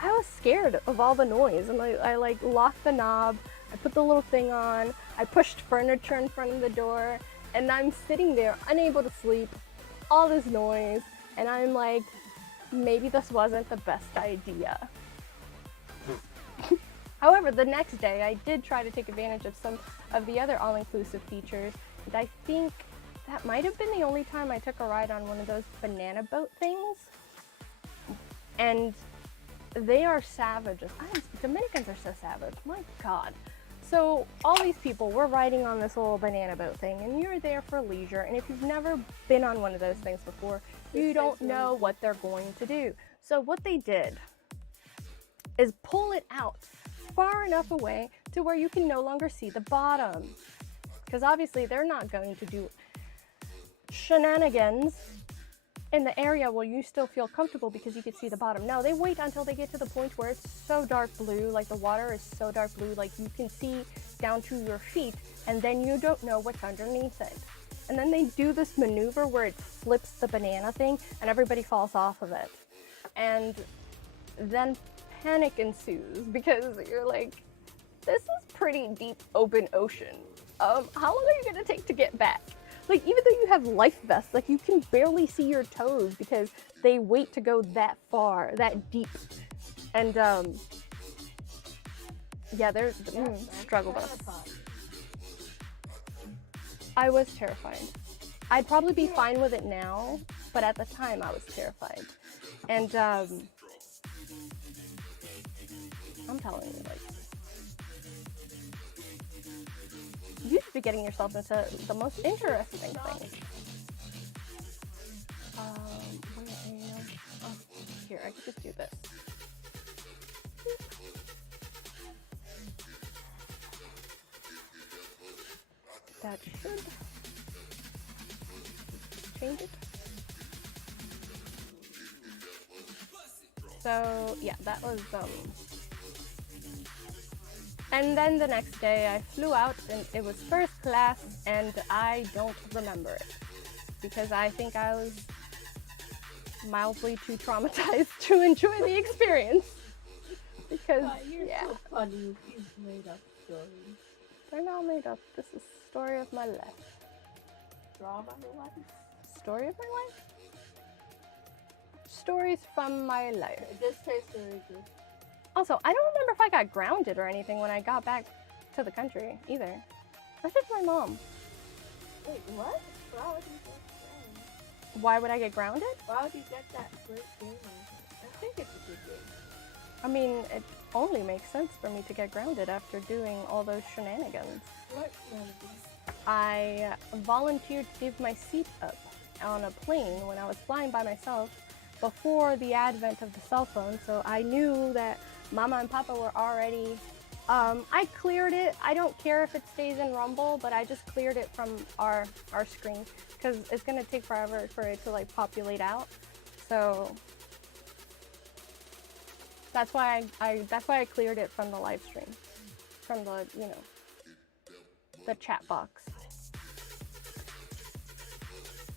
was scared of all the noise, and I like locked the knob, I put the little thing on, I pushed furniture in front of the door, and I'm sitting there unable to sleep, all this noise, and I'm like, maybe this wasn't the best idea. However, the next day I did try to take advantage of some of the other all-inclusive features, and I think that might have been the only time I took a ride on one of those banana boat things. And they are savages. Dominicans are so savage, my God. So all these people were riding on this little banana boat thing, and you're there for leisure, and if you've never been on one of those things before, you don't know what they're going to do. So what they did is pull it out far enough away to where you can no longer see the bottom. Because obviously they're not going to do shenanigans in the area where you still feel comfortable because you can see the bottom. No, they wait until they get to the point where it's so dark blue, like the water is so dark blue, like you can see down to your feet, and then you don't know what's underneath it. And then they do this maneuver where it flips the banana thing and everybody falls off of it. And then panic ensues because you're like, this is pretty deep open ocean. How long are you gonna take to get back? Like, even though you have life vests, like, you can barely see your toes because they wait to go that far, that deep. And, yeah, they're struggle bus. I was terrified. I'd probably be fine with it now, but at the time I was terrified. And, I'm telling you, like, you should be getting yourself into the most interesting things. Here, I could just do this. That should change it. So, yeah, that was, and then the next day I flew out and it was first class and I don't remember it because I think I was mildly too traumatized to enjoy the experience. Because, You're yeah. so funny. You've made up stories. They're not made up. This is the story of my life. Drama of life? Story of my life? Stories from my life. This tastes very good. Also, I don't remember if I got grounded or anything when I got back to the country either. That's just my mom. Wait, what? Why would you get grounded? Why would I get grounded? Why would you get that great game? I think it's a good game. I mean, it only makes sense for me to get grounded after doing all those shenanigans. What shenanigans? I volunteered to give my seat up on a plane when I was flying by myself before the advent of the cell phone, so I knew that Mama and Papa were already, I cleared it. I don't care if it stays in Rumble, but I just cleared it from our screen because it's gonna take forever for it to like populate out. So that's why I cleared it from the live stream, from the, you know, the chat box.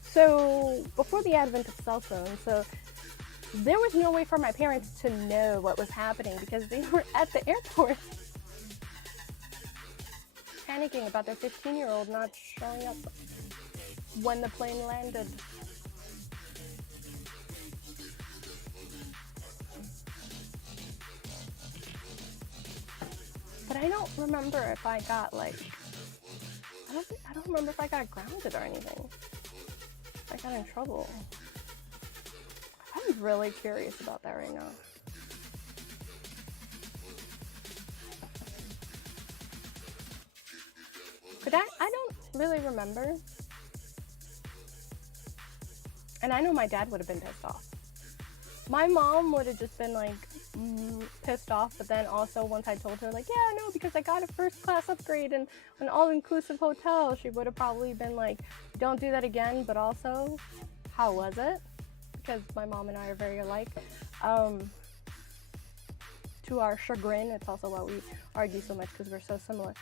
So before the advent of cell phones, so there was no way for my parents to know what was happening because they were at the airport panicking about their 15-year-old not showing up when the plane landed. But I don't remember if I got like, I don't remember if I got grounded or anything. I got in trouble. I'm really curious about that right now. I don't really remember. And I know my dad would have been pissed off. My mom would have just been like pissed off, but then also once I told her like, yeah, no, because I got a first class upgrade and an all-inclusive hotel, she would have probably been like, don't do that again, but also, how was it? Because my mom and I are very alike. To our chagrin, it's also why we argue so much because we're so similar.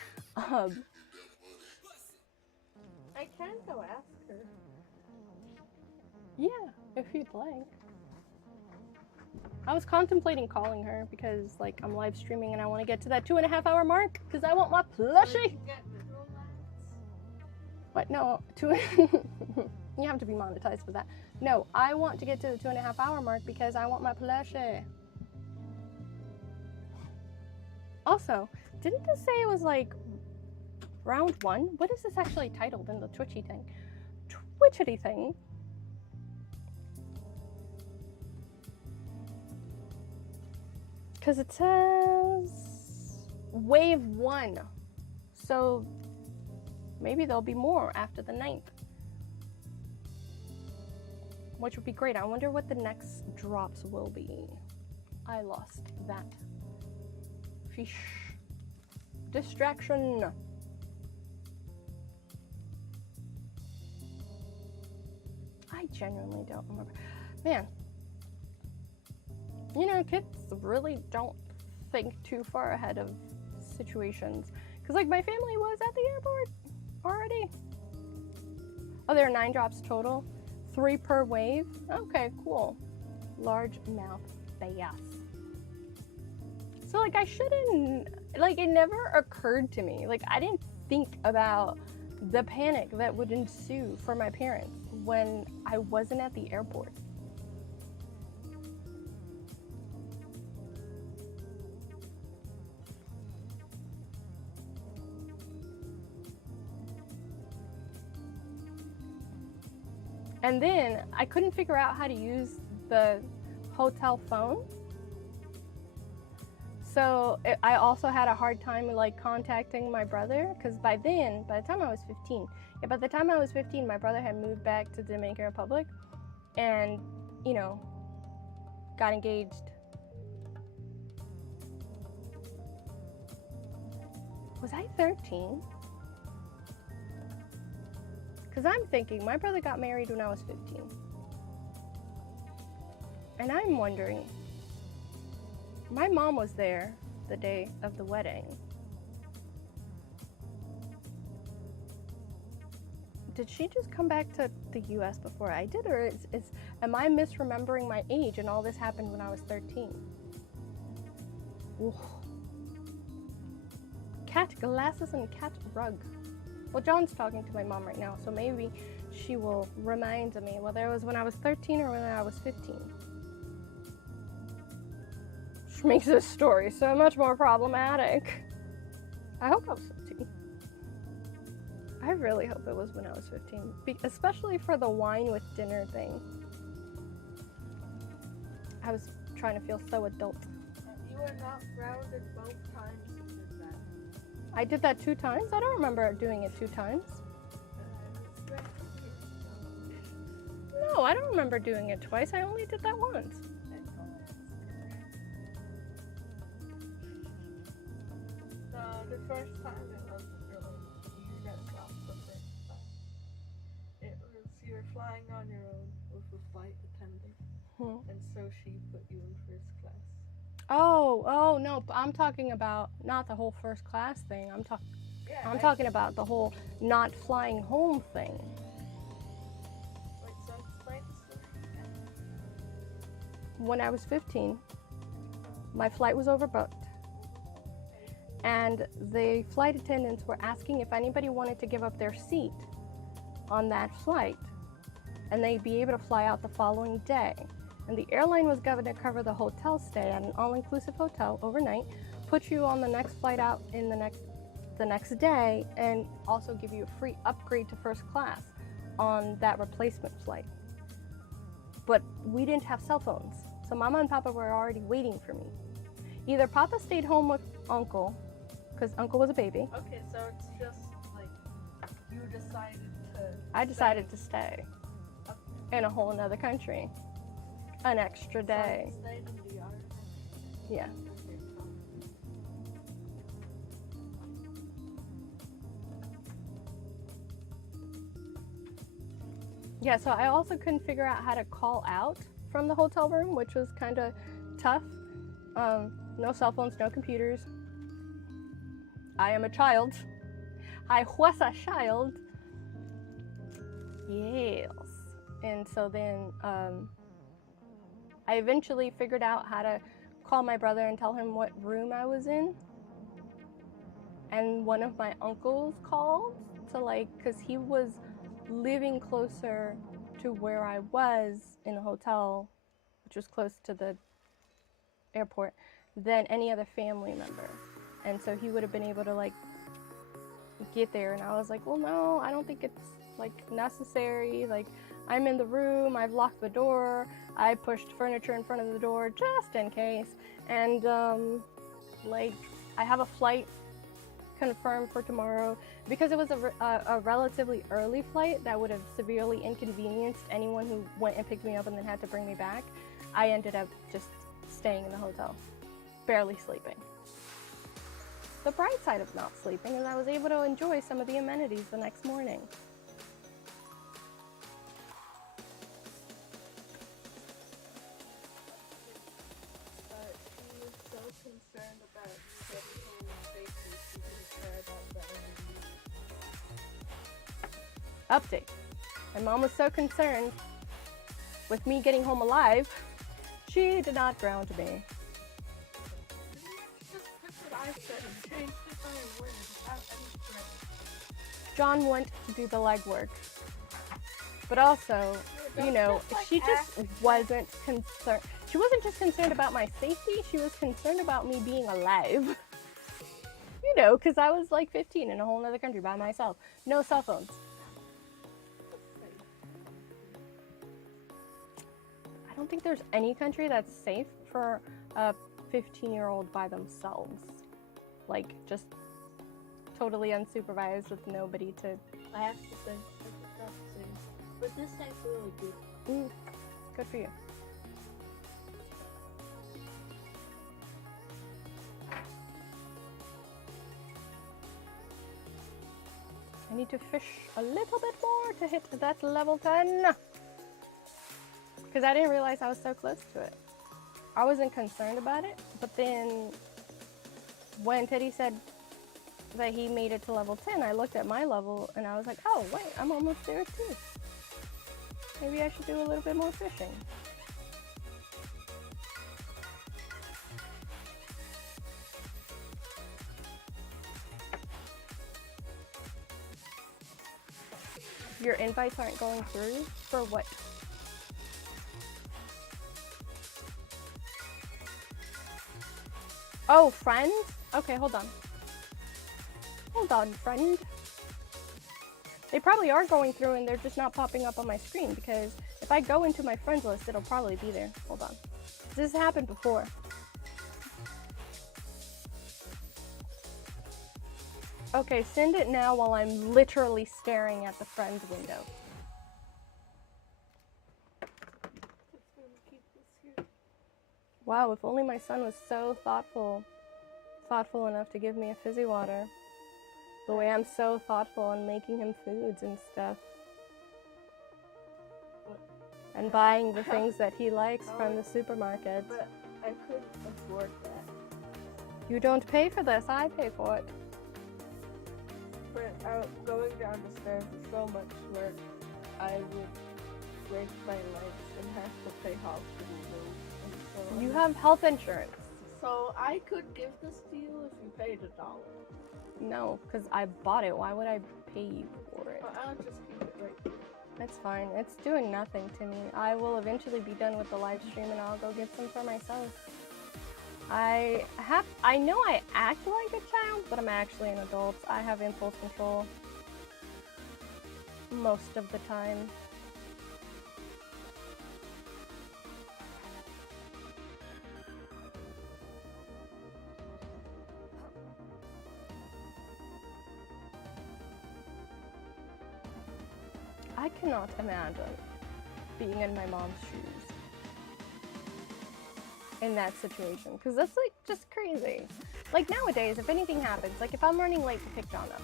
I can go ask her. Yeah, if you'd like. I was contemplating calling her because like I'm live streaming and I want to get to that 2.5-hour mark because I want my plushie. What? No, you have to be monetized for that. No, I want to get to the 2.5-hour mark because I want my plushie. Also, didn't this say it was like round 1? What is this actually titled in the Twitchy thing? Twitchity thing. Because it says wave 1. So maybe there'll be more after the 9th. Which would be great. I wonder what the next drops will be. I lost that. Fish. Distraction. I genuinely don't remember. Man. You know, kids really don't think too far ahead of situations. Because, like, my family was at the airport already. Oh, there are 9 drops total. 3 per wave. Okay, cool. Large mouth bass. So, like, I shouldn't... Like, it never occurred to me. Like, I didn't think about the panic that would ensue for my parents when I wasn't at the airport. And then I couldn't figure out how to use the hotel phone. So I also had a hard time like contacting my brother, because by the time I was 15, my brother had moved back to Dominican Republic and, you know, got engaged. Was I 13? Because I'm thinking my brother got married when I was 15. And I'm wondering, my mom was there the day of the wedding. Did she just come back to the US before I did, or am I misremembering my age and all this happened when I was 13? Ooh. Cat glasses and cat rug. Well, John's talking to my mom right now, so maybe she will remind me whether it was when I was 13 or when I was 15. Which makes this story so much more problematic. I hope I was 15. I really hope it was when I was 15, especially for the wine with dinner thing. I was trying to feel so adult. You were not grounded both times you did that. I did that 2 times? I don't remember doing it 2 times. No, I don't remember doing it twice. I only did that once. The first time it was really, you got off the first time. It was, you were flying on your own with a flight attendant, and so she put you in first class. Oh no, I'm talking about not the whole first class thing. I'm talking about the whole not flying home thing. Wait, so explain the story. When I was 15, my flight was overbooked. And the flight attendants were asking if anybody wanted to give up their seat on that flight, and they'd be able to fly out the following day. And the airline was going to cover the hotel stay at an all-inclusive hotel overnight, put you on the next flight out in the next day, and also give you a free upgrade to first class on that replacement flight. But we didn't have cell phones, so Mama and Papa were already waiting for me. Either Papa stayed home with Uncle, because Uncle was a baby. Okay, so it's just like you decided to. I decided to stay in a whole another country, an extra day. So you stayed in the yard? Yeah. Yeah, so I also couldn't figure out how to call out from the hotel room, which was kind of tough. No cell phones, no computers. I am a child. I was a child. Yes. And so then I eventually figured out how to call my brother and tell him what room I was in. And one of my uncles called to because he was living closer to where I was in the hotel, which was close to the airport, than any other family member. And so he would have been able to get there. And I was like, well, no, I don't think it's necessary. I'm in the room, I've locked the door, I pushed furniture in front of the door just in case. And I have a flight confirmed for tomorrow. Because it was a relatively early flight that would have severely inconvenienced anyone who went and picked me up and then had to bring me back, I ended up just staying in the hotel, barely sleeping. The bright side of not sleeping is I was able to enjoy some of the amenities the next morning. She was so concerned about you getting home safely, she didn't care about the Update. My mom was so concerned with me getting home alive, she did not ground me. Just took what I said and changed it by a word without any threat. John went to do the legwork. But also, you know, she just wasn't concerned. She wasn't just concerned about my safety, she was concerned about me being alive. You know, because I was like 15 in a whole other country by myself. No cell phones. I don't think there's any country that's safe for a 15-year-old by themselves. Like, just totally unsupervised with nobody to... I have to say, but this tastes really good. Good for you. I need to fish a little bit more to hit that level 10. Because I didn't realize I was so close to it. I wasn't concerned about it, but then when Teddy said that he made it to level 10, I looked at my level and I was like, oh wait, I'm almost there too. Maybe I should do a little bit more fishing. Your invites aren't going through? For what? Oh, friends? Okay, hold on. Hold on, friend. They probably are going through and they're just not popping up on my screen because if I go into my friends list, it'll probably be there. Hold on. This has happened before. Okay, send it now while I'm literally staring at the friends window. Wow, if only my son was so thoughtful enough to give me a fizzy water. The way I'm so thoughtful in making him foods and stuff. And buying the things that he likes from the supermarket. But I couldn't afford that. You don't pay for this, I pay for it. But going down the stairs is so much work. I would break my legs and have to pay hospital bills. So You have health insurance. So I could give this to you if you paid $1. No, because I bought it. Why would I pay you for it? But I'll just keep it right here. That's fine. It's doing nothing to me. I will eventually be done with the live stream and I'll go get some for myself. I know I act like a child, but I'm actually an adult. I have impulse control most of the time. I cannot imagine being in my mom's shoes in that situation, because that's like just crazy. Like nowadays, if anything happens, like if I'm running late to pick John up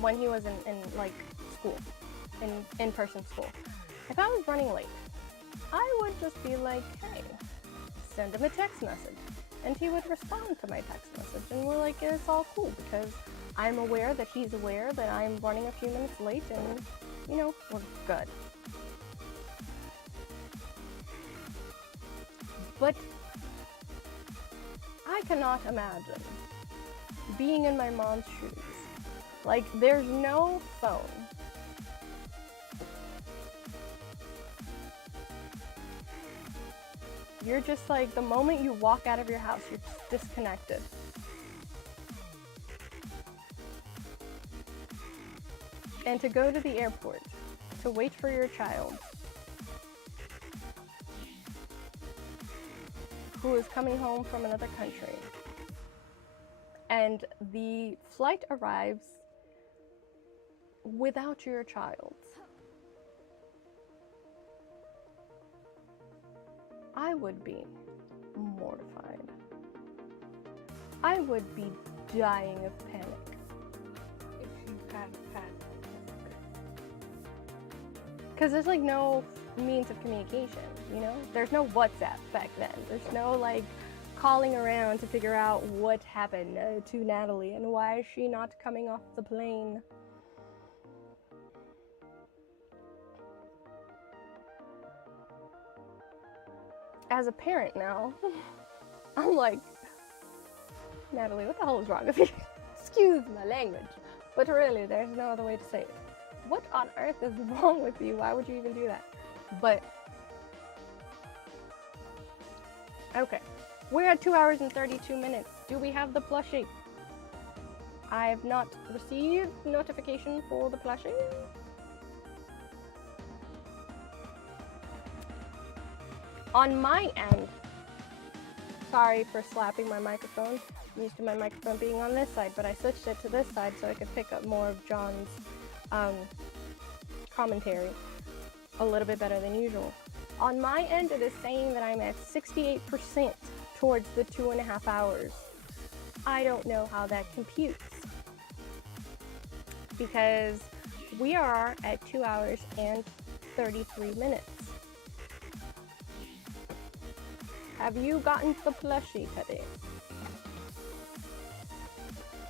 when he was in like school, in person school, if I was running late, I would just be like, hey, send him a text message, and he would respond to my text message, and we're like, it's all cool because I'm aware that he's aware that I'm running a few minutes late, and you know, we're good. But I cannot imagine being in my mom's shoes. Like, there's no phone. You're just like, the moment you walk out of your house, you're disconnected. And to go to the airport, to wait for your child, who is coming home from another country, and the flight arrives without your child. I would be mortified. I would be dying of panic. If you had a panic. Because there's like no means of communication, you know? There's no WhatsApp back then. There's no like calling around to figure out what happened to Natalie and why is she not coming off the plane. As a parent now, I'm like, Natalie, what the hell is wrong with you? Excuse my language. But really, there's no other way to say it. What on earth is wrong with you? Why would you even do that? But, okay. We're at 2 hours and 32 minutes. Do we have the plushie? I have not received notification for the plushie. On my end, sorry for slapping my microphone. I'm used to my microphone being on this side, but I switched it to this side so I could pick up more of John's commentary a little bit better than usual. On my end, it is saying that I'm at 68% towards the 2.5 hours. I don't know how that computes because we are at 2 hours and 33 minutes. Have you gotten the plushie, Teddy?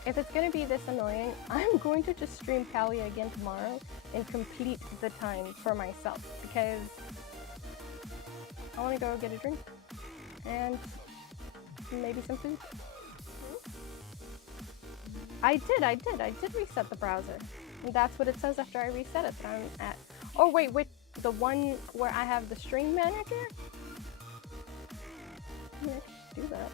If it's going to be this annoying, I'm going to just stream Palia again tomorrow and complete the time for myself because I want to go get a drink and maybe some food. I did reset the browser. And that's what it says after I reset it, that I'm at. Oh wait, the one where I have the stream manager? I mean, I can do that.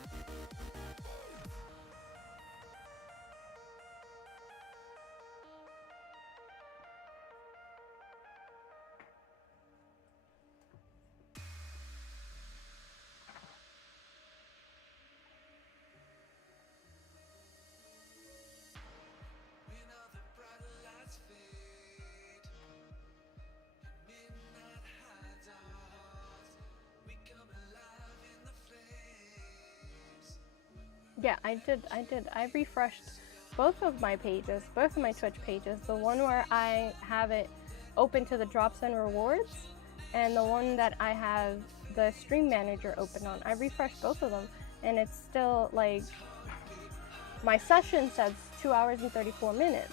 Yeah, I did. I refreshed both of my pages, both of my Twitch pages. The one where I have it open to the drops and rewards, and the one that I have the stream manager open on. I refreshed both of them, and it's still like, my session says 2 hours and 34 minutes.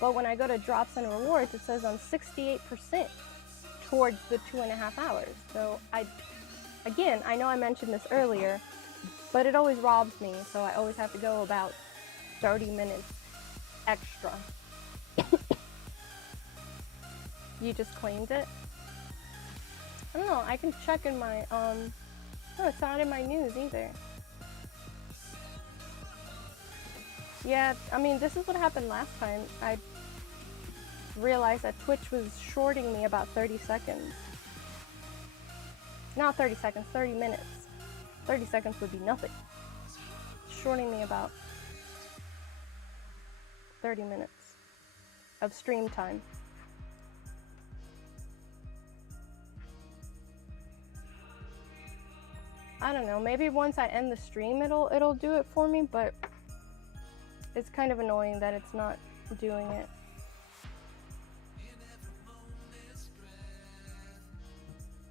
But when I go to drops and rewards, it says I'm 68% towards the 2.5 hours. So again, I know I mentioned this earlier, but it always robs me, so I always have to go about 30 minutes extra. You just claimed it? I don't know, I can check in my, no, it's not in my news either. Yeah, I mean, this is what happened last time. I realized that Twitch was shorting me about 30 seconds. Not 30 seconds, 30 minutes. 30 seconds would be nothing. Shorting me about 30 minutes of stream time. I don't know, maybe once I end the stream it'll do it for me, but it's kind of annoying that it's not doing it.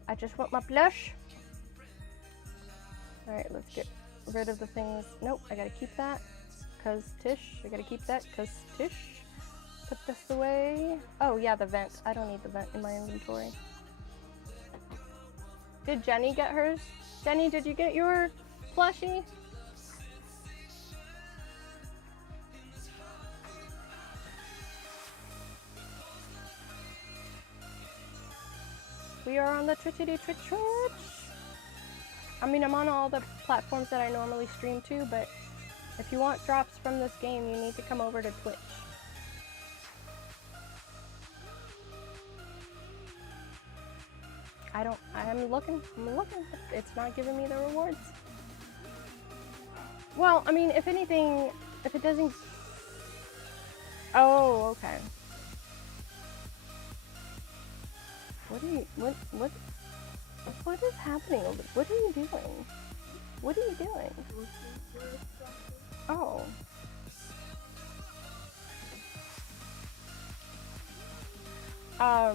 I just want my plush. Alright, let's get rid of the things. Nope, I gotta keep that. Cause Tish. I gotta keep that cause Tish. Put this away. Oh yeah, the vent. I don't need the vent in my inventory. Did Jenny get hers? Jenny, did you get your plushie? We are on the Twitch. I mean, I'm on all the platforms that I normally stream to, but if you want drops from this game, you need to come over to Twitch. I'm looking, it's not giving me the rewards. Well, I mean, if anything, if it doesn't, oh, okay. What is happening over there? What are you doing? What are you doing? Oh. I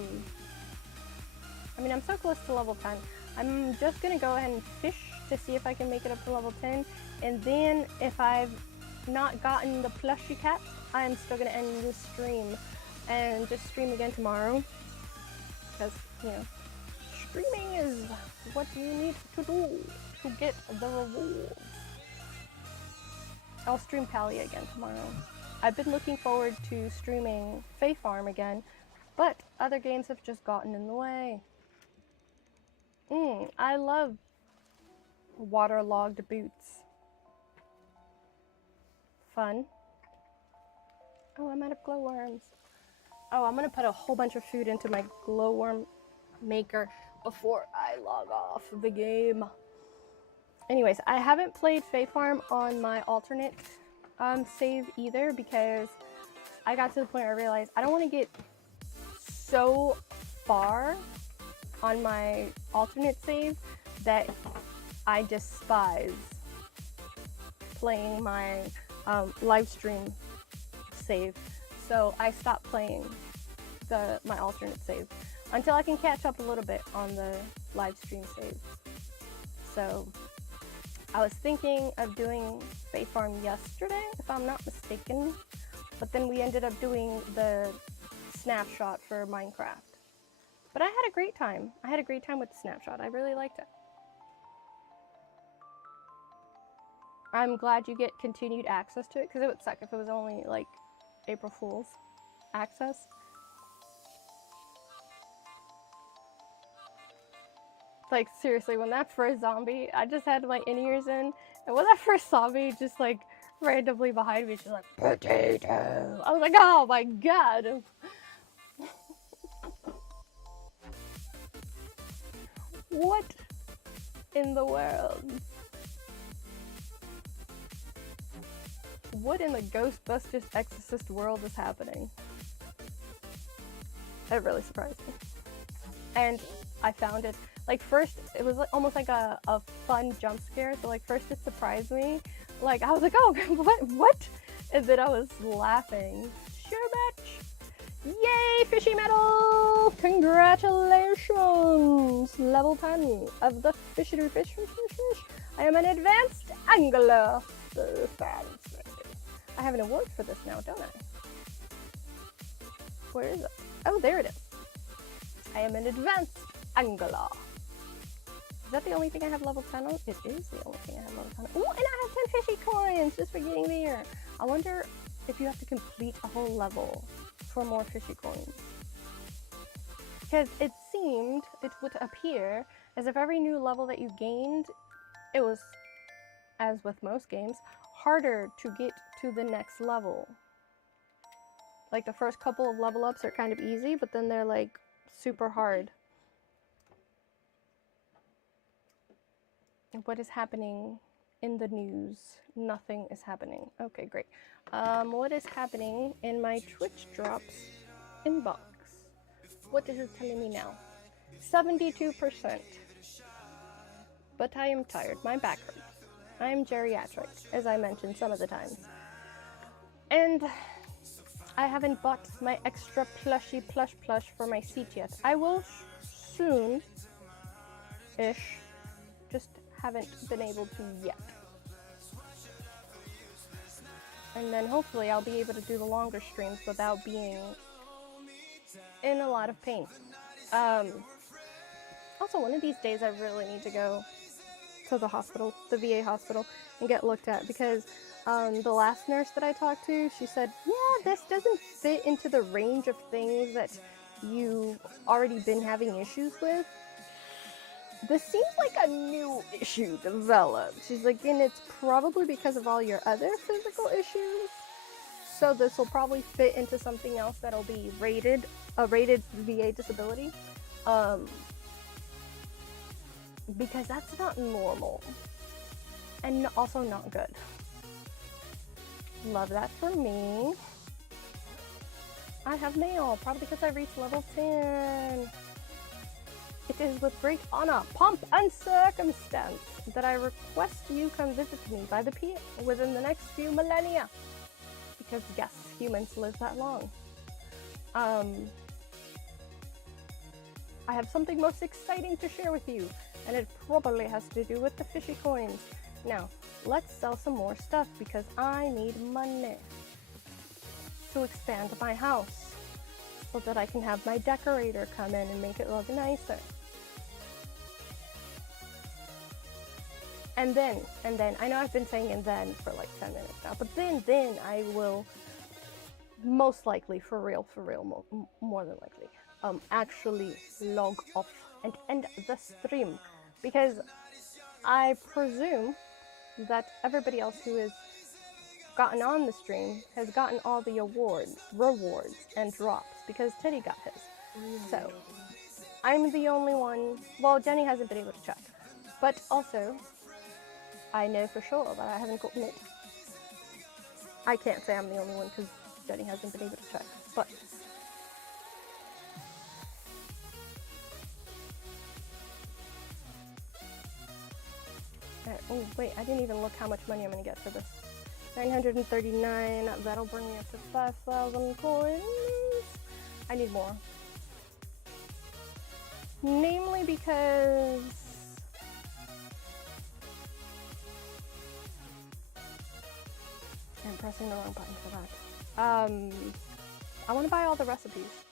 mean, I'm so close to level 10. I'm just gonna go ahead and fish to see if I can make it up to level 10. And then if I've not gotten the plushie cat, I'm still gonna end this stream and just stream again tomorrow. Because, you know, streaming is what you need to do to get the rewards. I'll stream Palia again tomorrow. I've been looking forward to streaming Fae Farm again, but other games have just gotten in the way. I love waterlogged boots. Fun. Oh, I'm out of glowworms. Oh, I'm gonna put a whole bunch of food into my glowworm maker before I log off the game. Anyways, I haven't played Fae Farm on my alternate save either, because I got to the point where I realized I don't want to get so far on my alternate save that I despise playing my live stream save. So I stopped playing my alternate save until I can catch up a little bit on the live stream save. So I was thinking of doing Fae Farm yesterday, if I'm not mistaken, but then we ended up doing the snapshot for Minecraft. But I had a great time. I had a great time with the snapshot. I really liked it. I'm glad you get continued access to it, because it would suck if it was only like April Fool's access. Like, seriously, when that first zombie, I just had my in-ears in, and when that first zombie just like randomly behind me, she's like, potato. I was like, oh my god. What in the world? What in the Ghostbusters Exorcist world is happening? It really surprised me. And I found it, like, first, it was almost like a fun jump scare. So, like, first it surprised me. Like, I was like, oh, what? And then I was laughing. Sure, bitch. Yay, fishy medal! Congratulations! Level 10 of the fish. I am an advanced angler. So fancy. I have an award for this now, don't I? Where is it? Oh, there it is. I am an advanced angler. Is that the only thing I have level 10 on? It is the only thing I have level 10 on. Ooh, and I have 10 fishy coins just for getting there. I wonder if you have to complete a whole level for more fishy coins. Because it would appear as if every new level that you gained, it was, as with most games, harder to get to the next level. Like, the first couple of level ups are kind of easy, but then they're like super hard. What is happening in the news? Nothing is happening. Okay, great. What is happening in my Twitch drops inbox? What is it telling me now? 72%. But I am tired. My back hurts. I am geriatric, as I mentioned some of the times. And I haven't bought my extra plush for my seat yet. I will soon-ish. Just haven't been able to yet. And then hopefully I'll be able to do the longer streams without being in a lot of pain. Also, one of these days I really need to go to the hospital, the VA hospital, and get looked at, because the last nurse that I talked to, she said, yeah, this doesn't fit into the range of things that you've already been having issues with. This seems like a new issue developed. She's like, and it's probably because of all your other physical issues. So this will probably fit into something else that'll be rated, a rated VA disability. Because that's not normal. And also not good. Love that for me. I have mail, probably because I reached level 10. It is with great honor, pomp, and circumstance that I request you come visit me by the pier within the next few millennia. Because yes, humans live that long. I have something most exciting to share with you, and it probably has to do with the fishy coins. Now, let's sell some more stuff because I need money to expand my house so that I can have my decorator come in and make it look nicer. And then, I know I've been saying and then for like 10 minutes now, but then I will most likely, for real, more than likely, actually log off and end the stream, because I presume that everybody else who has gotten on the stream has gotten all the rewards, and drops, because Teddy got his. So, I'm the only one. Well, Jenny hasn't been able to check. But also, I know for sure that I haven't gotten it. I can't say I'm the only one because Jenny hasn't been able to check. But oh wait, I didn't even look how much money I'm gonna get for this. 939. That'll bring me up to 5,000 coins. I need more. Namely because I'm pressing the wrong button for that. I want to buy all the recipes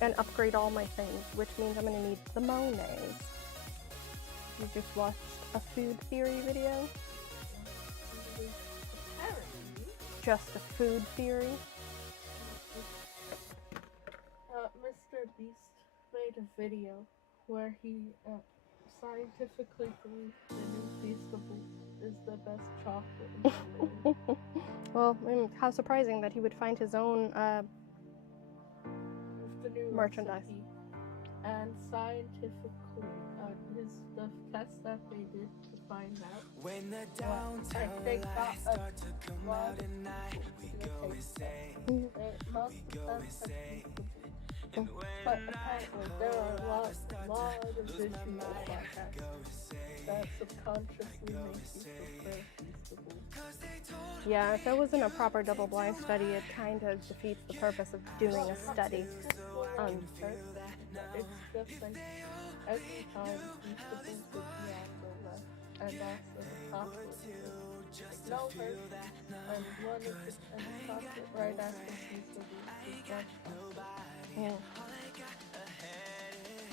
and upgrade all my things, which means I'm going to need the mones. You just watched a food theory video? Just a food theory? Mr. Beast made a video where he scientifically proves the new Feastable is the best chocolate in the world. Well, how surprising that he would find his own merchandise. Recipe. And scientifically, the test that they did to find out, they got a lot of but apparently there are a lot of visual podcasts that subconsciously make you prefer Feastable. Yeah, if it wasn't a proper double-blind study, it kind of defeats the purpose of doing a study. It's just like every time Feastable would be on the left and also the top would no hurt, and one of the chocolate right after Feastable is one.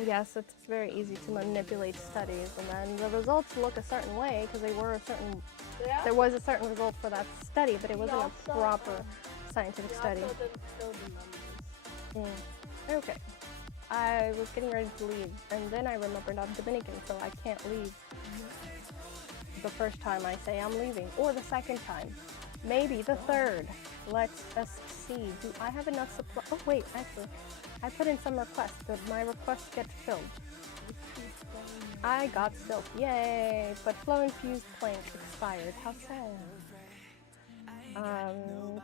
Yes, it's very easy to manipulate studies, and then the results look a certain way because there was a certain result for that study, but it wasn't a proper scientific study. Okay. I was getting ready to leave, and then I remembered I'm Dominican, so I can't leave the first time I say I'm leaving, or the second time, maybe the third. Let us see. Do I have enough supply? Oh wait, actually, I put in some requests. Did my requests get filled? I got silk, yay! But flow infused plank expired. How sad.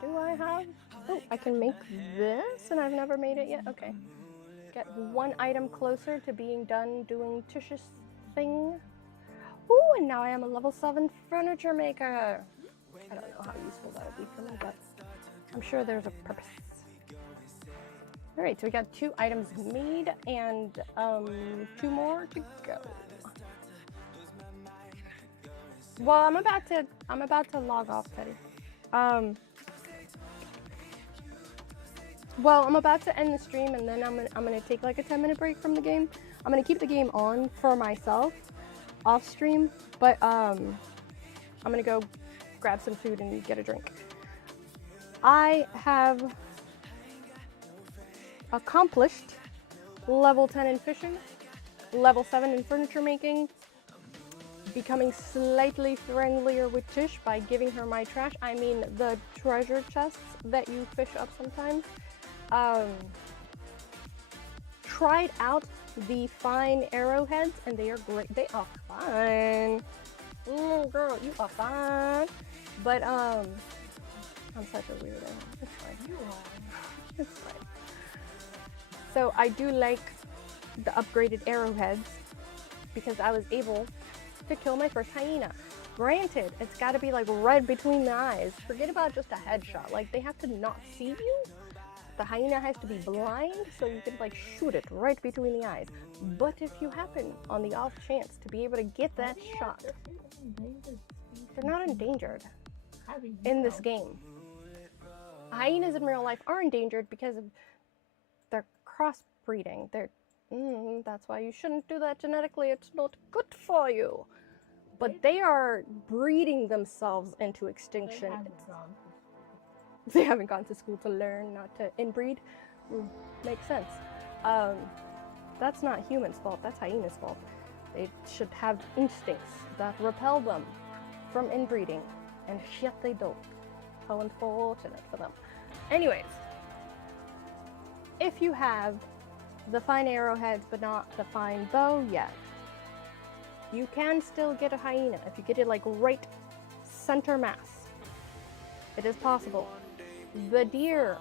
Do I have? Oh, I can make this, and I've never made it yet. Okay. Get one item closer to being done doing Tish's thing. Ooh, and now I am a level 7 furniture maker. I don't know how useful that would be for me, but I'm sure there's a purpose. Alright, so we got 2 items made and 2 more to go. Well, I'm about to log off, Teddy. Well, I'm about to end the stream, and then I'm gonna take like a 10-minute break from the game. I'm gonna keep the game on for myself off stream, but I'm gonna go grab some food and get a drink. I have accomplished level 10 in fishing, level 7 in furniture making, becoming slightly friendlier with Tish by giving her my trash. I mean the treasure chests that you fish up sometimes. Tried out the fine arrowheads, and they are great. They are fine. Girl, you are fine. But I'm such a weirdo. It's fine. You are. It's fine. So I do like the upgraded arrowheads because I was able to kill my first hyena. Granted, it's got to be like right between the eyes. Forget about just a headshot. Like, they have to not see you. The hyena has to be blind, so you can like shoot it right between the eyes. But if you happen on the off chance to be able to get that shot, they're not endangered in this game. Hyenas in real life are endangered because of their crossbreeding. That's why you shouldn't do that genetically. It's not good for you. But they are breeding themselves into extinction. They haven't gone to school to learn not to inbreed. Makes sense. That's not humans' fault, that's hyenas' fault. They should have instincts that repel them from inbreeding, and shit they don't. How unfortunate for them. Anyways, if you have the fine arrowheads but not the fine bow yet, you can still get a hyena if you get it like right center mass. It is possible. The deer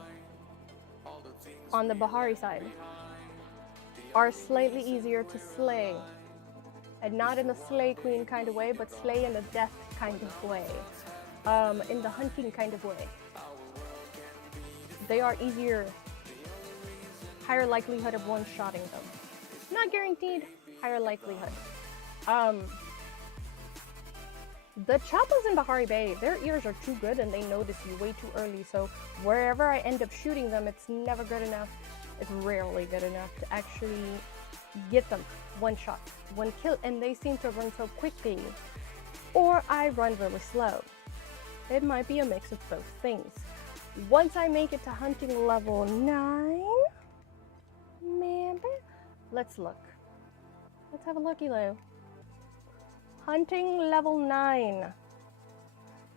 on the Bahari side are slightly easier to slay, and not in the slay queen kind of way, but slay in the death kind of way, in the hunting kind of way. They are easier, higher likelihood of one-shotting them. Not guaranteed, higher likelihood. The chappas in Bahari Bay, their ears are too good and they notice you way too early, so wherever I end up shooting them, it's never good enough. It's rarely good enough to actually get them one shot, one kill, and they seem to run so quickly. Or I run really slow. It might be a mix of both things. Once I make it to hunting level 9, maybe? Let's look. Let's have a looky loo. Hunting level 9.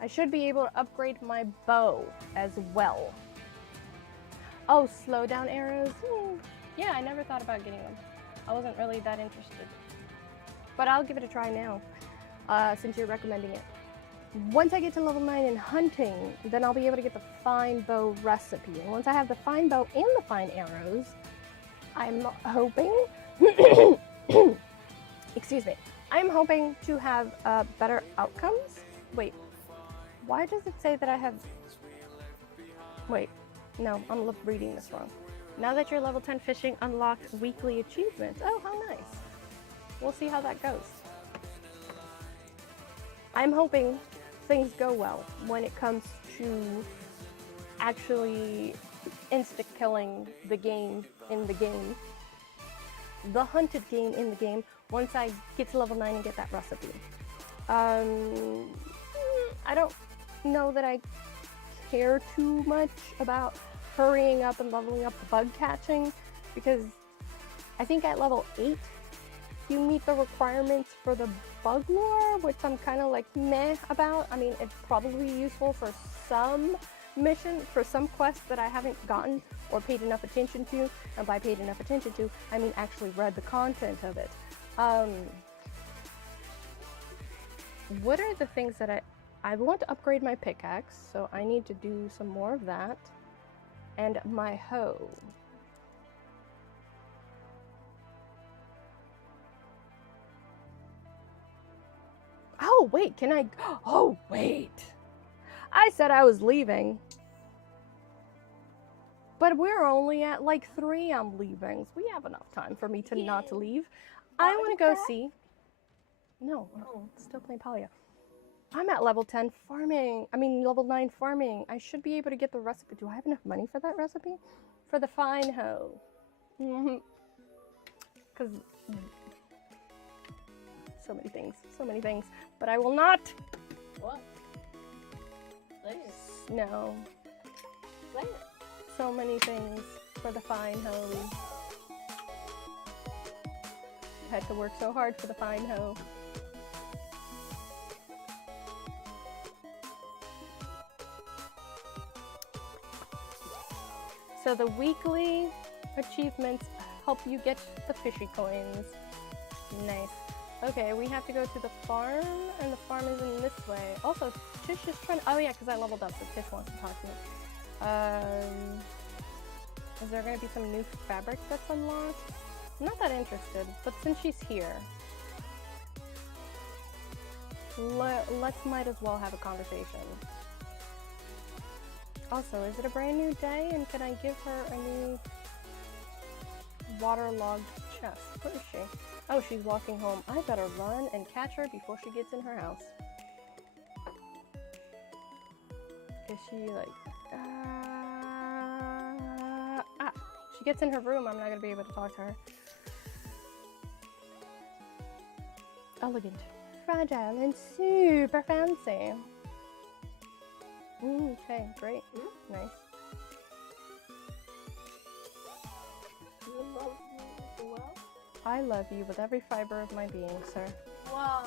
I should be able to upgrade my bow as well. Oh, slow down arrows? Yeah, I never thought about getting them. I wasn't really that interested. But I'll give it a try now, since you're recommending it. Once I get to level 9 in hunting, then I'll be able to get the fine bow recipe. And once I have the fine bow and the fine arrows, I'm hoping... Excuse me. I'm hoping to have better outcomes. Wait, why does it say that I have... Wait, no, I'm reading this wrong. Now that you're level 10 fishing, unlocked weekly achievements. Oh, how nice. We'll see how that goes. I'm hoping things go well when it comes to actually insta-killing the game in the game. The hunted game in the game, once I get to level 9 and get that recipe. I don't know that I care too much about hurrying up and leveling up the bug catching, because I think at level 8 you meet the requirements for the bug lore, which I'm kind of like meh about. I mean, it's probably useful for some mission, for some quests that I haven't gotten or paid enough attention to, and by paid enough attention to, I mean actually read the content of it. What are the things that I want to upgrade my pickaxe, so I need to do some more of that, and my hoe. Oh wait, can I, oh wait, I said I was leaving. But we're only at like 3 leavings. We have enough time for me to not to leave. I want to go see. No, still playing Palia. I'm at level 10 farming. I mean, level 9 farming. I should be able to get the recipe. Do I have enough money for that recipe? For the fine hoe. Because so many things. But I will not. What? Play it. No. Play it. So many things for the fine hoe. I had to work so hard for the fine hoe. So the weekly achievements help you get the fishy coins. Nice. Okay, we have to go to the farm, and the farm is in this way. Also, Tish is trying to, oh yeah, because I leveled up, so Tish wants to talk to me. Is there going to be some new fabric that's unlocked? I'm not that interested, but since she's here, let's might as well have a conversation. Also, is it a brand new day, and can I give her a new waterlogged chest? Where is she? Oh, she's walking home. I better run and catch her before she gets in her house. Is she like... she gets in her room, I'm not going to be able to talk to her. Elegant, fragile, and super fancy. Okay, great. Nice. You love me as well? I love you with every fiber of my being, sir. Wow,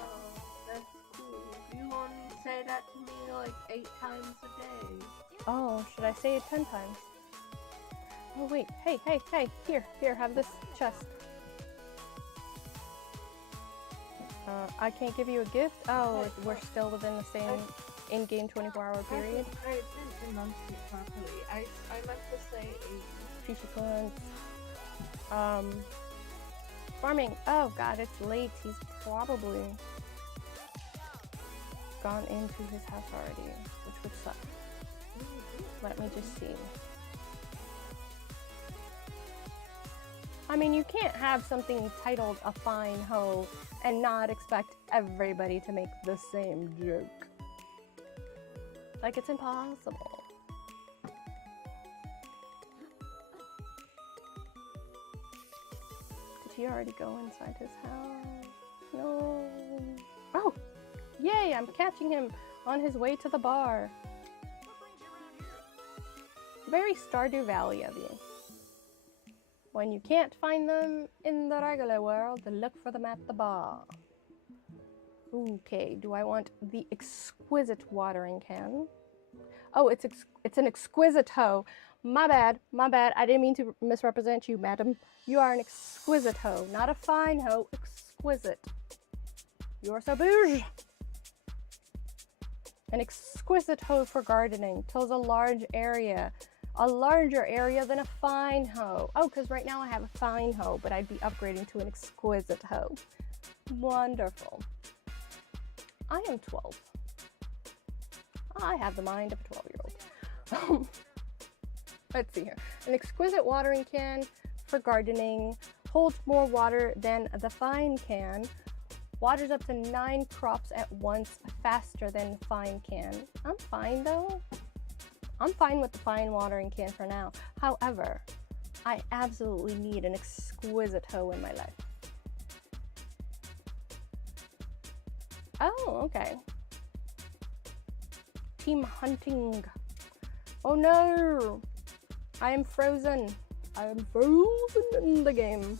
that's cool. You only say that to me like 8 times a day. Oh, should I say it 10 times? Oh wait, hey, here, have this chest. I can't give you a gift? Oh, we're still within the same in-game 24-hour period. I didn't enunciate properly. I meant to say 80. Fishy coins. Farming. Oh god, it's late. He's probably gone into his house already, which would suck. Let me just see. I mean, you can't have something titled A Fine Hoe and not expect everybody to make the same joke. Like, it's impossible. Did he already go inside his house? No. Oh! Yay, I'm catching him on his way to the bar. Very Stardew Valley of you. When you can't find them in the regular world, then look for them at the bar. Okay, do I want the exquisite watering can? Oh, it's an exquisite hoe. My bad. I didn't mean to misrepresent you, madam. You are an exquisite hoe, not a fine hoe, exquisite. You are so bouge. An exquisite hoe for gardening tills a large area. A larger area than a fine hoe. Oh, because right now I have a fine hoe, but I'd be upgrading to an exquisite hoe. Wonderful. I am 12. I have the mind of a 12-year-old. Let's see here. An exquisite watering can for gardening holds more water than the fine can. Waters up to 9 crops at once faster than fine can. I'm fine though. I'm fine with the fine watering can for now. However, I absolutely need an exquisite hoe in my life. Oh, okay. Team hunting. Oh no! I am frozen. I am frozen in the game.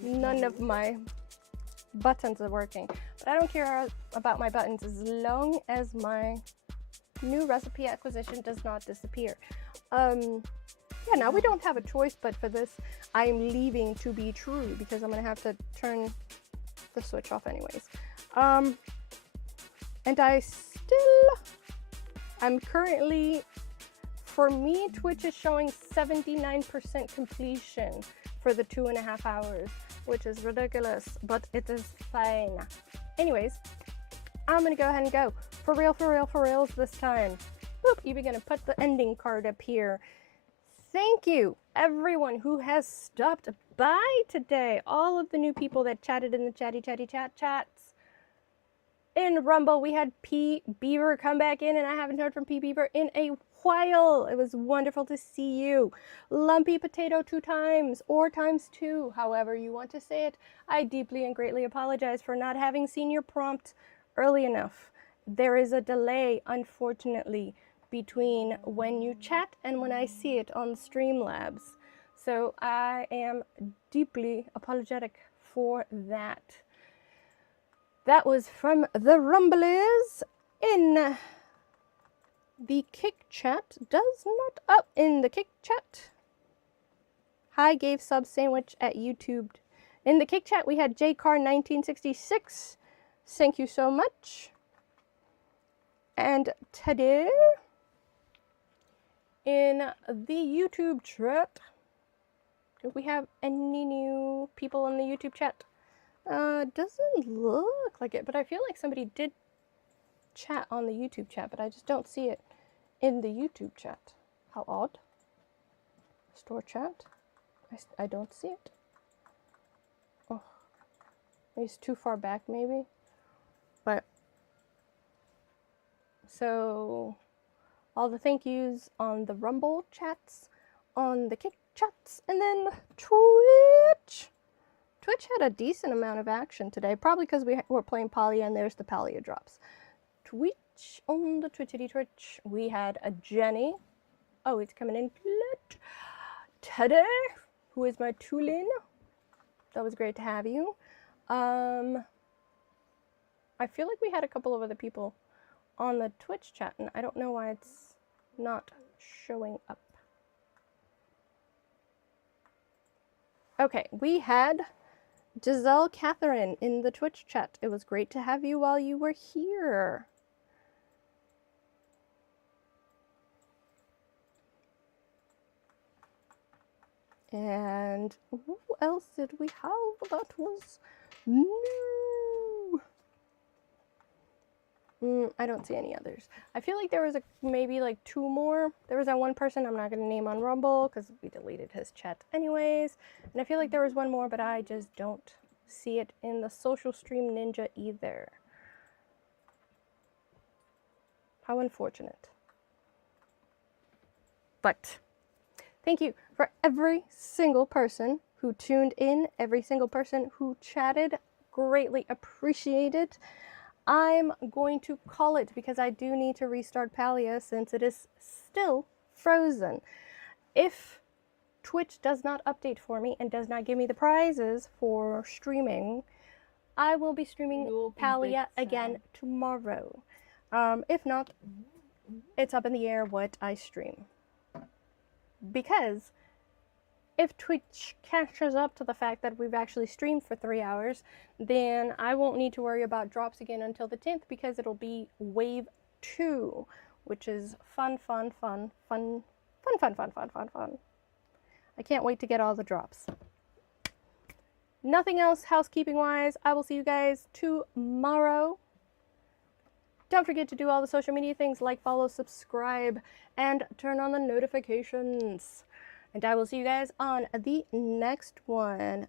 None of my buttons are working. But I don't care about my buttons as long as my new recipe acquisition does not disappear. Yeah, now we don't have a choice, but for this, I'm leaving to be true because I'm gonna have to turn the switch off anyways. And I'm currently, for me, Twitch is showing 79% completion for the 2.5 hours, which is ridiculous, but it is fine. Anyways, I'm gonna go ahead and go. For reals this time. Boop, even gonna put the ending card up here. Thank you, everyone who has stopped by today. All of the new people that chatted in the chatty chats. In Rumble, we had P. Beaver come back in, and I haven't heard from P. Beaver in a while. It was wonderful to see you. Lumpy Potato 2 times, or times 2, however you want to say it. I deeply and greatly apologize for not having seen your prompt early enough. There is a delay, unfortunately, between when you chat and when I see it on Streamlabs. So I am deeply apologetic for that. That was from the Rumblies in the Kick Chat. In the Kick Chat. Hi, gave sub sandwich at YouTube. In the Kick Chat, we had JCar1966. Thank you so much. And today, in the YouTube chat, do we have any new people in the YouTube chat? Doesn't look like it, but I feel like somebody did chat on the YouTube chat, but I just don't see it in the YouTube chat. How odd. Store chat. I don't see it. Oh, it's too far back maybe. But so all the thank yous on the Rumble chats, on the Kick chats, and then Twitch. Twitch had a decent amount of action today, probably because we were playing Palia and there's the Palia drops. Twitch, on the Twitchity Twitch, we had a Jenny Oh, it's coming in clutch. Teddy, who is my Tulin. That was great to have you. I feel like we had a couple of other people on the Twitch chat, and I don't know why it's not showing up. Okay, we had Giselle Catherine in the Twitch chat. It was great to have you while you were here. And who else did we have that was new? I don't see any others. I feel like there was maybe like 2 more. There was that one person I'm not going to name on Rumble because we deleted his chat anyways. And I feel like there was one more, but I just don't see it in the Social Stream Ninja either. How unfortunate. But thank you for every single person who tuned in, every single person who chatted. Greatly appreciated. I'm going to call it because I do need to restart Palia since it is still frozen. If Twitch does not update for me and does not give me the prizes for streaming, I will be streaming Palia again tomorrow. If not, it's up in the air what I stream. Because if Twitch catches up to the fact that we've actually streamed for 3 hours, then I won't need to worry about drops again until the 10th because it'll be wave 2, which is fun. I can't wait to get all the drops. Nothing else housekeeping wise. I will see you guys tomorrow. Don't forget to do all the social media things like follow, subscribe, and turn on the notifications. And I will see you guys on the next one.